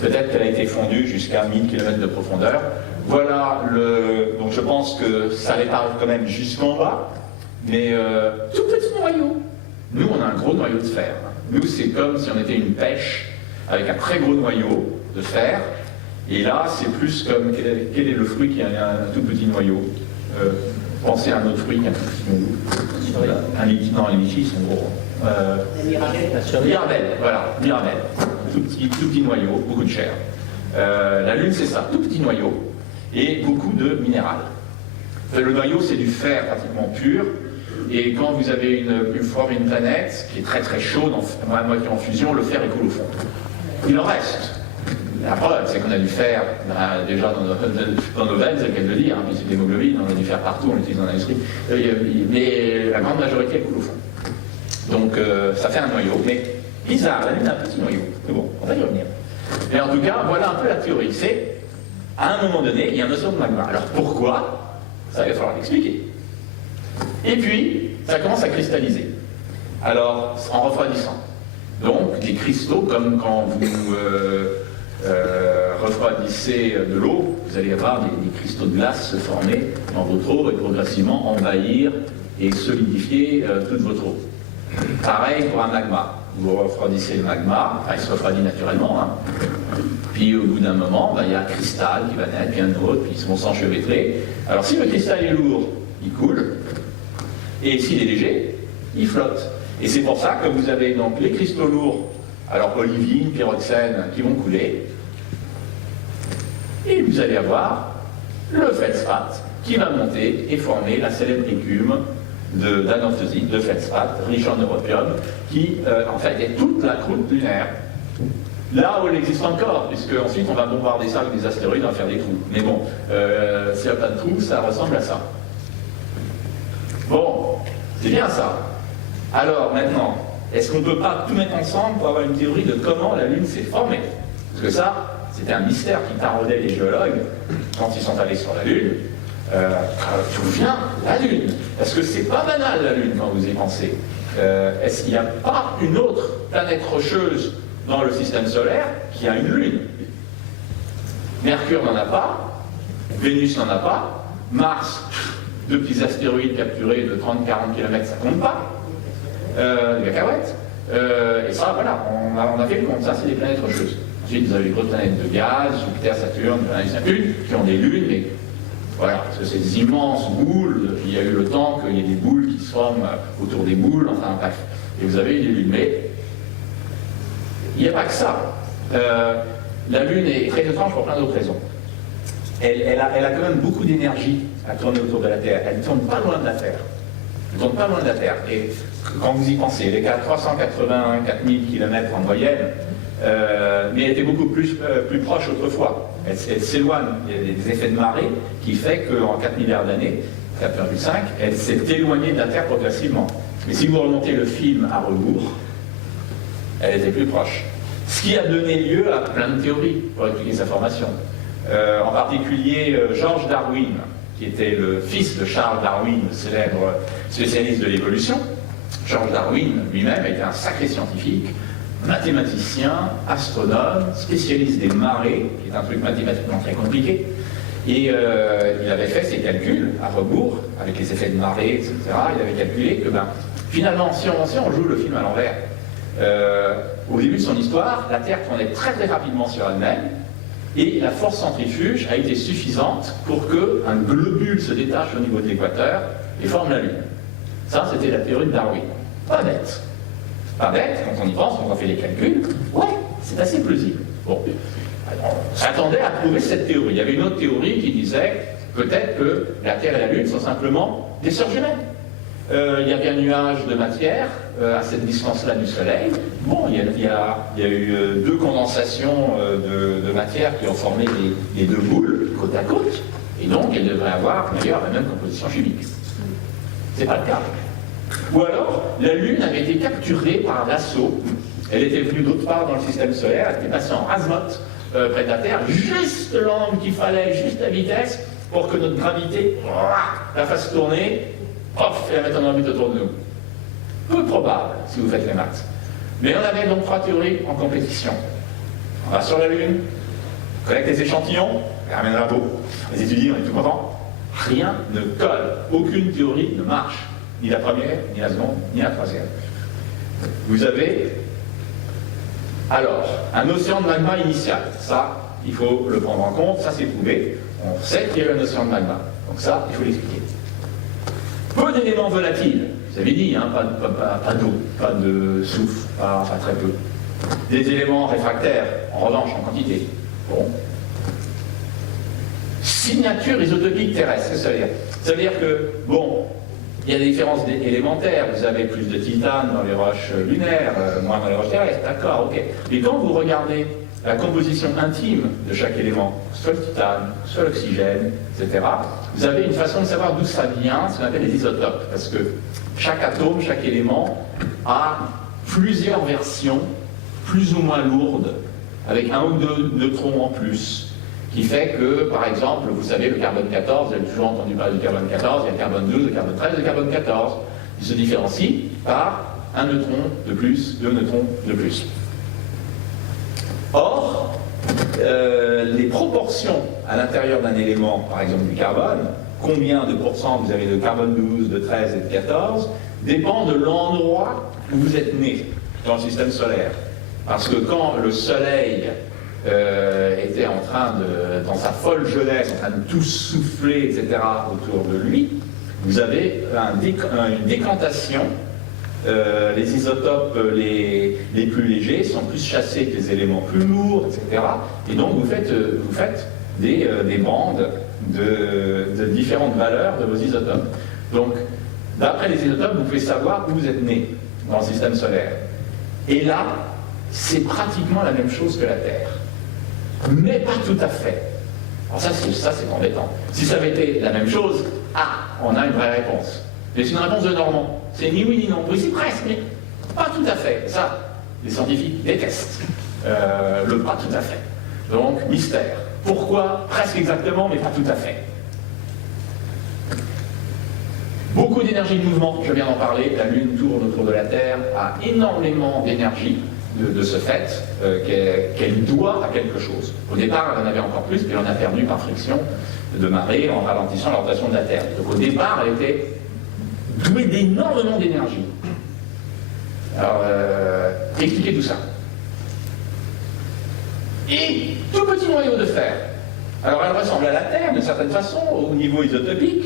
peut-être qu'elle a été fondue jusqu'à 1000 km de profondeur. Voilà donc je pense que ça allait pas quand même jusqu'en bas, mais tout petit noyau. Nous, on a un gros noyau de fer. Nous, c'est comme si on était une pêche avec un très gros noyau de fer. Et là, c'est plus comme quel est le fruit qui a un tout petit noyau. Pensez à un autre fruit qui a un tout petit noyau. Non, les litchis sont gros. Mirabelle, voilà, Mirabelle. Tout petit noyau, beaucoup de chair. La Lune, c'est ça, tout petit noyau et beaucoup de minéral. Le noyau, c'est du fer pratiquement pur. Et quand vous avez une planète qui est très très chaude, à moitié en fusion, le fer coule au fond. Il en reste. La preuve, c'est qu'on a du fer déjà dans nos veines, c'est le cas de le dire, hein, puis c'est de l'hémoglobine, on a du fer partout, on l'utilise dans l'industrie. Mais la grande majorité, elle coule au fond. Donc ça fait un noyau, mais bizarre, la Lune a un petit noyau. Mais bon, on va y revenir. Mais en tout cas, voilà un peu la théorie. C'est, à un moment donné, il y a un océan de magma. Alors pourquoi? Ça va falloir l'expliquer. Et puis, ça commence à cristalliser. Alors, en refroidissant. Donc, des cristaux, comme quand vous refroidissez de l'eau, vous allez avoir des cristaux de glace se former dans votre eau et progressivement envahir et solidifier toute votre eau. Pareil pour un magma. Vous refroidissez le magma, il se refroidit naturellement, hein. Puis au bout d'un moment, il y a un cristal qui va naître, puis un autre, puis ils vont s'enchevêtrer. Alors si le cristal est lourd, il coule, et s'il est léger, il flotte. Et c'est pour ça que vous avez donc les cristaux lourds, alors olivine, pyroxène, qui vont couler, et vous allez avoir le feldspath qui va monter et former la célèbre écume d'anorthosite, de feldspath, riche en europium, qui en fait est toute la croûte lunaire. Là où elle existe encore, puisque ensuite on va bombarder ça avec des astéroïdes, on va faire des trous. Mais bon, s'il n'y a pas de trous, ça ressemble à ça. Bon, c'est bien ça. Alors maintenant, est-ce qu'on ne peut pas tout mettre ensemble pour avoir une théorie de comment la Lune s'est formée? Parce que ça, c'était un mystère qui taraudait les géologues quand ils sont allés sur la Lune. D'où vient la Lune? Parce que c'est pas banal la Lune quand vous y pensez. Est-ce qu'il n'y a pas une autre planète rocheuse dans le système solaire qui a une Lune? Mercure n'en a pas, Vénus n'en a pas, Mars, deux petits astéroïdes capturés de 30-40 km, ça compte pas, des cacahuètes, et ça, voilà, on a fait le compte, ça c'est des planètes rocheuses. Ensuite, vous avez les grosses planètes de gaz, Jupiter, Saturne, Neptune, qui ont des lunes, mais voilà, parce que c'est des immenses boules, il y a eu le temps qu'il y ait des boules qui se forment autour des boules, enfin bref, et vous avez des lunes, mais il n'y a pas que ça. La Lune est très étrange pour plein d'autres raisons. Elle a quand même beaucoup d'énergie à tourner autour de la Terre. Elle ne tourne pas loin de la Terre. Elle ne tourne pas loin de la Terre. Et quand vous y pensez, elle est à 384 000 km en moyenne, mais elle était beaucoup plus proche autrefois. Elle s'éloigne, il y a des effets de marée qui fait qu'en 4 milliards d'années, 4,5, elle s'est éloignée de la Terre progressivement. Mais si vous remontez le film à rebours, elle était plus proche. Ce qui a donné lieu à plein de théories pour expliquer sa formation. En particulier, George Darwin, qui était le fils de Charles Darwin, le célèbre spécialiste de l'évolution. George Darwin lui-même était un sacré scientifique, mathématicien, astronome, spécialiste des marées, qui est un truc mathématiquement très compliqué. Et il avait fait ses calculs à rebours, avec les effets de marée, etc. Il avait calculé que finalement, si on joue le film à l'envers, au début de son histoire, la Terre tournait très très rapidement sur elle-même, et la force centrifuge a été suffisante pour qu'un globule se détache au niveau de l'équateur et forme la Lune. Ça, c'était la théorie de Darwin. Pas bête. Pas bête, quand on y pense, quand on fait les calculs, ouais, c'est assez plausible. Bon, alors, on s'attendait à prouver cette théorie. Il y avait une autre théorie qui disait peut-être que la Terre et la Lune sont simplement des sœurs jumelles. Il y avait un nuage de matière à cette distance-là du Soleil. Bon, il y a eu deux condensations de matière qui ont formé les deux boules côte à côte, et donc elles devraient avoir d'ailleurs la même composition chimique. C'est pas le cas. Ou alors, la Lune avait été capturée par un assaut. Elle était venue d'autre part dans le système solaire, elle était passée en azimuth près de la Terre, juste l'angle qu'il fallait, juste la vitesse, pour que notre gravité la fasse tourner, hop, et la mettre en orbite autour de nous. Peu probable, si vous faites les maths. Mais on avait donc trois théories en compétition. On va sur la Lune, on collecte les échantillons, on ramène un labo, on les étudie, on est tout content. Rien ne colle. Aucune théorie ne marche. Ni la première, ni la seconde, ni la troisième. Vous avez alors un océan de magma initial. Ça, il faut le prendre en compte, ça c'est prouvé. On sait qu'il y a eu un océan de magma. Donc ça, il faut l'expliquer. Peu d'éléments volatiles. Vous avez dit, hein, pas d'eau, pas de soufre, pas très peu. Des éléments réfractaires, en revanche, en quantité. Bon. Signature isotopique terrestre, qu'est-ce que ça veut dire? Ça veut dire que, bon, il y a des différences élémentaires. Vous avez plus de titane dans les roches lunaires, moins dans les roches terrestres, d'accord, ok. Mais quand vous regardez la composition intime de chaque élément, soit le titane, soit l'oxygène, etc., vous avez une façon de savoir d'où ça vient, ce qu'on appelle les isotopes, parce que chaque atome, chaque élément a plusieurs versions, plus ou moins lourdes, avec un ou deux neutrons en plus, qui fait que, par exemple, vous savez, le carbone 14, vous avez toujours entendu parler du carbone 14, il y a le carbone 12, le carbone 13, le carbone 14. Il se différencie par un neutron de plus, deux neutrons de plus. Or, les proportions à l'intérieur d'un élément, par exemple du carbone, combien de pourcents vous avez de carbone 12, de 13 et de 14, dépend de l'endroit où vous êtes né dans le système solaire. Parce que quand le Soleil était en train de, dans sa folle jeunesse, en train de tout souffler, etc., autour de lui, vous avez une décantation les isotopes les plus légers sont plus chassés que les éléments plus lourds, etc. Et donc vous faites des bandes de différentes valeurs de vos isotopes. Donc, d'après les isotopes, vous pouvez savoir où vous êtes né dans le système solaire. Et là, c'est pratiquement la même chose que la Terre. Mais pas tout à fait. Alors ça, c'est embêtant. Si ça avait été la même chose, on a une vraie réponse. Mais c'est une réponse de Normand. C'est ni oui ni non. Oui, c'est presque, mais pas tout à fait. Ça, les scientifiques détestent. Le pas tout à fait. Donc, mystère. Pourquoi? Presque exactement, mais pas tout à fait. Beaucoup d'énergie de mouvement, je viens d'en parler. La Lune tourne autour de la Terre, a énormément d'énergie de ce fait qu'elle doit à quelque chose. Au départ, elle en avait encore plus, puis elle en a perdu par friction de marée en ralentissant la rotation de la Terre. Donc au départ, elle était douée d'énormément d'énergie. Alors, expliquez tout ça. Et tout petit noyau de fer. Alors elle ressemble à la Terre d'une certaine façon, au niveau isotopique,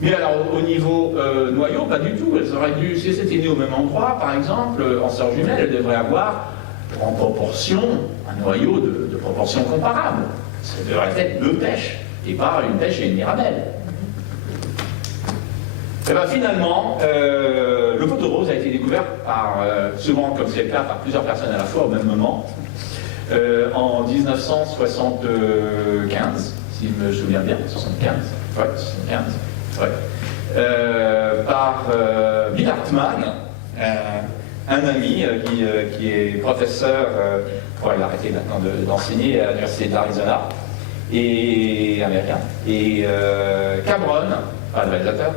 mais alors au niveau noyau, pas du tout. Elles auraient dû, si elles étaient nées au même endroit, par exemple, en sœurs jumelles, elles devraient avoir en proportion un noyau de proportion comparable. Ça devrait être deux pêches, et pas une pêche et une mirabelle. Et bien finalement, le photorose a été découvert par, souvent comme c'est le cas, par plusieurs personnes à la fois au même moment. En 1975, si je me souviens bien, 75, ouais, 75, ouais, par Bill Hartmann, un ami qui est professeur, il a arrêté maintenant d'enseigner à l'université d'Arizona, et américain, et Cameron, pas le réalisateur,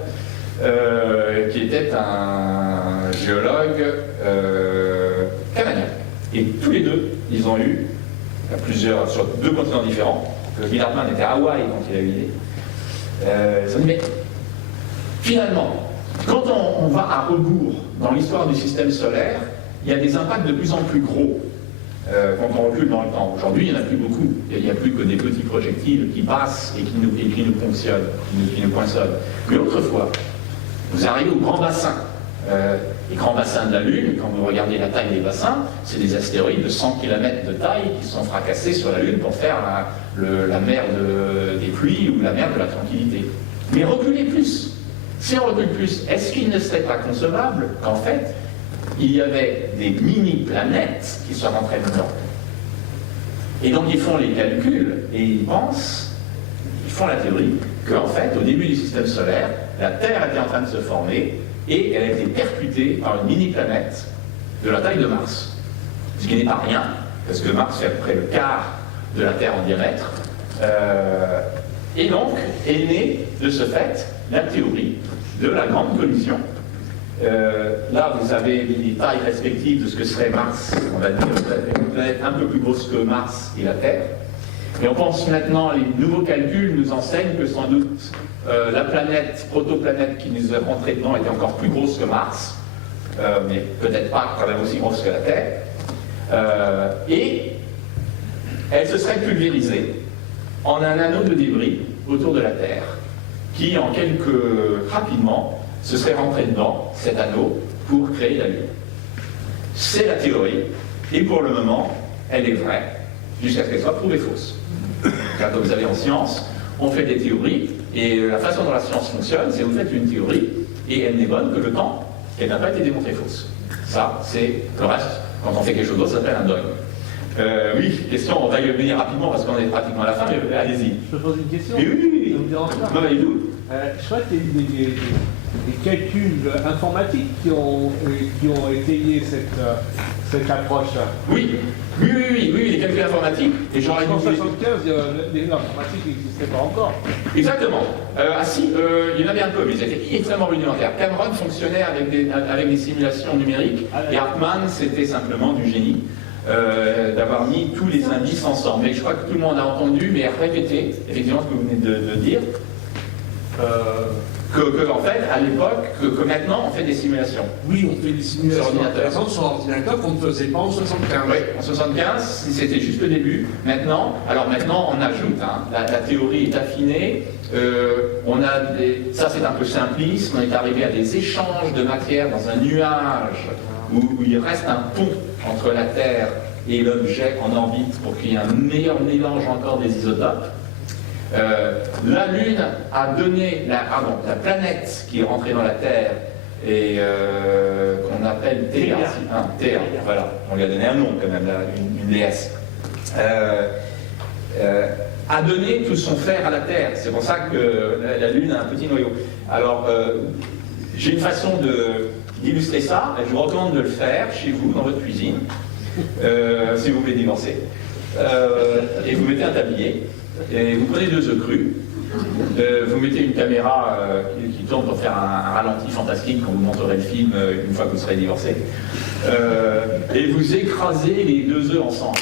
qui était un géologue canadien. Et tous les deux, ils ont eu sur deux continents différents. Bill Hartmann était à Hawaï quand il a eu l'idée. Ils ont dit, mais finalement, quand on va à rebours dans l'histoire du système solaire, il y a des impacts de plus en plus gros quand on recule dans le temps. Aujourd'hui, il n'y en a plus beaucoup. Il n'y a plus que des petits projectiles qui passent et qui nous ponctionnent, qui nous poinçonnent. Mais autrefois, vous arrivez au grand bassin. Les grands bassins de la Lune, quand vous regardez la taille des bassins, c'est des astéroïdes de 100 km de taille qui sont fracassés sur la Lune pour faire la mer des pluies ou la mer de la tranquillité. Mais reculez plus. Si on recule plus, est-ce qu'il ne serait pas concevable qu'en fait, il y avait des mini-planètes qui soient rentrées dedans? Et donc ils font les calculs et ils font la théorie qu'en fait, au début du système solaire, la Terre était en train de se former et elle a été percutée par une mini-planète de la taille de Mars. Ce qui n'est pas rien, parce que Mars fait à peu près le quart de la Terre en diamètre. Et donc, est née de ce fait la théorie de la grande collision. Là, vous avez les tailles respectives de ce que serait Mars, on va dire, une planète un peu plus grosse que Mars et la Terre. Et on pense maintenant, les nouveaux calculs nous enseignent que sans doute la planète, protoplanète qui nous est rentrée dedans était encore plus grosse que Mars, mais peut-être pas quand même aussi grosse que la Terre. Et elle se serait pulvérisée en un anneau de débris autour de la Terre, qui rapidement se serait rentré dedans, cet anneau, pour créer la Lune. C'est la théorie, et pour le moment, elle est vraie, jusqu'à ce qu'elle soit prouvée fausse. Car comme vous savez en science, on fait des théories, et la façon dont la science fonctionne, c'est que vous faites une théorie, et elle n'est bonne que le temps qu'elle n'a pas été démontrée fausse. Ça, c'est le reste. Quand on fait quelque chose d'autre, ça s'appelle un dogme. Oui, question, on va y venir rapidement parce qu'on est pratiquement à la fin, mais allez-y. Je peux poser une question? Oui, oui, oui. Ça vous dérange pas? Non, allez-vous. Je crois qu'il y a eu des calculs informatiques qui ont étayé cette approche. Oui, les calculs informatiques. Et j'aurais En dû 1975, l'informatique n'existait pas encore. Exactement. Il y en avait un peu, mais ils étaient extrêmement rudimentaires. Cameron fonctionnait avec des simulations numériques, et Hartmann, c'était simplement du génie. D'avoir mis tous les indices ensemble. Mais je crois que tout le monde a entendu, mais répétez effectivement ce que vous venez de dire. En fait, à l'époque, que maintenant, on fait des simulations. Oui, on fait des simulations Sur ordinateur. intéressantes sur ordinateur qu'on ne faisait pas en 75. Oui, en 75, c'était juste le début. Maintenant, on ajoute, hein, la théorie est affinée. Ça c'est un peu simpliste, on est arrivé à des échanges de matière dans un nuage où il reste un pont entre la Terre et l'objet en orbite pour qu'il y ait un meilleur mélange encore des isotopes. La Lune a donné, la planète qui est rentrée dans la Terre et qu'on appelle Théa, Théa, voilà, on lui a donné un nom quand même, une déesse, a donné tout son fer à la Terre. C'est pour ça que la Lune a un petit noyau. Alors, j'ai une façon d'illustrer ça, et je vous recommande de le faire chez vous, dans votre cuisine, si vous voulez divorcer. Et vous mettez un tablier, et vous prenez 2 œufs crus, vous mettez une caméra qui tourne pour faire un ralenti fantastique quand vous montrerez le film une fois que vous serez divorcé, et vous écrasez les 2 œufs ensemble,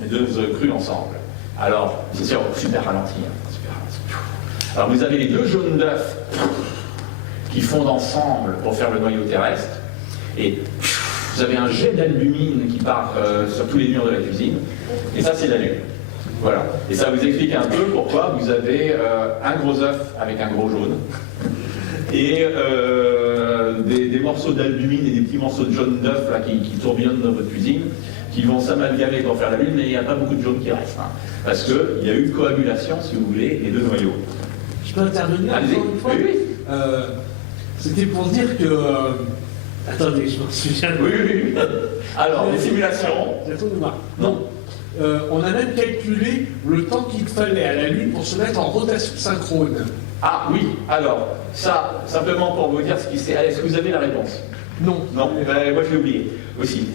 les 2 œufs crus ensemble. Alors, c'est sûr, super ralenti, hein, super ralenti. Alors vous avez les 2 jaunes d'œufs qui fondent ensemble pour faire le noyau terrestre, et vous avez un jet d'albumine qui part sur tous les murs de la cuisine, et ça c'est la Lune. Voilà. Et ça vous explique un peu pourquoi vous avez un gros œuf avec un gros jaune, et des morceaux d'albumine et des petits morceaux de jaune d'œuf qui tourbillonnent dans votre cuisine, qui vont s'amalgamer pour faire la Lune, mais il n'y a pas beaucoup de jaune qui reste, hein, parce qu'il y a eu une coagulation, si vous voulez, les 2 noyaux. Je peux intervenir encore une fois? Oui. C'était pour dire que... attendez, je m'en souviens. Oui. Alors, les simulations. Non. On a même calculé le temps qu'il fallait à la Lune pour se mettre en rotation synchrone. Ah oui, alors, ça, simplement pour vous dire ce qui s'est... Est-ce que vous avez la réponse? Non. Non, ben, moi je l'ai oublié aussi.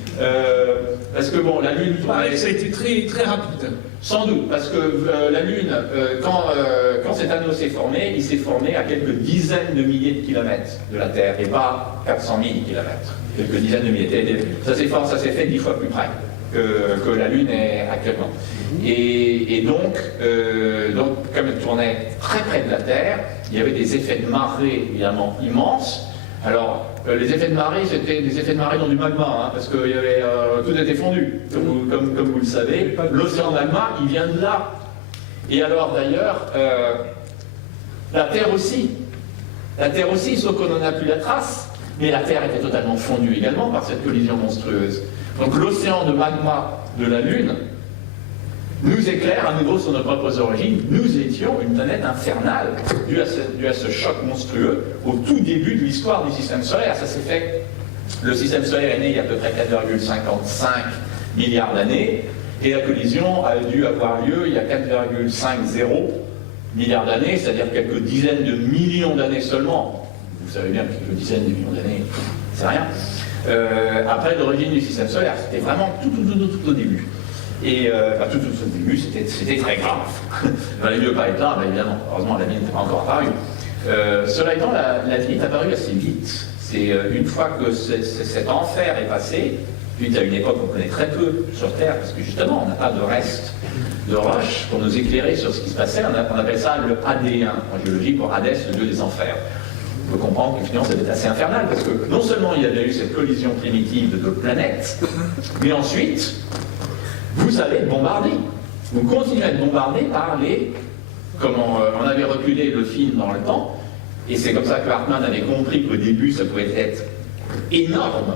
Parce que bon, la Lune... Il paraît que ça a été très, très rapide. Sans doute, parce que la Lune, quand cet anneau s'est formé, il s'est formé à quelques dizaines de milliers de kilomètres de la Terre, et pas 400 000 kilomètres. Quelques dizaines de milliers. Ça s'est fait 10 fois plus près que la Lune est actuellement. Et donc, comme elle tournait très près de la Terre, il y avait des effets de marée évidemment immenses. Alors, les effets de marée, c'était des effets de marée dans du magma, hein, parce que tout était fondu, comme vous le savez. L'océan magma, il vient de là. Et alors, d'ailleurs, la Terre aussi. La Terre aussi, sauf qu'on n'en a plus la trace. Mais la Terre était totalement fondue également par cette collision monstrueuse. Donc, l'océan de magma de la Lune nous éclaire à nouveau sur nos propres origines. Nous étions une planète infernale due à ce choc monstrueux au tout début de l'histoire du système solaire. Ça s'est fait. Le système solaire est né il y a à peu près 4,55 milliards d'années, et la collision a dû avoir lieu il y a 4,50 milliards d'années, c'est-à-dire quelques dizaines de millions d'années seulement. Vous savez bien que quelques dizaines de millions d'années, c'est rien. Après l'origine du système solaire, c'était vraiment tout au début. Et tout au début, c'était très grave. Il valait mieux pas être là, mais évidemment. Heureusement, la vie n'était pas encore apparue. Cela étant, la vie est apparue assez vite. C'est une fois que cet enfer est passé, puis à une époque qu'on connaît très peu sur Terre, parce que justement, on n'a pas de reste de roches pour nous éclairer sur ce qui se passait. On appelle ça le AD1 en géologie, pour Hadès, le dieu des enfers. On peut comprendre que finalement, c'était assez infernal, parce que non seulement il y avait eu cette collision primitive de 2 planètes, mais ensuite, vous allez être bombardé. Vous continuez à être bombardé par on avait reculé le film dans le temps, et c'est comme ça que Hartmann avait compris qu'au début, ça pouvait être énorme.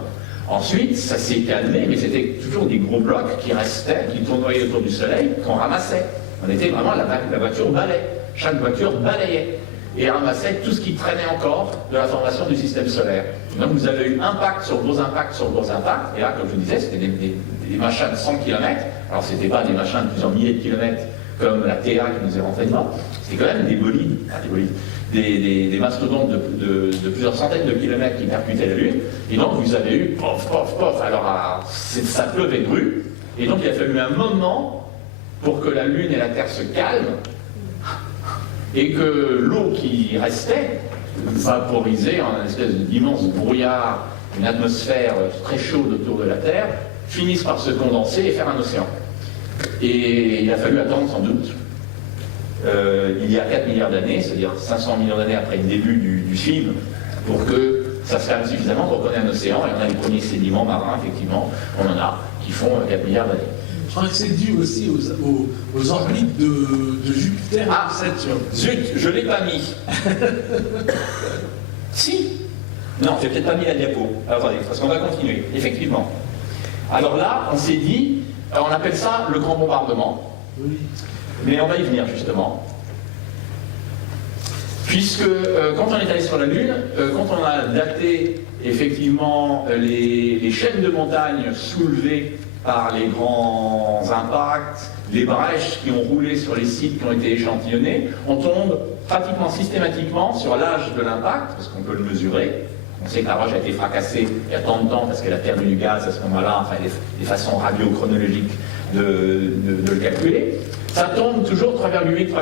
Ensuite, ça s'est calmé, mais c'était toujours des gros blocs qui restaient, qui tournoyaient autour du Soleil, qu'on ramassait. On était vraiment la voiture balai. Chaque voiture balayait et ramassait tout ce qui traînait encore de la formation du système solaire. Donc vous avez eu impact sur gros impact sur gros impact, et là, comme je vous disais, c'était des machins de 100 km. Alors c'était pas des machins de plusieurs milliers de kilomètres comme la Théa qui nous est rentrée dedans, c'était quand même des bolides, des mastodontes de plusieurs centaines de kilomètres qui percutaient la Lune, et donc vous avez eu pof. Alors ça pleuvait dru, et donc il a fallu un moment pour que la Lune et la Terre se calment, et que l'eau qui restait, vaporisée en une espèce d'immense brouillard, une atmosphère très chaude autour de la Terre, finisse par se condenser et faire un océan. Et il a fallu attendre sans doute il y a 4 milliards d'années, c'est-à-dire 500 millions d'années après le début du film, pour que ça se calme suffisamment pour qu'on ait un océan, et on a les premiers sédiments marins, effectivement, on en a, qui font 4 milliards d'années. Je crois que c'est dû aussi aux orbites de Jupiter et de Saturne. Zut, je ne l'ai pas mis. Si. Non, j'ai peut-être pas mis la diapo. Alors, attendez, parce qu'on va continuer, effectivement. Alors là, on s'est dit, on appelle ça le grand bombardement. Oui. Mais on va y venir, justement. Puisque quand on est allé sur la Lune, quand on a daté effectivement les chaînes de montagnes soulevées par les grands impacts, les brèches qui ont roulé sur les sites qui ont été échantillonnés, on tombe pratiquement systématiquement sur l'âge de l'impact, parce qu'on peut le mesurer. On sait que la roche a été fracassée il y a tant de temps parce qu'elle a perdu du gaz à ce moment-là, enfin des façons radiochronologiques de le calculer. Ça tombe toujours 3,8, 3,9,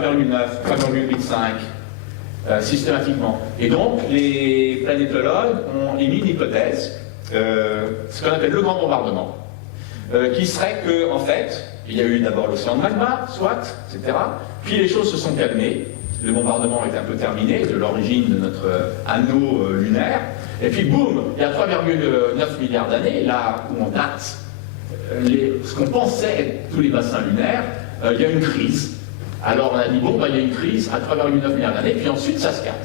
3,85 systématiquement. Et donc les planétologues ont émis une hypothèse, ce qu'on appelle le grand bombardement, qui serait que, en fait, il y a eu d'abord l'océan de magma, soit, etc. Puis les choses se sont calmées. Le bombardement est un peu terminé de l'origine de notre anneau lunaire. Et puis, boum, il y a 3,9 milliards d'années, là où on date ce qu'on pensait être tous les bassins lunaires, il y a une crise. Alors on a dit, bon, il y a une crise à 3,9 milliards d'années, puis ensuite ça se calme.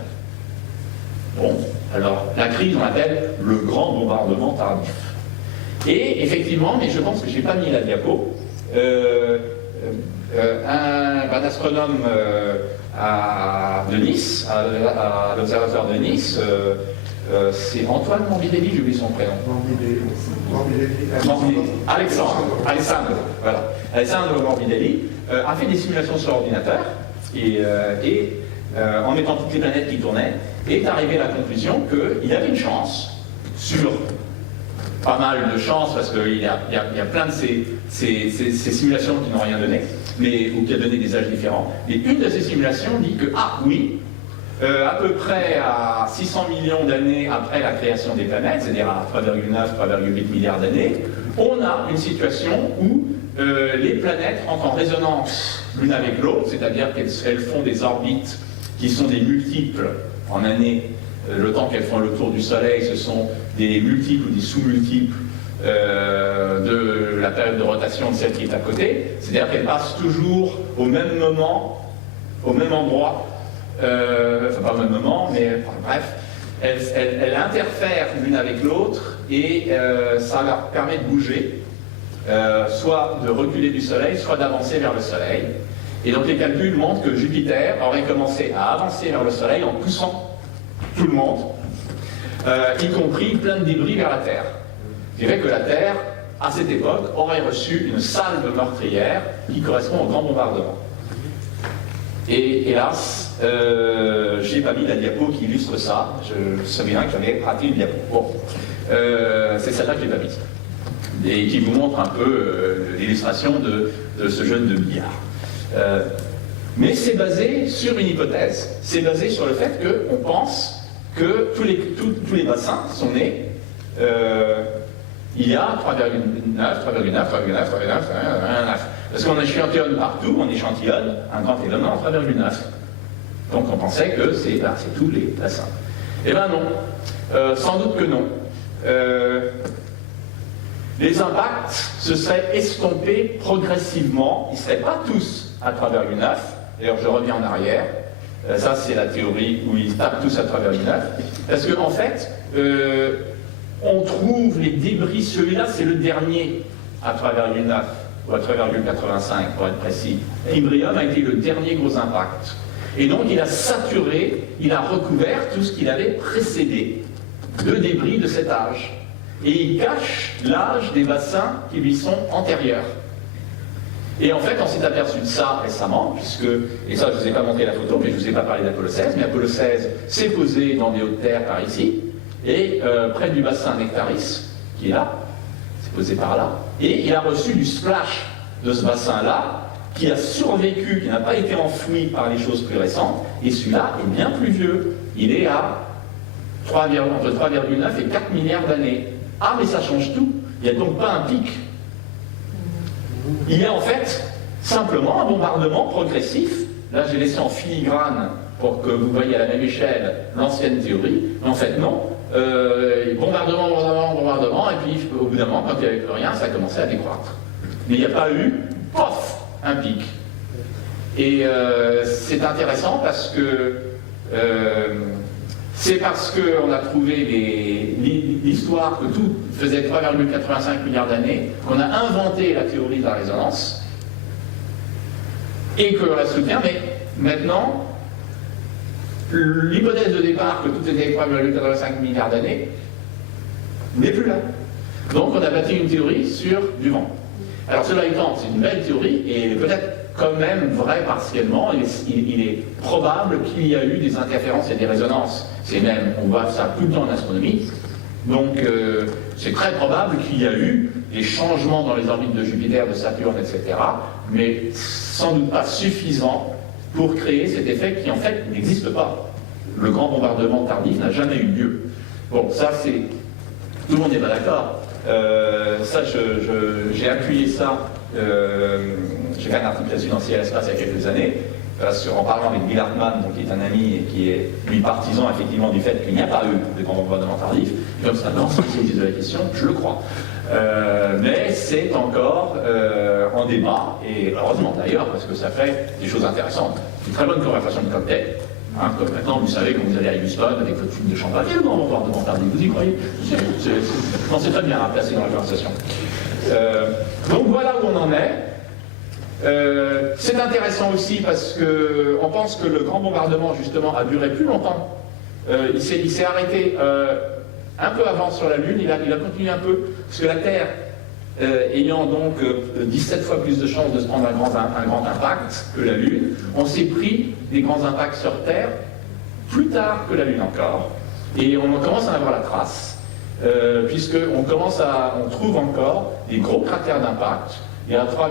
Bon, alors la crise, on l'appelle le grand bombardement tardif. Et effectivement, mais je pense que je n'ai pas mis la diapo, un astronome de Nice, à l'observatoire de Nice, c'est Antoine Morbidelli, j'ai oublié son prénom. Alexandre, voilà. Alexandre Morbidelli a fait des simulations sur ordinateur et en mettant toutes les planètes qui tournaient, est arrivé à la conclusion qu'il y avait une chance sur pas mal de chances, parce qu'il y a plein de ces simulations qui n'ont rien donné, ou qui a donné des âges différents. Mais une de ces simulations dit que, ah oui, à peu près à 600 millions d'années après la création des planètes, c'est-à-dire à 3,9-3,8 milliards d'années, on a une situation où les planètes entrent en résonance l'une avec l'autre, c'est-à-dire qu'elles font des orbites qui sont des multiples en années. Le temps qu'elles font le tour du Soleil, ce sont des multiples ou des sous-multiples de la période de rotation de celle qui est à côté. C'est-à-dire qu'elles passent toujours au même moment, au même endroit, enfin pas au même moment, mais bref, elles interfèrent l'une avec l'autre et ça leur permet de bouger, soit de reculer du Soleil, soit d'avancer vers le Soleil. Et donc les calculs montrent que Jupiter aurait commencé à avancer vers le Soleil en poussant tout le monde, y compris plein de débris vers la Terre. Je dirais que la Terre, à cette époque, aurait reçu une salve meurtrière qui correspond au grand bombardement. Et hélas, je n'ai pas mis la diapo qui illustre ça. Je savais bien que j'avais raté une diapo. Bon, c'est celle-là que je n'ai pas mise. Et qui vous montre un peu l'illustration de ce jeu de billard. Mais c'est basé sur une hypothèse. C'est basé sur le fait qu'on pense que tous les bassins sont nés il y a 3,9, 3,9, 3,9, 3,9, 3,9. Parce qu'on échantillonne partout, on échantillonne un grand élément en 3,9. Donc on pensait que c'est tous les bassins. Eh bien non, sans doute que non. Les impacts se seraient estompés progressivement, ils ne seraient pas tous à 3,9. D'ailleurs, je reviens en arrière. Ça, c'est la théorie où ils tapent tous à 3,9. Parce qu'en fait, on trouve les débris, celui-là, c'est le dernier à 3,9 ou à 3,85 pour être précis. L'Imbrium a été le dernier gros impact. Et donc, il a saturé, il a recouvert tout ce qu'il avait précédé de débris de cet âge. Et il cache l'âge des bassins qui lui sont antérieurs. Et en fait, on s'est aperçu de ça récemment, puisque, et ça je ne vous ai pas montré la photo, mais je ne vous ai pas parlé d'Apollo 16, mais Apollo 16 s'est posé dans des hautes terres par ici, et près du bassin Nectaris, qui est là, s'est posé par là, et il a reçu du splash de ce bassin-là, qui a survécu, qui n'a pas été enfoui par les choses plus récentes, et celui-là est bien plus vieux. Il est à entre 3,9 et 4 milliards d'années. Ah, mais ça change tout. Il n'y a donc pas un pic. Il y a en fait simplement un bombardement progressif Là, j'ai laissé en filigrane pour que vous voyez à la même échelle l'ancienne théorie, mais en fait non. Bombardement, et puis au bout d'un moment, quand il n'y avait plus rien, ça a commencé à décroître. Mais il n'y a pas eu, pof, un pic. Et c'est intéressant parce que qu'on a trouvé l'histoire que tout faisait 3,85 milliards d'années, qu'on a inventé la théorie de la résonance, et que l'on la soutient, mais maintenant, l'hypothèse de départ que tout était 3,85 milliards d'années n'est plus là. Donc on a bâti une théorie sur du vent. Alors cela étant, c'est une belle théorie, et peut-être quand même vrai partiellement, il est probable qu'il y a eu des interférences et des résonances. C'est même, on voit ça tout le temps en astronomie, donc c'est très probable qu'il y a eu des changements dans les orbites de Jupiter, de Saturne, etc., mais sans doute pas suffisants pour créer cet effet qui en fait n'existe pas. Le grand bombardement tardif n'a jamais eu lieu. Bon, ça c'est... Tout le monde n'est pas d'accord. Ça, j'ai appuyé ça, j'ai fait un article là-dessus dans Ciel Espace il y a quelques années, en parlant avec Bill Hartmann, donc, qui est un ami et qui est, lui, partisan effectivement du fait qu'il n'y a pas eu de grand bombardement tardif. Et comme c'est un grand spécialiste de la question, je le crois. Mais c'est encore en débat, et heureusement d'ailleurs, parce que ça fait des choses intéressantes. Une très bonne conversation de cocktail. Hein, comme maintenant, vous savez, quand vous allez à Houston avec votre film de champagne, et le grand bombardement tardif, vous y croyez? C'est très bien à placer dans la conversation. Donc voilà où on en est. C'est intéressant aussi parce qu'on pense que le grand bombardement, justement, a duré plus longtemps. Il s'est arrêté un peu avant sur la Lune, il a continué un peu, parce que la Terre, ayant donc 17 fois plus de chances de se prendre un grand impact que la Lune, on s'est pris des grands impacts sur Terre plus tard que la Lune encore. Et on commence à en avoir la trace, puisqu'on trouve encore des gros cratères d'impact. Il y a 3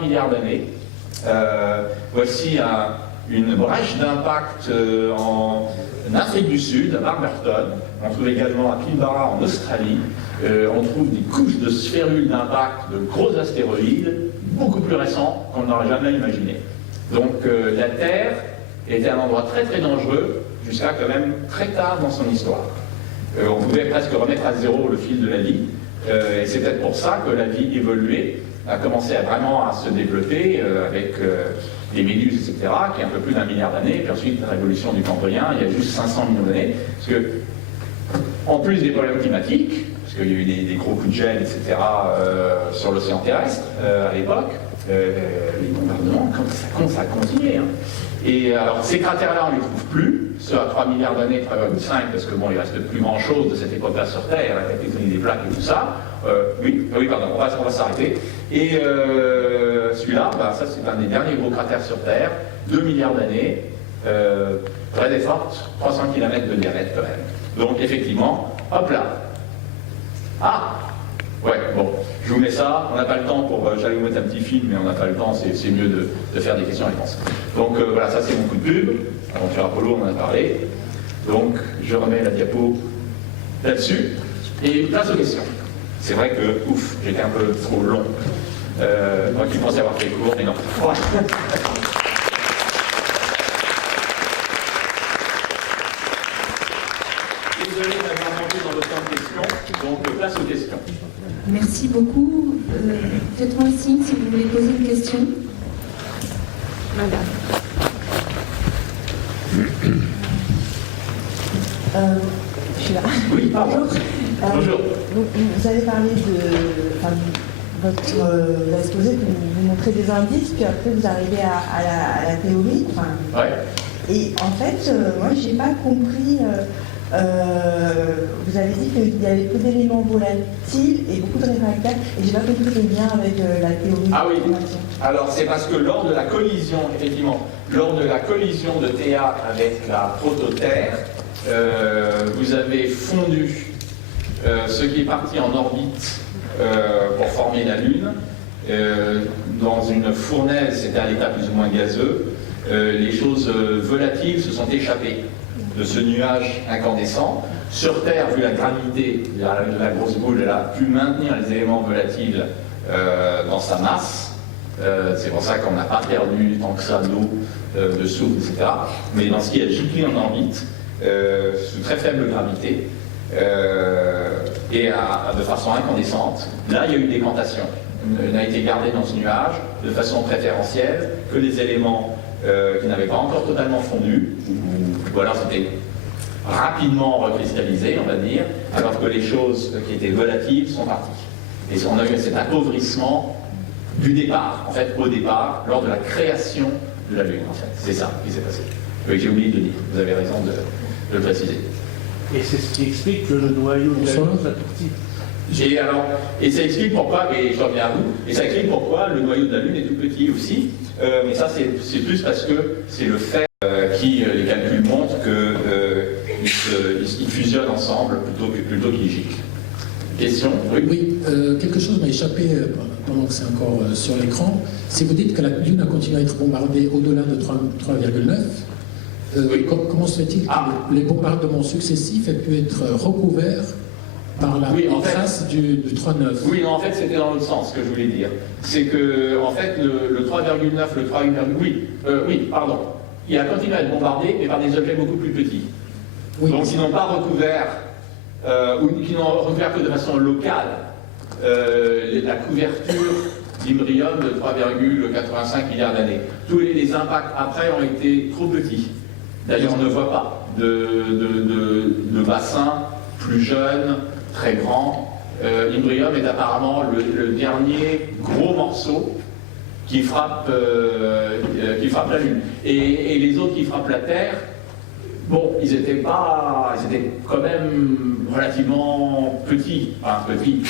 milliards d'années. Voici une brèche d'impact en Afrique du Sud, à Barberton. On trouve également à Pilbara en Australie. On trouve des couches de sphérules d'impact de gros astéroïdes, beaucoup plus récents qu'on n'aurait jamais imaginé. Donc la Terre était un endroit très très dangereux jusqu'à quand même très tard dans son histoire. On pouvait presque remettre à zéro le fil de la vie. Et c'est peut-être pour ça que la vie évoluée a commencé vraiment à se développer avec les méduses, etc., qui est un peu plus d'1 milliard d'années, puis ensuite la révolution du Cambrien, il y a juste 500 millions d'années, parce que, en plus des problèmes climatiques, parce qu'il y a eu des gros coups de gel, etc., sur l'océan terrestre à l'époque, les bombardements, ça a continué. Hein. Et alors, ces cratères-là, on ne les trouve plus, ceux à 3 milliards d'années, 3,5, parce que bon, il reste plus grand-chose de cette époque-là sur Terre, la tectonique des plaques et tout ça. Pardon, on va s'arrêter. Et celui-là, ça c'est un des derniers gros cratères sur Terre, 2 milliards d'années, très des fortes, 300 km de diamètre quand même. Donc effectivement, hop là. Ah ouais, bon, je vous mets ça, on n'a pas le temps pour... J'allais vous mettre un petit film, mais on n'a pas le temps, c'est mieux de faire des questions-réponses. Donc voilà, ça c'est mon coup de pub. Aventure Apollo, on en a parlé. Donc je remets la diapo là-dessus. Et place aux questions. C'est vrai que, ouf, j'étais un peu trop long. Moi qui pensais avoir fait court, mais non. Ouais. Désolé d'avoir manqué dans le temps de questions, donc place aux questions. Merci beaucoup. Faites-moi un signe si vous voulez poser une question. Madame. Je suis là. Oui, bonjour. Bonjour. Vous avez parlé vous avez exposé que vous montrez des indices, puis après vous arrivez à la théorie. Ouais. Et en fait, moi, j'ai pas compris. Vous avez dit qu'il y avait peu d'éléments volatiles et beaucoup de réfractaires, et j'ai pas compris le lien avec la théorie. Ah oui. Alors c'est parce que lors de la collision, effectivement, lors de la collision de Théa avec la prototerre, vous avez fondu ce qui est parti en orbite pour former la Lune dans une fournaise, c'était à l'état plus ou moins gazeux. Les choses volatiles se sont échappées de ce nuage incandescent. Sur Terre, vu la gravité, la grosse boule, elle a pu maintenir les éléments volatiles dans sa masse. C'est pour ça qu'on n'a pas perdu tant que ça d'eau, de souffle, etc. Mais dans ce qui est giclé en orbite, sous très faible gravité, et de façon incandescente, là il y a eu une décantation. Il n'a été gardé dans ce nuage de façon préférentielle que les éléments qui n'avaient pas encore totalement fondu, ou alors c'était rapidement recristallisé, on va dire, alors que les choses qui étaient volatiles sont parties. Et on a eu cet appauvrissement du départ, en fait, au départ, lors de la création de la Lune, en fait. C'est ça qui s'est passé. Oui, j'ai oublié de le dire, vous avez raison de le préciser. Et c'est ce qui explique que le noyau de la Lune soit tout petit. Et ça explique pourquoi, et je reviens à vous, et ça explique pourquoi le noyau de la Lune est tout petit aussi, mais ça c'est plus parce que c'est le fait qui, les calculs montrent qu'ils fusionnent ensemble plutôt qu'ils giclent. Question? Oui, quelque chose m'a échappé pendant que c'est encore sur l'écran. Si vous dites que la Lune a continué à être bombardée au-delà de 3,9, oui. Comment se fait-il que les bombardements successifs aient pu être recouverts par la trace du 3,9? Oui, non, en fait, c'était dans l'autre sens que je voulais dire. C'est que, en fait, le 3,9, le 3,8, oui, pardon. Il a continué à être bombardé, mais par des objets beaucoup plus petits. Oui. Donc, ils n'ont pas recouvert, ou qui n'ont recouvert que de façon locale, la couverture d'Imbrium de 3,85 milliards d'années. Tous les impacts après ont été trop petits. D'ailleurs, on ne voit pas de bassin plus jeune, très grand. Imbrium est apparemment le dernier gros morceau qui frappe la Lune. Et les autres qui frappent la Terre, bon, ils étaient quand même relativement petits. Enfin, petits.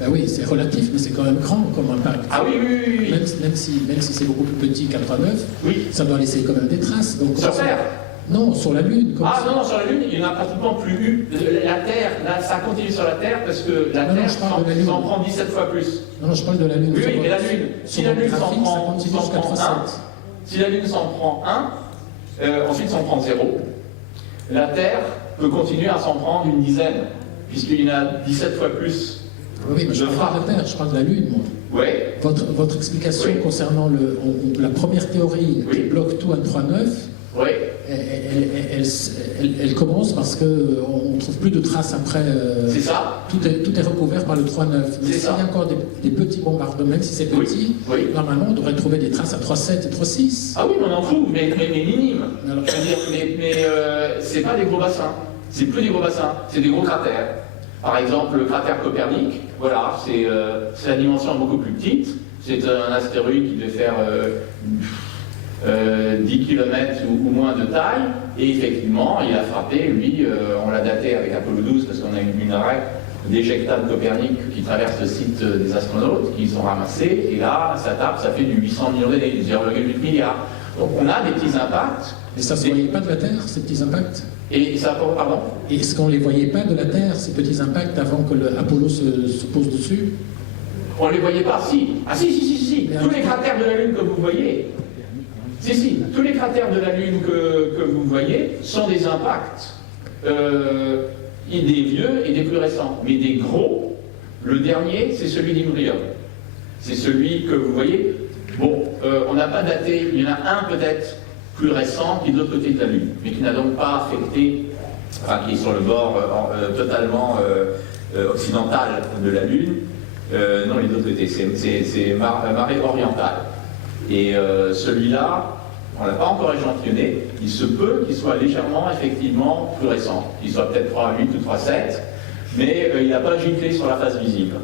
Ben oui, c'est relatif, mais c'est quand même grand comme impact. Ah oui. Même si c'est beaucoup plus petit qu'à 3,9, oui. Ça doit laisser quand même des traces. Donc, sur Terre? Non, sur la Lune. Non, sur la Lune, il n'y en a pratiquement plus eu. La Terre, là, ça continue sur la Terre parce que la Terre s'en prend 17 fois plus. Non, je parle de la Lune. Oui, mais la Lune, si la Lune s'en prend 1, si la Lune s'en prend 1, ensuite s'en prend 0, la Terre peut continuer à s'en prendre une dizaine, puisqu'il y en a 17 fois plus. Oui, mais je parle pas de la Terre, je parle de la Lune, moi. Oui. Votre explication concernant la première théorie qui bloque tout à 3,9, oui. Elle commence parce qu'on ne trouve plus de traces après. C'est ça. Tout est recouvert par le 3,9. Mais s'il y a encore des petits bombardements, même si c'est petit, normalement on devrait trouver des traces à 3,7 et 3,6. Ah oui, mais on en trouve, mais minimes. Alors, je veux dire, mais c'est pas des gros bassins. C'est plus des gros bassins, c'est des gros cratères. Par exemple, le cratère Copernic, voilà, c'est la dimension beaucoup plus petite. C'est un astéroïde qui devait faire 10 km ou moins de taille, et effectivement, il a frappé, lui, on l'a daté avec Apollo 12 parce qu'on a une minerai d'éjecta de Copernic qui traverse le site des astronautes, qu'ils ont ramassé, et là, ça tape, ça fait du 800 millions d'années, 0,8 milliards. Donc on a des petits impacts. Mais ça ne se voyait pas de la Terre, ces petits impacts? Et ça, pardon? Et est-ce qu'on ne les voyait pas de la Terre, ces petits impacts, avant que l'Apollo se pose dessus? On ne les voyait pas, si. Ah si. Tous les cratères de la Lune que vous voyez, tous les cratères de la Lune que vous voyez sont des impacts, des vieux et des plus récents. Mais des gros, le dernier, c'est celui d'Imbrium. C'est celui que vous voyez. Bon, on n'a pas daté, il y en a un peut-être plus récent qui est de l'autre côté de la Lune, mais qui n'a donc pas affecté, enfin qui est sur le bord totalement occidental de la Lune. Non, il est de l'autre côté, c'est marée orientale. Et celui-là, on ne l'a pas encore échantillonné, il se peut qu'il soit légèrement, effectivement, plus récent, qu'il soit peut-être 3,8 ou 3,7, mais il n'a pas giclé sur la face visible.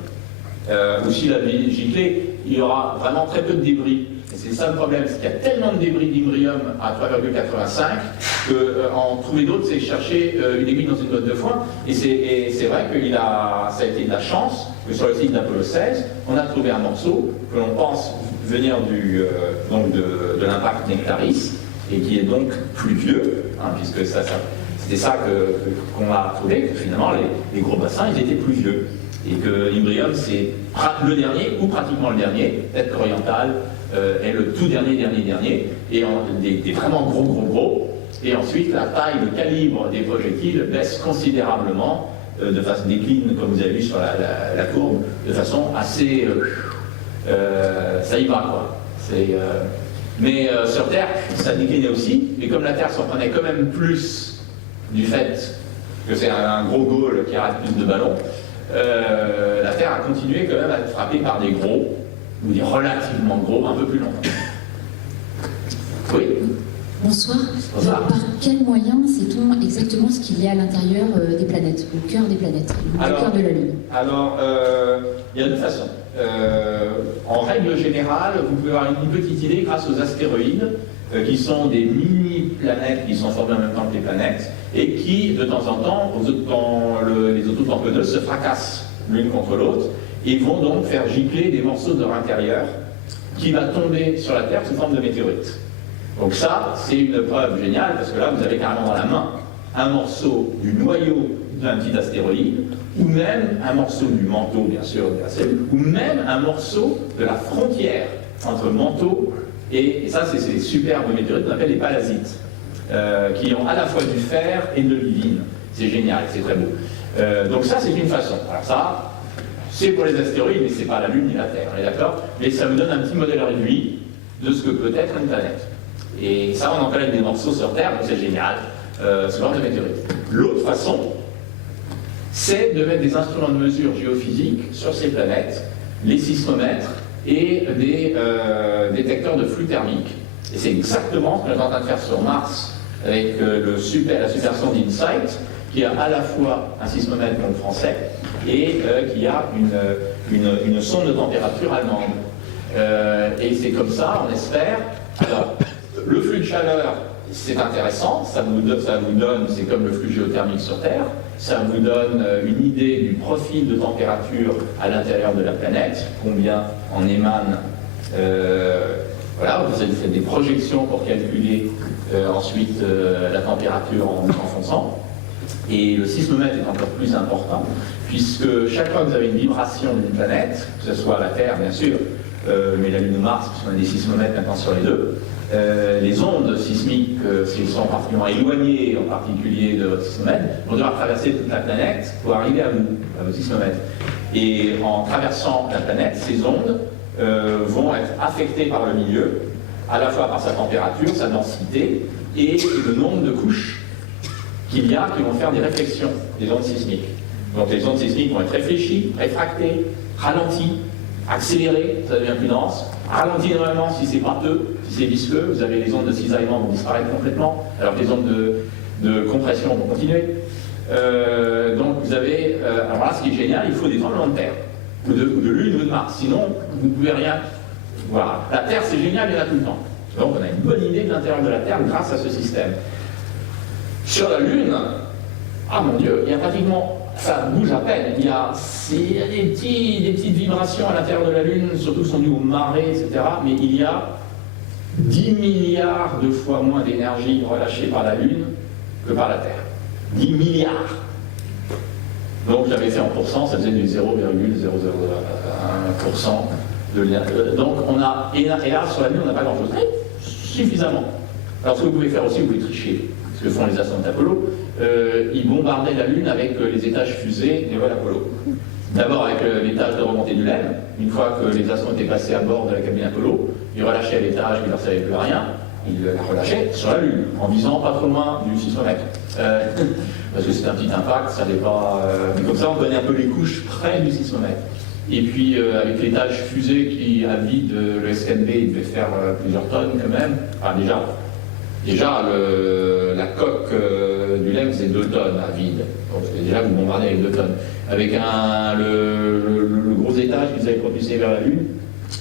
Ou s'il avait giclé, il y aura vraiment très peu de débris. Et c'est ça le problème, c'est qu'il y a tellement de débris d'Imbrium à 3,85 qu'en trouver d'autres, c'est chercher une aiguille dans une botte de foin. Et c'est vrai que ça a été de la chance que sur le site d'Apollo 16, on a trouvé un morceau que l'on pense venir de l'impact Nectaris, et qui est donc plus vieux, puisque c'était ça qu'on a trouvé, que finalement les gros bassins, ils étaient plus vieux. Et que l'Imbrium, c'est le dernier, ou pratiquement le dernier, peut-être qu'Oriental est le tout dernier, et des vraiment gros, et ensuite la taille, le calibre des projectiles baisse considérablement, de façon décline, comme vous avez vu sur la courbe, de façon assez ça y va quoi. Mais sur Terre, ça déclinait aussi, mais comme la Terre s'en prenait quand même plus du fait que c'est un gros goal qui arrête plus de ballons, la Terre a continué quand même à être frappée par des gros, ou des relativement gros, un peu plus longtemps. Oui. Bonsoir. Bonsoir. Par quels moyens sait-on exactement ce qu'il y a à l'intérieur des planètes, au cœur des planètes, au cœur de la Lune? Alors, il y a deux façons. En règle générale, vous pouvez avoir une petite idée grâce aux astéroïdes, qui sont des mini-planètes qui sont formées en même temps que les planètes, et qui, de temps en temps, quand les autotamponneuses se fracassent l'une contre l'autre, et vont donc faire gicler des morceaux de leur intérieur qui va tomber sur la Terre sous forme de météorites. Donc ça, c'est une preuve géniale, parce que là, vous avez carrément dans la main un morceau du noyau d'un petit astéroïde, ou même un morceau du manteau, bien sûr, de la cellule, ou même un morceau de la frontière entre manteau et ça, c'est ces superbes météorites qu'on appelle les palasites, qui ont à la fois du fer et de l'ivine. C'est génial, c'est très beau. Donc ça, c'est une façon. Alors ça, c'est pour les astéroïdes, mais c'est pas la Lune ni la Terre, on est d'accord? Mais ça vous donne un petit modèle réduit de ce que peut être une planète. Et ça, on en collecte des morceaux sur Terre, donc c'est génial, ce genre de météorites. L'autre façon, c'est de mettre des instruments de mesure géophysique sur ces planètes, les sismomètres et des détecteurs de flux thermique. Et c'est exactement ce qu'on est en train de faire sur Mars avec la super sonde InSight, qui a à la fois un sismomètre comme le français et qui a une sonde de température allemande. Et c'est comme ça, on espère. Alors, le flux de chaleur, c'est intéressant, ça vous donne, c'est comme le flux géothermique sur Terre, ça vous donne une idée du profil de température à l'intérieur de la planète, combien en émane. Voilà, vous faites des projections pour calculer ensuite la température en fonçant. Et le sismomètre est encore plus important, puisque chaque fois que vous avez une vibration d'une planète, que ce soit la Terre bien sûr, mais la Lune ou Mars, puisqu'on a des sismomètres maintenant sur les deux, les ondes sismiques, si elles sont particulièrement éloignées, en particulier de votre sismomètre, vont devoir traverser toute la planète pour arriver à votre sismomètre. Et en traversant la planète, ces ondes vont être affectées par le milieu, à la fois par sa température, sa densité et le nombre de couches qu'il y a qui vont faire des réflexions des ondes sismiques. Donc les ondes sismiques vont être réfléchies, réfractées, ralenties, accélérées, ça devient plus dense, ralenties énormément si c'est pâteux, si c'est visqueux, vous avez les ondes de cisaillement vont disparaître complètement, alors que les ondes de compression vont continuer. Donc vous avez, alors là ce qui est génial, il faut des tremblements de terre, ou de Lune ou de Mars, sinon vous ne pouvez rien. Voilà, la Terre c'est génial, il y en a tout le temps. Donc on a une bonne idée de l'intérieur de la Terre grâce à ce système. Sur la Lune, ah mon Dieu, il y a pratiquement, ça bouge à peine, il y a des petites vibrations à l'intérieur de la Lune, surtout sont dues aux marées, etc. Mais il y a 10 milliards de fois moins d'énergie relâchée par la Lune que par la Terre. 10 milliards. Donc j'avais fait en pourcent, ça faisait du 0,001% de l'énergie. Donc on a, et là sur la Lune on n'a pas grand chose. Suffisamment. Alors ce que vous pouvez faire aussi, vous pouvez tricher. Ce que font les astronautes Apollo, ils bombardaient la Lune avec les étages fusées des vols Apollo. D'abord avec l'étage de remontée du LEM, une fois que les astronautes étaient passés à bord de la cabine Apollo, ils relâchaient l'étage qui ne leur servait plus à rien, ils la relâchaient sur la Lune, en visant pas trop loin du sismomètre. Parce que c'est un petit impact, ça n'est pas... mais comme ça on connaît un peu les couches près du sismomètre. Et puis avec l'étage fusée qui a vide le SNB, il devait faire plusieurs tonnes quand même, enfin Déjà, la coque du LEM, c'est 2 tonnes à vide. Donc déjà, vous bombardez avec 2 tonnes. Avec le gros étage que vous avez propulsé vers la Lune,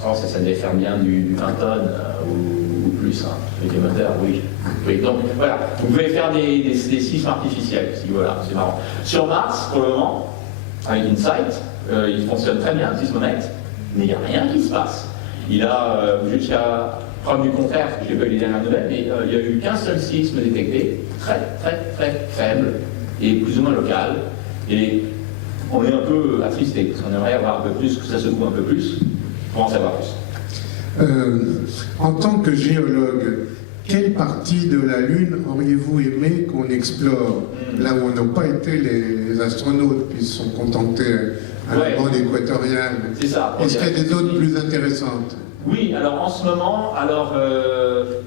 alors ça devait faire bien du 20 tonnes ou plus, hein, avec les moteurs, oui. Donc voilà, vous pouvez faire des sismes artificiels, si voilà, c'est marrant. Sur Mars, pour le moment, avec InSight, il fonctionne très bien, le sismomètre, mais il n'y a rien qui se passe. Il a jusqu'à... Preuve du contraire, parce que je n'ai pas eu les dernières nouvelles, mais il n'y a eu qu'un seul sisme détecté, très faible, et plus ou moins local. Et on est un peu attristé, parce qu'on aimerait avoir un peu plus, que ça secoue un peu plus, pour en savoir plus. En tant que géologue, quelle partie de la Lune auriez-vous aimé qu'on explore, là où n'ont pas été les astronautes, qui se sont contentés à la bande équatoriale. C'est ça. Est-ce qu'il y a des zones plus intéressantes? Oui, alors en ce moment,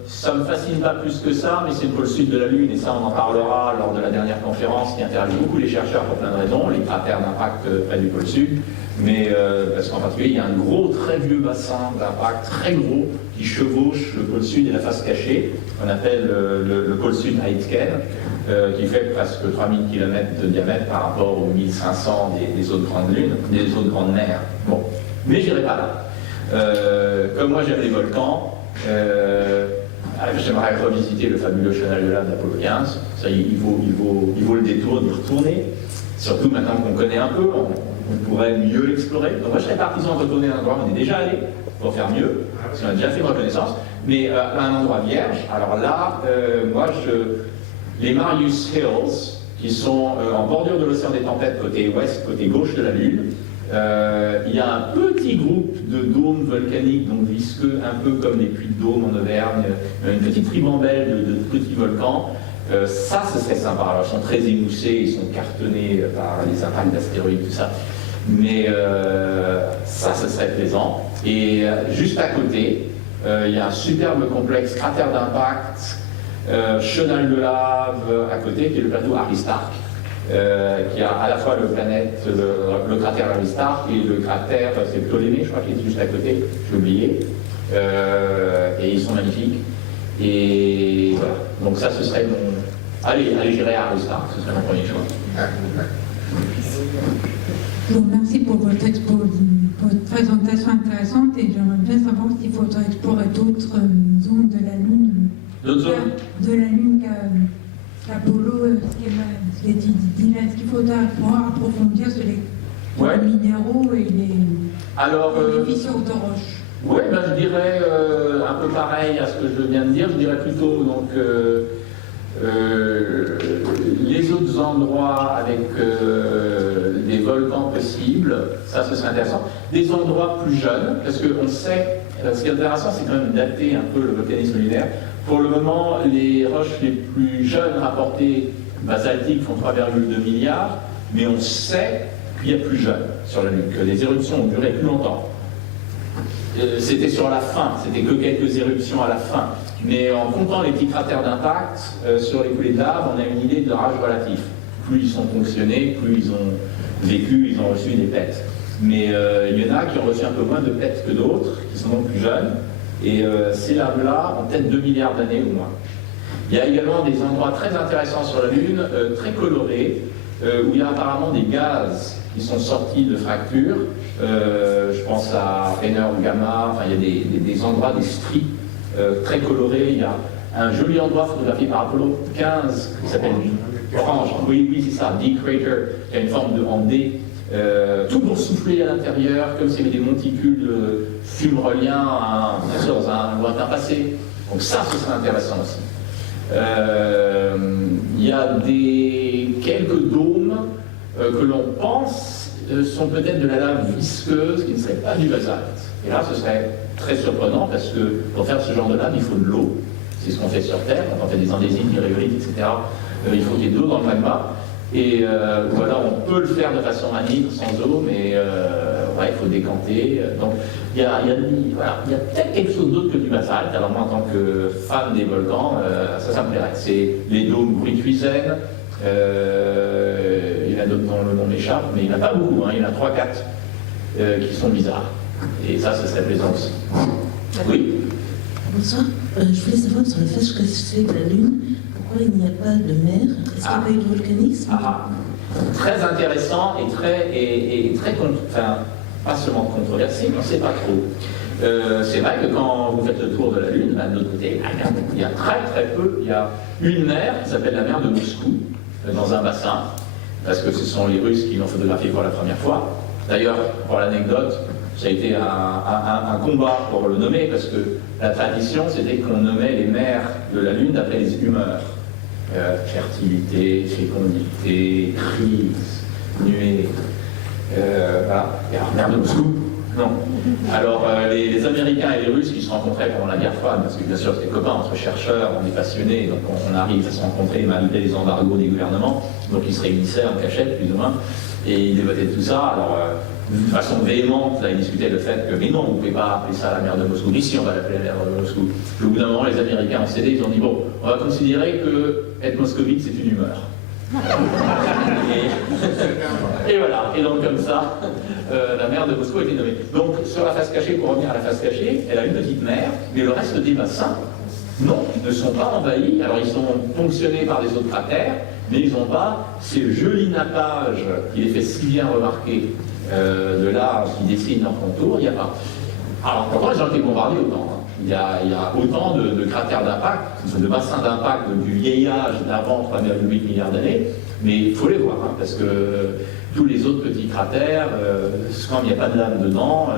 ça ne me fascine pas plus que ça, mais c'est le pôle sud de la Lune, et ça on en parlera lors de la dernière conférence qui intéresse beaucoup les chercheurs pour plein de raisons, les cratères d'impact près du pôle sud, mais parce qu'en particulier il y a un gros, très vieux bassin d'impact, très gros, qui chevauche le pôle sud et la face cachée, qu'on appelle le pôle sud Aitken, qui fait presque 3000 km de diamètre par rapport aux 1500 des autres grandes lunes, des autres grandes mers. Bon, mais j'irai pas là. Comme moi j'aime les volcans, j'aimerais revisiter le fabuleux chenal de lave d'Apollo 15. Ça, il vaut le détour d'y retourner. Surtout maintenant qu'on connaît un peu, on pourrait mieux l'explorer. Donc moi je serais partisan de retourner à un endroit où on est déjà allé pour faire mieux, parce qu'on a déjà fait une reconnaissance. Mais à un endroit vierge, alors là, les Marius Hills, qui sont en bordure de l'océan des tempêtes côté ouest, côté gauche de la Lune, il y a un petit groupe de dômes volcaniques, donc visqueux, un peu comme les puits de Dôme en Auvergne, une petite ribambelle de petits volcans. Ça, ce serait sympa. Alors, ils sont très émoussés, ils sont cartonnés par les impacts d'astéroïdes, tout ça. Mais ça, ce serait plaisant. Et juste à côté, il y a un superbe complexe cratère d'impact, chenal de lave à côté, qui est le plateau Aristarque. Qui a à la fois le cratère Aristarque et le cratère, c'est Ptolémée, je crois, qui est juste à côté, j'ai oublié. Et ils sont magnifiques. Et voilà. Donc ça, ce serait mon... Allez, j'irai à Aristarque, ce serait mon premier choix. Je vous remercie pour votre présentation intéressante et j'aimerais bien savoir s'il faudrait explorer d'autres zones de la Lune. D'autres zones de la Lune qu'Apollo, ce qui est dit là, est-ce qu'il faudra approfondir sur les minéraux et les fissures de roches? Oui, ben, je dirais un peu pareil à ce que je viens de dire. Je dirais plutôt donc, les autres endroits avec des volcans possibles, ça ce serait intéressant. Des endroits plus jeunes, parce qu'on sait, ce qui est intéressant, c'est quand même dater un peu le volcanisme lunaire. Pour le moment, les roches les plus jeunes rapportées basaltiques font 3,2 milliards, mais on sait qu'il y a plus jeune sur la Lune, que les éruptions ont duré plus longtemps. C'était sur la fin, c'était que quelques éruptions à la fin. Mais en comptant les petits cratères d'impact sur les coulées de lave, on a une idée de leur âge relatif. Plus ils sont fonctionnés, plus ils ont vécu, ils ont reçu des pets. Mais il y en a qui ont reçu un peu moins de pets que d'autres, qui sont donc plus jeunes. Et ces laves-là ont peut-être 2 milliards d'années ou moins. Il y a également des endroits très intéressants sur la Lune, très colorés, où il y a apparemment des gaz qui sont sortis de fractures. Je pense à Rainer ou Gamma, enfin il y a des endroits, des stries très colorés. Il y a un joli endroit photographié par Apollo 15 qui s'appelle Orange. Oui, c'est ça, D-Crater, qui a une forme de en D. Tout boursouflé à l'intérieur, comme s'il y avait des monticules fulmruliens, bien sûr, dans un lointain passé. Donc ça, ce serait intéressant aussi. Il y a quelques dômes que l'on pense sont peut-être de la lave visqueuse qui ne serait pas du basalte. Et là, ce serait très surprenant parce que pour faire ce genre de lave, il faut de l'eau. C'est ce qu'on fait sur Terre, quand on fait des andésites, des rhyolites, etc. Il faut qu'il y ait de l'eau dans le magma. Et voilà, on peut le faire de façon anonyme, sans eau, mais il faut décanter. Donc il y a peut-être quelque chose d'autre que du basalte. Alors moi, en tant que fan des volcans, ça me plairait. C'est les dômes Gruithuisen. Il y en a d'autres dont le nom m'échappe, mais il n'y en a pas beaucoup. Il y en a 3-4 qui sont bizarres. Et ça, ce serait plaisant aussi. Oui. Bonsoir. Je voulais savoir sur la face cachée de la Lune, pourquoi il n'y a pas de mer? Est-ce qu'il n'y a pas eu de volcanisme? Très intéressant et très enfin, pas seulement controversé, mais on ne sait pas trop. C'est vrai que quand vous faites le tour de la Lune, de l'autre côté, il y a très peu, il y a une mer qui s'appelle la mer de Moscou, dans un bassin, parce que ce sont les Russes qui l'ont photographié pour la première fois. D'ailleurs, pour l'anecdote, ça a été un combat pour le nommer, parce que la tradition, c'était qu'on nommait les mers de la Lune d'après les humeurs. Fertilité, fécondité, crise, nuée. Voilà. Et alors, mer de Moscou, non. Alors, les Américains et les Russes qui se rencontraient pendant la guerre froide, parce que bien sûr, c'était copains entre chercheurs, on est passionnés, donc on arrive à se rencontrer malgré les embargos des gouvernements, donc ils se réunissaient en cachette, plus ou moins, et ils débattaient de tout ça. Alors, de façon véhémente, là, ils discutaient le fait que, mais non, vous ne pouvez pas appeler ça la mer de Moscou. Mais si, on va l'appeler la mer de Moscou. Puis au bout d'un moment, les Américains ont cédé, ils ont dit, bon, on va considérer que être moscovite, c'est une humeur. Et voilà, et donc comme ça, la mer de Moscou a été nommée. Donc sur la face cachée, pour revenir à la face cachée, elle a une petite mer, mais le reste des bassins, non, ne sont pas envahis. Alors ils sont ponctionnés par des autres cratères, mais ils n'ont pas ces jolis nappages qui les fait si bien remarquer de là qui dessinent leur contour, il n'y a pas. Alors pourtant ils ont été bombardés autant. Hein. Il y a autant de cratères d'impact, de bassins d'impact du vieil âge d'avant 3,8 milliards d'années, mais il faut les voir, hein, parce que tous les autres petits cratères, quand il n'y a pas de lave dedans,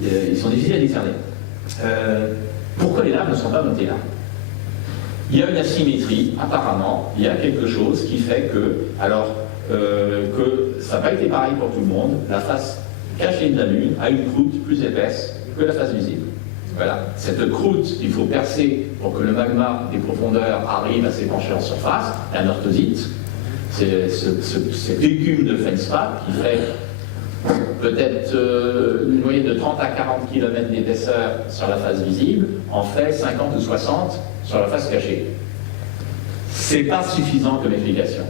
ils sont difficiles à discerner. Pourquoi les laves ne sont pas montées là? Il y a une asymétrie, apparemment, il y a quelque chose qui fait que, alors, que ça n'a pas été pareil pour tout le monde, la face cachée de la Lune a une croûte plus épaisse que la face visible. Voilà, cette croûte qu'il faut percer pour que le magma des profondeurs arrive à s'épancher en surface, la northosite, c'est cette écume de feldspar qui fait peut-être une moyenne de 30 à 40 km d'épaisseur sur la face visible, en fait 50 ou 60 sur la face cachée. C'est pas suffisant comme explication.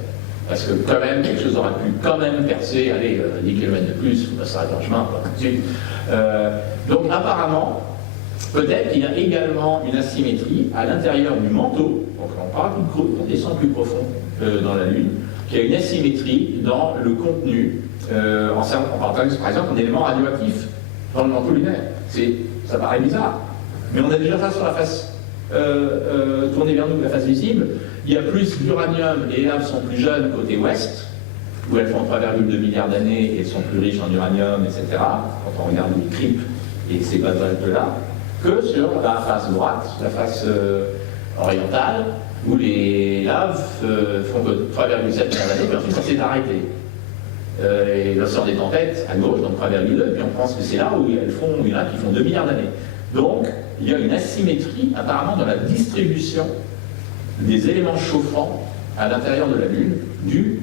Parce que quand même, quelque chose aurait pu quand même percer, allez, 10 km de plus, il faut pas s'arrêter en chemin, quoi, tout de suite. Donc apparemment, peut-être qu'il y a également une asymétrie à l'intérieur du manteau, donc on parle d'une croûte, on descend plus profond dans la Lune, qu'il y a une asymétrie dans le contenu, en parlant par exemple d'un élément radioactif dans le manteau lunaire. Ça paraît bizarre, mais on a déjà ça sur la face tournée vers nous, la face visible. Il y a plus d'uranium, et les laves sont plus jeunes côté ouest, où elles font 3,2 milliards d'années et elles sont plus riches en uranium, etc., quand on regarde les cryptes et ces basaltes-là, que sur la face droite, la face orientale, où les laves font que 3,7 milliards d'années, puis ensuite ça s'est arrêté. Et l'océan des tempêtes, à gauche, donc 3,2, puis on pense que c'est là où elles font, il y en a qui font 2 milliards d'années. Donc, il y a une asymétrie apparemment dans la distribution des éléments chauffants à l'intérieur de la Lune, due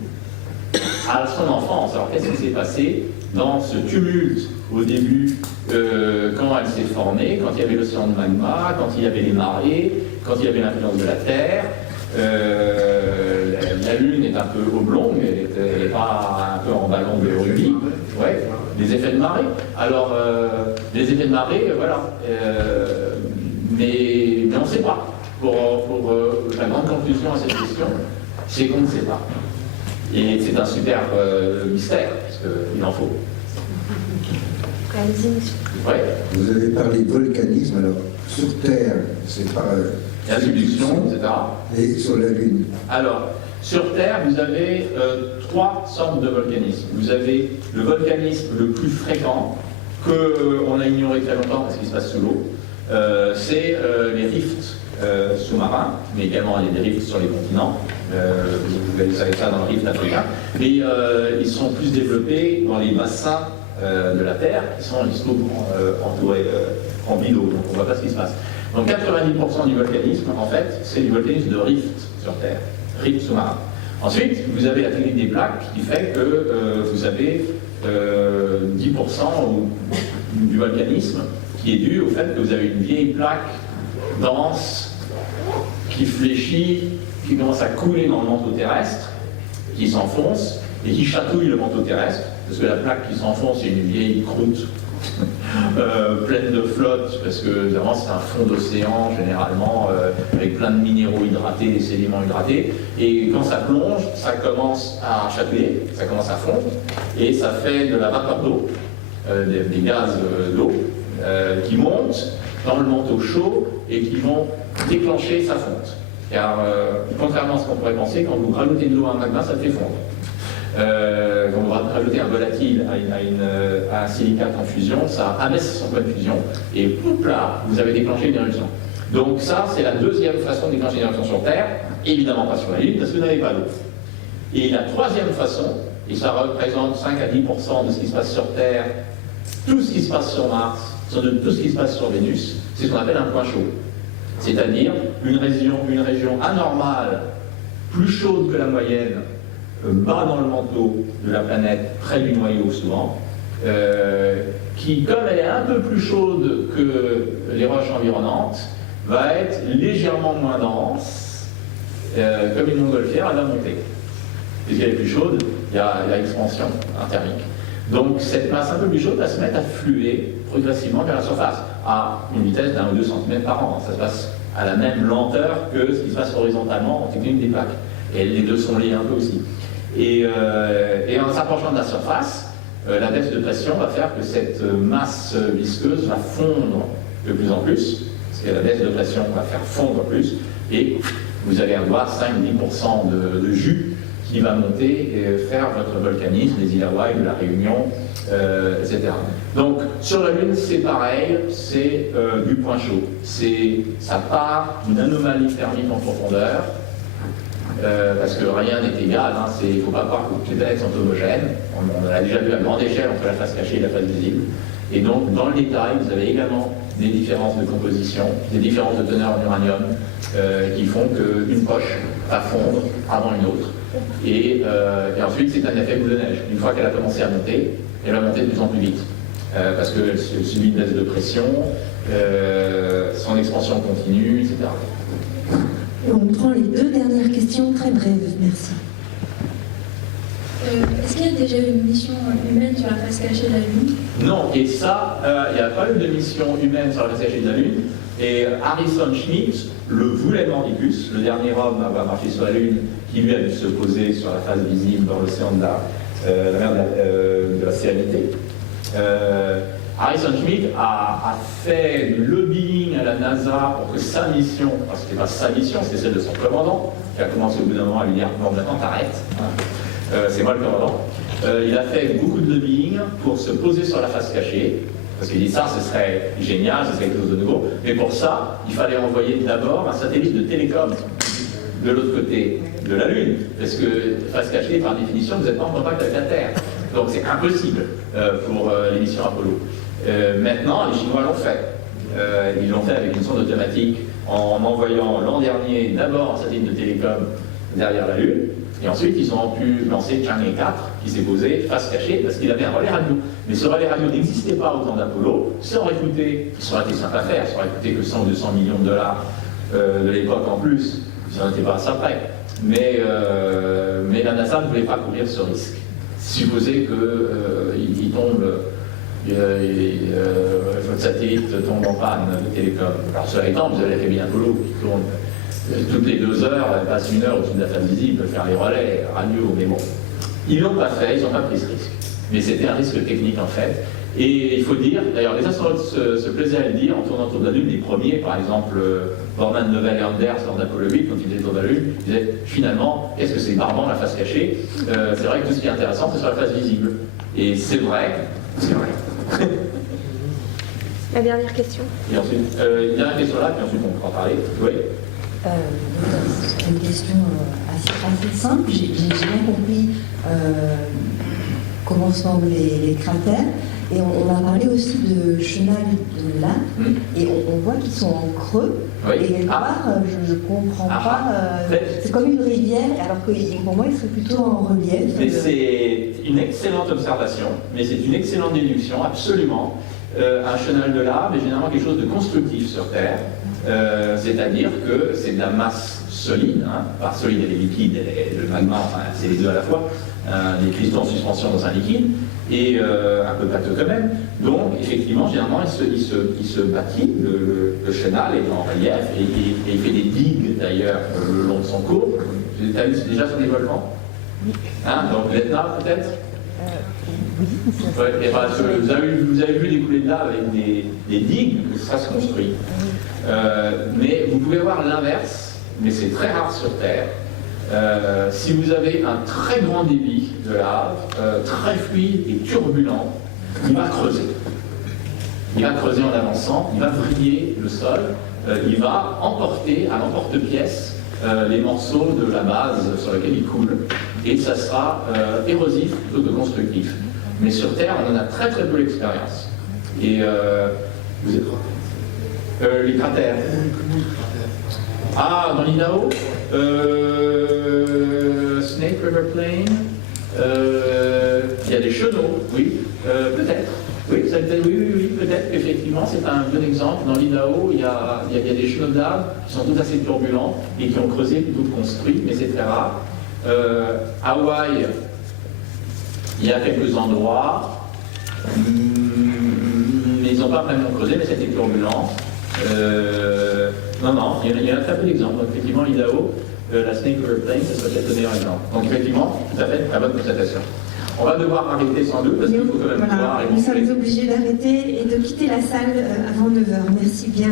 à son enfance. Alors, qu'est-ce qui s'est passé dans ce tumulte au début, quand elle s'est formée, quand il y avait l'océan de magma, quand il y avait les marées, quand il y avait l'influence de la Terre? La Lune est un peu oblongue, elle n'est pas un peu en ballon de rugby. Ouais, des effets de marée. Alors, les effets de marée, voilà. Mais on ne sait pas. Pour la grande conclusion à cette question, c'est qu'on ne sait pas. Et c'est un super mystère, parce qu'il en faut. Ouais. Vous avez parlé de volcanisme, alors sur Terre, c'est pas... la subduction, etc. Et sur la Lune? Alors, sur Terre, vous avez 3 sortes de volcanisme. Vous avez le volcanisme le plus fréquent, qu'on a ignoré très longtemps parce qu'il se passe sous l'eau, c'est les rifts sous-marins, mais également il y a des rifts sur les continents. Vous savez ça dans le rift africain. Mais ils sont plus développés dans les bassins de la Terre, qui sont entourés en d'eau, donc on ne voit pas ce qui se passe. Donc 90% du volcanisme, en fait, c'est du volcanisme de rift sur Terre, rift sous-marin. Ensuite, vous avez la technique des plaques qui fait que vous avez 10% du volcanisme qui est dû au fait que vous avez une vieille plaque dense qui fléchit, qui commence à couler dans le manteau terrestre, qui s'enfonce et qui chatouille le manteau terrestre, parce que la plaque qui s'enfonce, c'est une vieille croûte pleine de flotte, parce que évidemment c'est un fond d'océan généralement avec plein de minéraux hydratés, des sédiments hydratés, et quand ça plonge, ça commence à chatouiller, ça commence à fondre, et ça fait de la vapeur d'eau, des gaz d'eau, qui montent dans le manteau chaud et qui vont déclencher sa fonte. Car contrairement à ce qu'on pourrait penser, quand vous rajoutez de l'eau à un magma, ça le fait fondre. Quand vous rajoutez un volatile à un silicate en fusion, ça abaisse son point de fusion et poup là, vous avez déclenché une éruption. Donc ça, c'est la deuxième façon de déclencher une éruption sur Terre, évidemment pas sur la Lune, parce que vous n'avez pas d'eau. Et la troisième façon, et ça représente 5 à 10% de ce qui se passe sur Terre, tout ce qui se passe sur Mars, tout ce qui se passe sur Vénus, c'est ce qu'on appelle un point chaud. C'est-à-dire une région anormale, plus chaude que la moyenne, bas dans le manteau de la planète, près du noyau souvent, qui, comme elle est un peu plus chaude que les roches environnantes, va être légèrement moins dense, comme une montgolfière, elle va monter. Puisqu'elle est plus chaude, il y a expansion thermique. Donc cette masse un peu plus chaude va se mettre à fluer progressivement vers la surface, à une vitesse d'1 ou 2 cm par an. Ça se passe à la même lenteur que ce qui se passe horizontalement en technique des plaques. Et les deux sont liés un peu aussi. Et en s'approchant de la surface, la baisse de pression va faire que cette masse visqueuse va fondre de plus en plus, parce que la baisse de pression va faire fondre plus, et vous allez avoir 5-10% de jus qui va monter et faire votre volcanisme, des îles Hawaï, de la Réunion, etc. Donc sur la Lune, c'est pareil, c'est du point chaud. Ça part d'une anomalie thermique en profondeur, parce que rien n'est égal, hein, il ne faut pas croire que toutes les planètes sont homogènes. On a déjà vu à grande échelle entre la face cachée et la face visible. Et donc, dans le détail, vous avez également des différences de composition, des différences de teneur en uranium qui font qu'une poche va fondre avant une autre. Et ensuite, c'est un effet boule de neige. Une fois qu'elle a commencé à monter, elle va monter de plus en plus vite. Parce qu'elle subit une baisse de pression, son expansion continue, etc. Et on prend les 2 dernières questions très brèves. Merci. Est-ce qu'il y a déjà eu une mission humaine sur la face cachée de la Lune? Non, et ça, il n'y a pas eu de mission humaine sur la face cachée de la Lune. Et Harrison Schmitt le voulait Mordicus, le dernier homme à avoir marché sur la Lune, qui lui a dû se poser sur la face visible dans l'océan de la mer de la Sérénité. Harrison Schmitt a fait du lobbying à la NASA pour que sa mission, parce que c'était pas sa mission, c'était celle de son commandant, qui a commencé au bout d'un moment à lui dire bon, maintenant t'arrêtes, c'est moi le commandant. Il a fait beaucoup de lobbying pour se poser sur la face cachée, parce qu'il dit ça, ce serait génial, ce serait quelque chose de nouveau, mais pour ça, il fallait envoyer d'abord un satellite de télécom de l'autre côté de la Lune, parce que face cachée, par définition, vous n'êtes pas en contact avec la Terre. Donc c'est impossible pour les missions Apollo. Maintenant, les Chinois l'ont fait. Ils l'ont fait avec une sonde automatique en envoyant l'an dernier d'abord un satellite de télécom derrière la Lune, et ensuite ils ont pu lancer Chang'e 4 qui s'est posé face cachée parce qu'il avait un relais radio. Mais ce relais radio n'existait pas au temps d'Apollo. Ça aurait été simple à faire, ça aurait coûté que 100 ou 200 millions de dollars de l'époque en plus. Ils n'en étaient pas à ça près. Mais la NASA ne voulait pas courir ce risque. Supposer qu'il tombe, votre satellite tombe en panne de télécom. Alors cela étant, vous avez fait bien Apollo qui tourne toutes les 2 heures, elle passe 1 heure au-dessus de la face visible, faire les relais radio, mais bon. Ils l'ont pas fait, ils n'ont pas pris ce risque. Mais c'était un risque technique en fait. Et il faut dire, d'ailleurs les astronautes se plaisaient à le dire en tournant autour de la Lune, les premiers, par exemple Borman, Novell et Anders lors d'Apollo 8, quand ils étaient autour de la Lune, ils disaient finalement, qu'est-ce que c'est barbant la face cachée? C'est vrai que tout ce qui est intéressant, c'est sur la face visible. Et c'est vrai, c'est vrai. La dernière question. Et ensuite, une dernière question là, puis ensuite on pourra en parler. Oui. C'est une question assez simple. J'ai bien compris comment sont les cratères. Et on a parlé aussi de chenal de lac. Et on voit qu'ils sont en creux. Oui. Et quelque part, je ne comprends pas. C'est comme une rivière, alors que pour moi, ils sont plutôt en relief. C'est une excellente observation, mais c'est une excellente déduction, absolument. Un chenal de lave est généralement quelque chose de constructif sur Terre. C'est-à-dire que c'est de la masse solide, hein, par solide elle est liquide, le magma, enfin, c'est les deux à la fois, des cristaux en suspension dans un liquide, et un peu pâteux quand même. Donc effectivement, généralement, il se bâtit, le chenal est en relief, et il fait des digues d'ailleurs le long de son cours. Tu as vu déjà son développement? Hein, donc l'Etna peut-être? Oui. Ouais, vous avez vu des coulées de lave avec des digues, ça se construit. Mais vous pouvez voir l'inverse, mais c'est très rare sur Terre. Si vous avez un très grand débit de lave, très fluide et turbulent, il va creuser. Il va creuser en avançant, il va vriller le sol, il va emporter à l'emporte-pièce les morceaux de la base sur laquelle il coule, et ça sera érosif plutôt que constructif. Mais sur Terre, on en a très très peu l'expérience. Et vous êtes les cratères. Ah, dans l'Idaho, Snake River Plain, il y a des chenaux, oui. Peut-être. Oui, peut-être qu'effectivement, c'est un bon exemple. Dans l'Idaho, il y a des chemins d'arbres qui sont tous assez turbulents et qui ont creusé plutôt que construit, mais c'est très rare. Hawaï, il y a quelques endroits, mais ils n'ont pas vraiment creusé, mais c'était turbulent. Non, il y a très peu d'exemples. Donc, effectivement, l'Idaho, la Snake River Plain, ça serait peut-être le meilleur exemple. Donc, effectivement, tout à fait, très bonne constatation. On va devoir arrêter sans doute parce qu'il faut quand même pouvoir... Nous sommes obligés d'arrêter et de quitter la salle avant 9h. Merci bien.